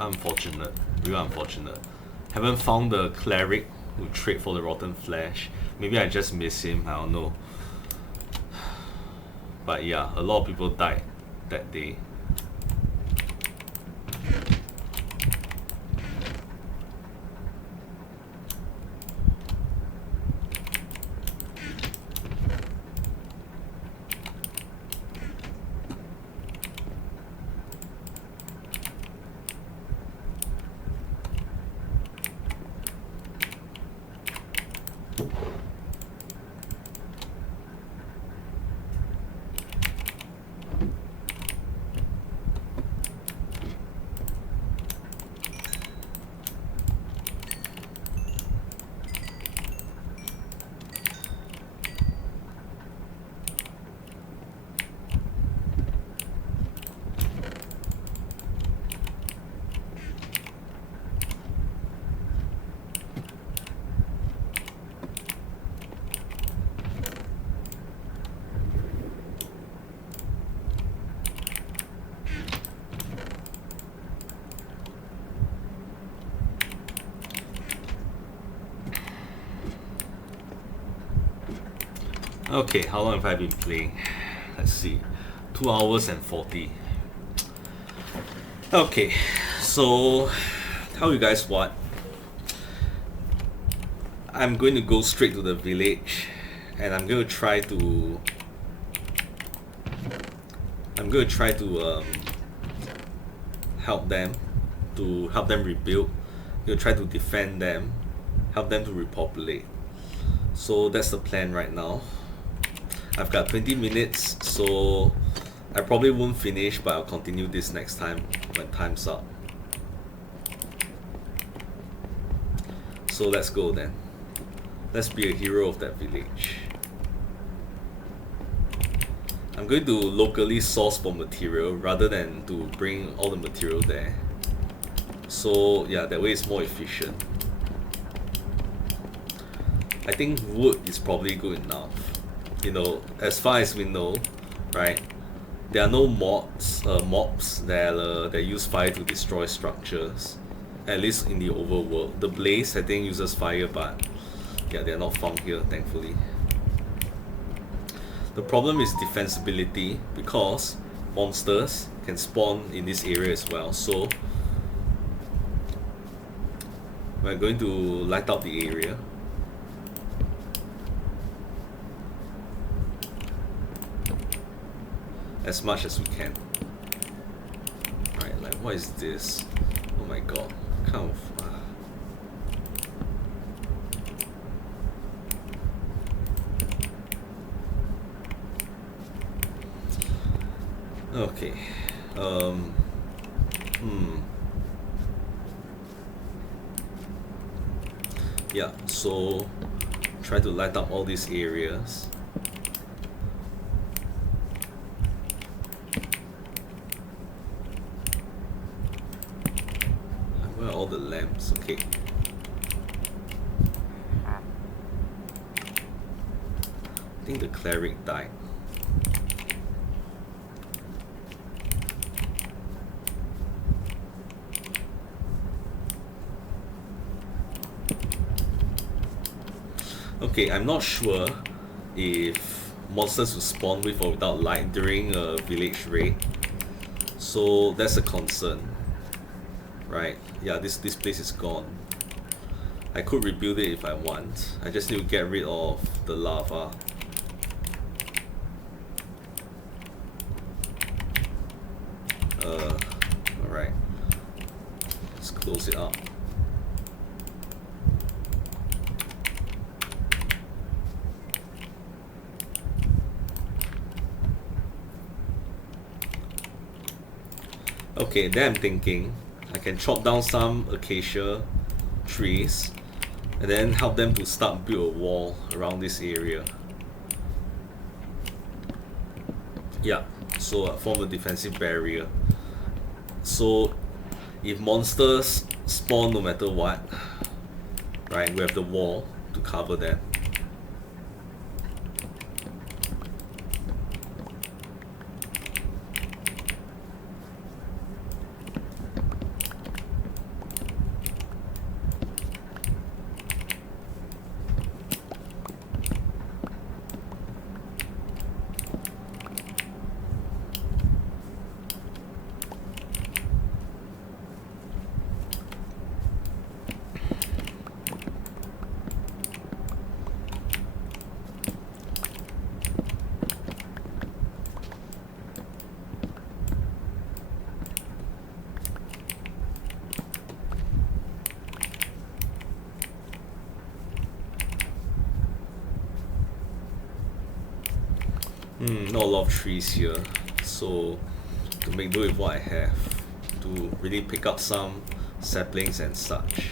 Unfortunate, real unfortunate. Haven't found the cleric who trade for the rotten flesh. Maybe I just miss him, I don't know. But yeah, a lot of people died that day. Okay, how long have I been playing? Let's see. 2 hours and 40. Okay, so tell you guys what. I'm going to go straight to the village and I'm going to try to help them rebuild. I'm going to try to defend them, help them to repopulate. So that's the plan right now. I've got 20 minutes, so I probably won't finish, but I'll continue this next time when time's up. So let's go then. Let's be a hero of that village. I'm going to locally source for material rather than to bring all the material there. So yeah, that way it's more efficient. I think wood is probably good enough. You know, as far as we know, right? There are no mobs that use fire to destroy structures, at least in the overworld. The blaze I think uses fire, but yeah, they're not found here, thankfully. The problem is defensibility because monsters can spawn in this area as well. So we're going to light up the area. As much as we can. Right, like what is this? Oh my god, kind of. Okay. Yeah, so try to light up all these areas. Where are all the lamps? Okay. I think the cleric died. Okay, I'm not sure if monsters will spawn with or without light during a village raid. So that's a concern. Right, yeah, this place is gone. I could rebuild it if I want. I just need to get rid of the lava. Alright. Let's close it up. Okay, then I'm thinking I can chop down some acacia trees and then help them to start build a wall around this area. Yeah, so form a defensive barrier. So if monsters spawn no matter what, right, we have the wall to cover them. Not a lot of trees here, so to make do with what I have, to really pick up some saplings and such.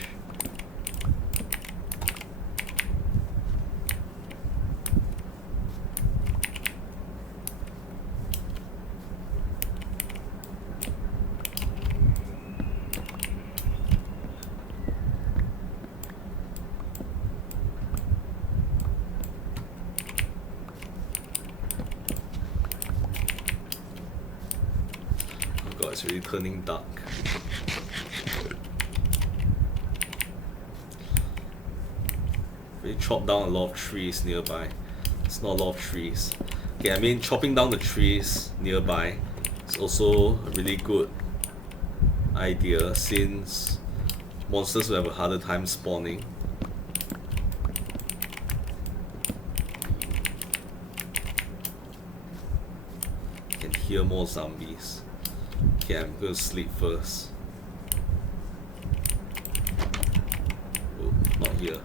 It's really turning dark. We chop down a lot of trees nearby. It's not a lot of trees. Okay, I mean chopping down the trees nearby is also a really good idea since monsters will have a harder time spawning. You can hear more zombies. Okay, I'm going to sleep first. Oh, not here.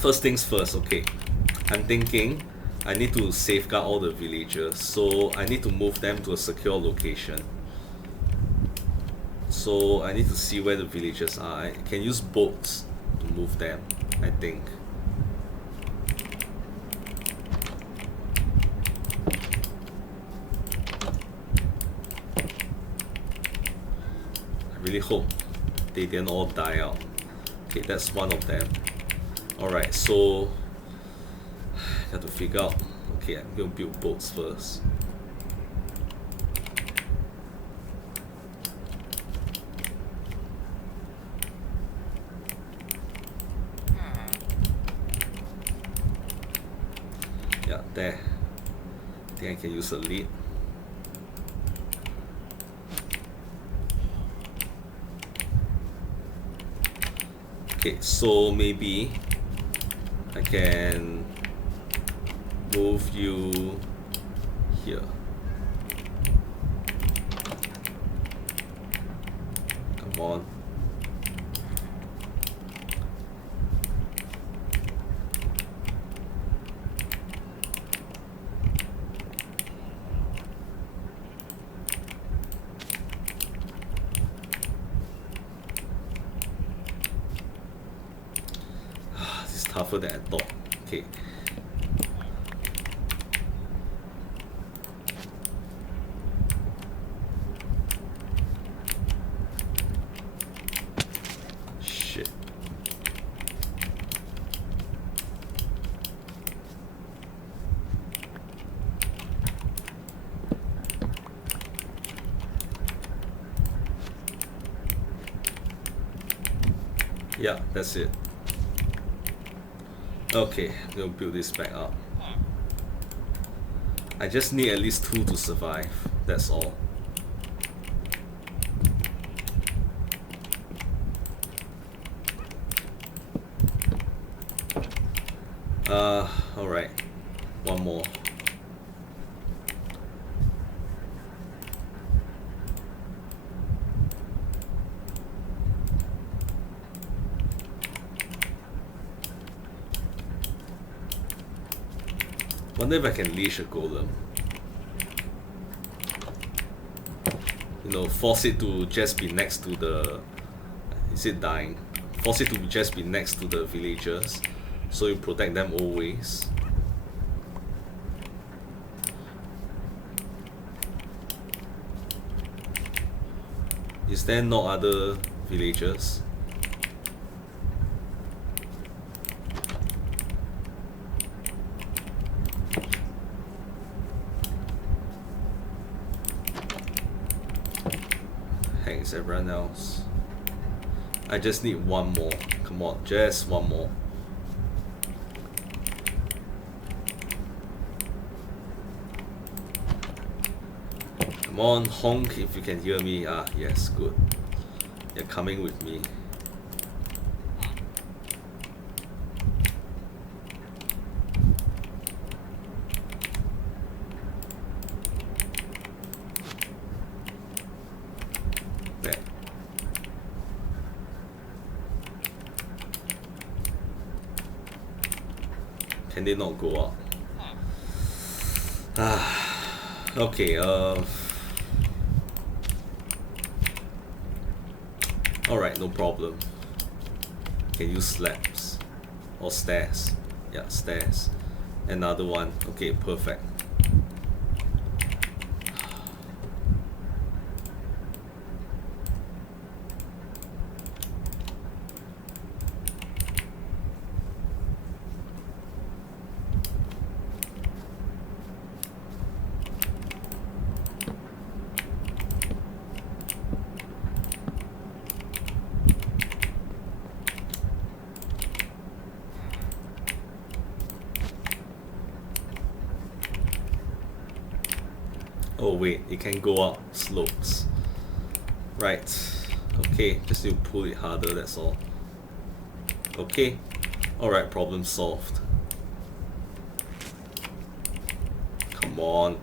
First things first, okay. I'm thinking I need to safeguard all the villagers, so I need to move them to a secure location. So I need to see where the villagers are. I can use boats to move them, I think. I really hope they didn't all die out. Okay, that's one of them. Alright, so I have to figure out. Okay, I'm gonna build boats first. Yeah, there. I think I can use a lead. Okay, so maybe I can move you here. Come on. This is tougher than I thought. Okay. Shit. Yeah, that's it. Okay, I'm gonna build this back up. I just need at least 2 to survive, that's all. Alright. One more. Wonder if I can leash a golem. You know, force it to just be next to the... Is it dying? Force it to just be next to the villagers, so you protect them always. Is there no other villagers? Hangs everyone else. I just need one more. Come on, just one more. Come on, honk if you can hear me. Ah, yes, good. You're coming with me. There. Can they not go up? Ah, okay, alright, no problem. Can use slabs or stairs. Yeah, stairs. Another one. Okay, perfect. Oh wait, it can go up slopes. Right. Okay, just need to pull it harder, that's all. Okay. Alright, problem solved. Come on.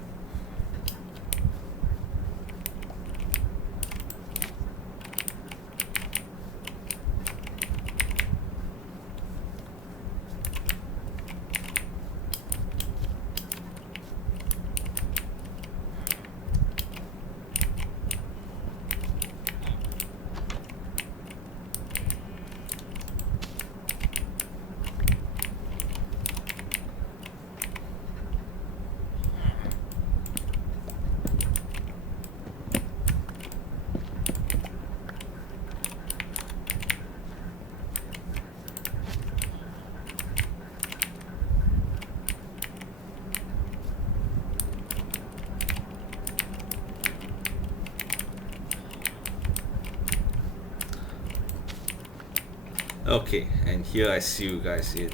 Okay, and here I see you guys in.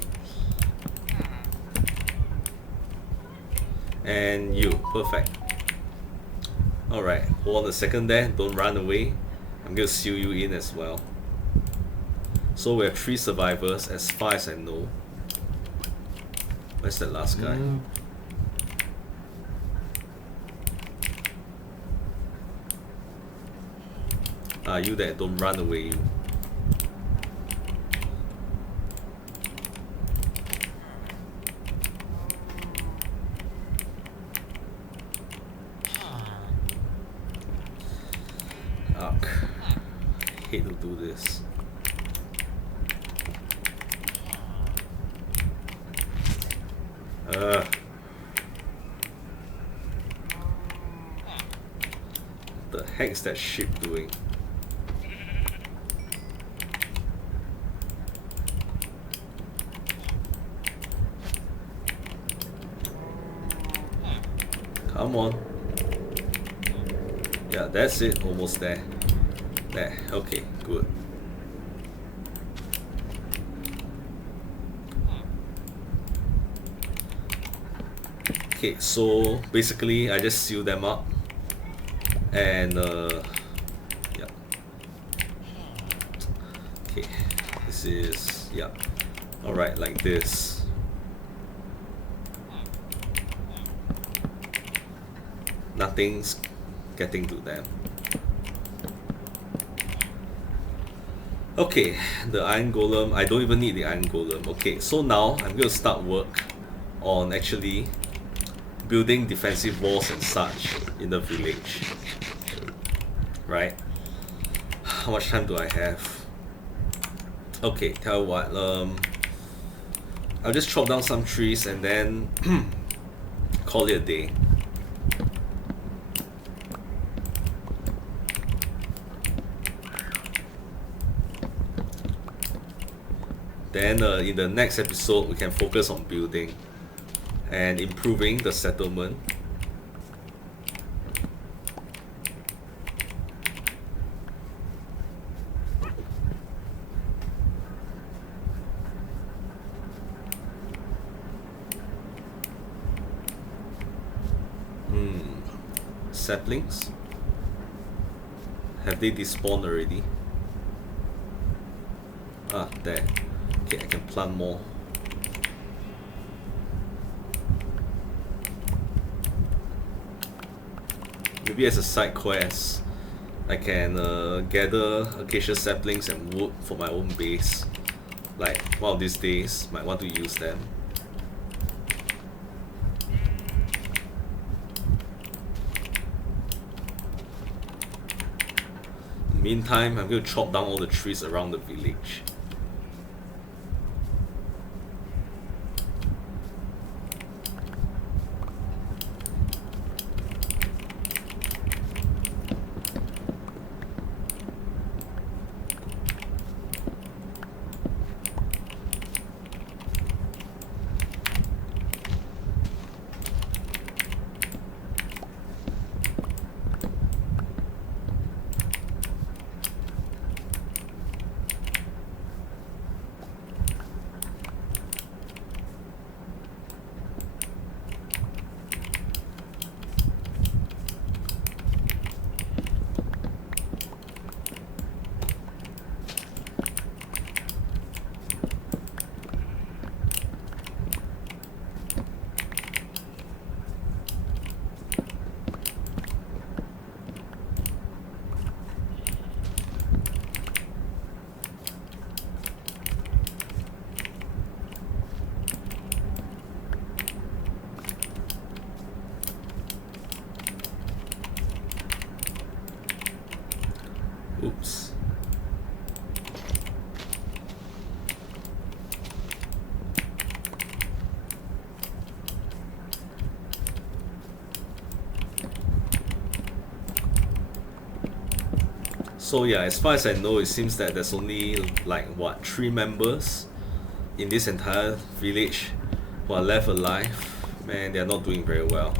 And you, perfect. Alright, hold on a second there, don't run away. I'm gonna seal you in as well. So we have 3 survivors as far as I know. Where's that last guy? Ah, you there, don't run away, you. Ugh. Hate to do this. The heck is that ship doing? Come on. Yeah, that's it. Almost there. There. Okay, good. Okay, so basically I just seal them up. And yeah. Okay, this is, yeah. Alright, like this. Nothing's getting to them. Okay, the iron golem, I don't even need the iron golem. Okay, so now I'm going to start work on actually building defensive walls and such in the village. Right? How much time do I have? Okay, tell you what, I'll just chop down some trees and then call it a day. Then in the next episode, we can focus on building and improving the settlement. Saplings? Have they despawned already? Ah, there. Okay, I can plant more. Maybe as a side quest, I can gather acacia saplings and wood for my own base. Like, one of these days, might want to use them. Meantime, I'm going to chop down all the trees around the village. Oops. So yeah, as far as I know, it seems that there's only like what, 3 members in this entire village who are left alive. Man, they're not doing very well.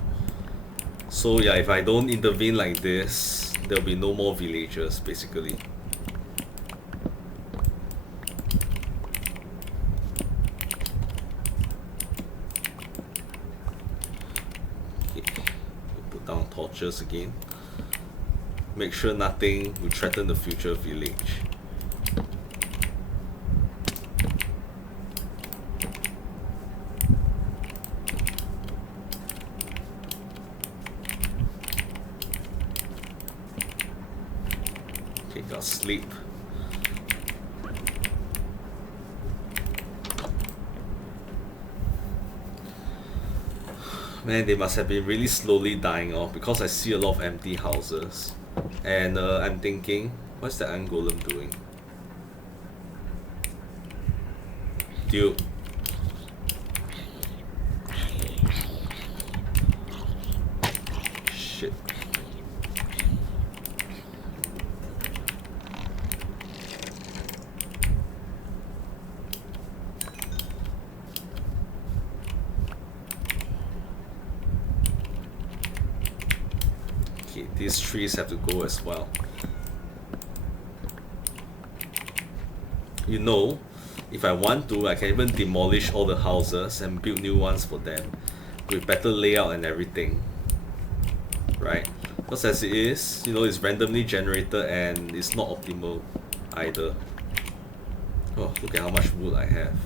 So yeah, if I don't intervene like this, there'll be no more villagers basically. torches again. Make sure nothing will threaten the future village. Okay, got sleep. Man, they must have been really slowly dying off because I see a lot of empty houses. And I'm thinking, what's the Iron Golem doing? Dude. Shit. Okay, these trees have to go as well. You know, if I want to, I can even demolish all the houses and build new ones for them with better layout and everything, right? Because as it is, you know, it's randomly generated and it's not optimal either. Oh, look at how much wood I have.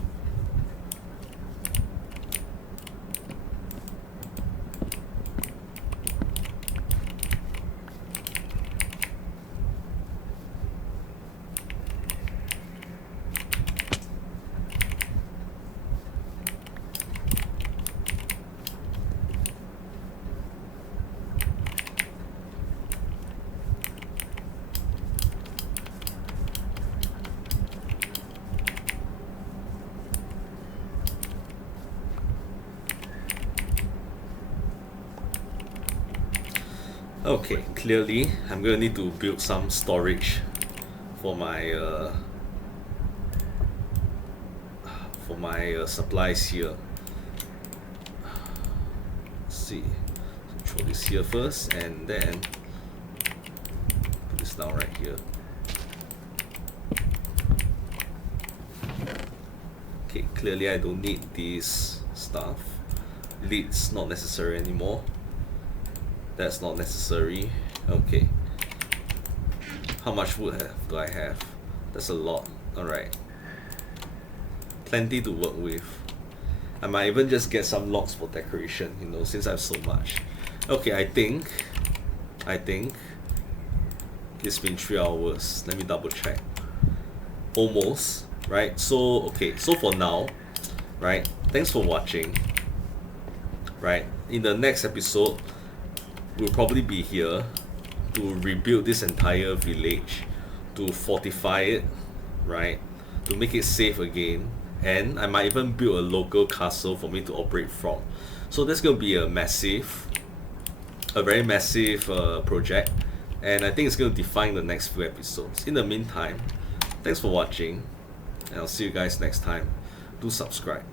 Okay, clearly I'm gonna need to build some storage for my supplies here. Let's see, so throw this here first and then put this down right here. Okay, clearly I don't need this stuff. Leads not necessary anymore. That's not necessary. Okay. How much wood do I have? That's a lot. Alright. Plenty to work with. I might even just get some logs for decoration, you know, since I have so much. Okay, I think it's been 3 hours. Let me double check. Almost, right? So, okay, so for now, right? Thanks for watching. Right? In the next episode, we'll probably be here to rebuild this entire village, to fortify it, right? To make it safe again. And I might even build a local castle for me to operate from. So that's going to be a very massive project. And I think it's going to define the next few episodes. In the meantime, thanks for watching. And I'll see you guys next time. Do subscribe.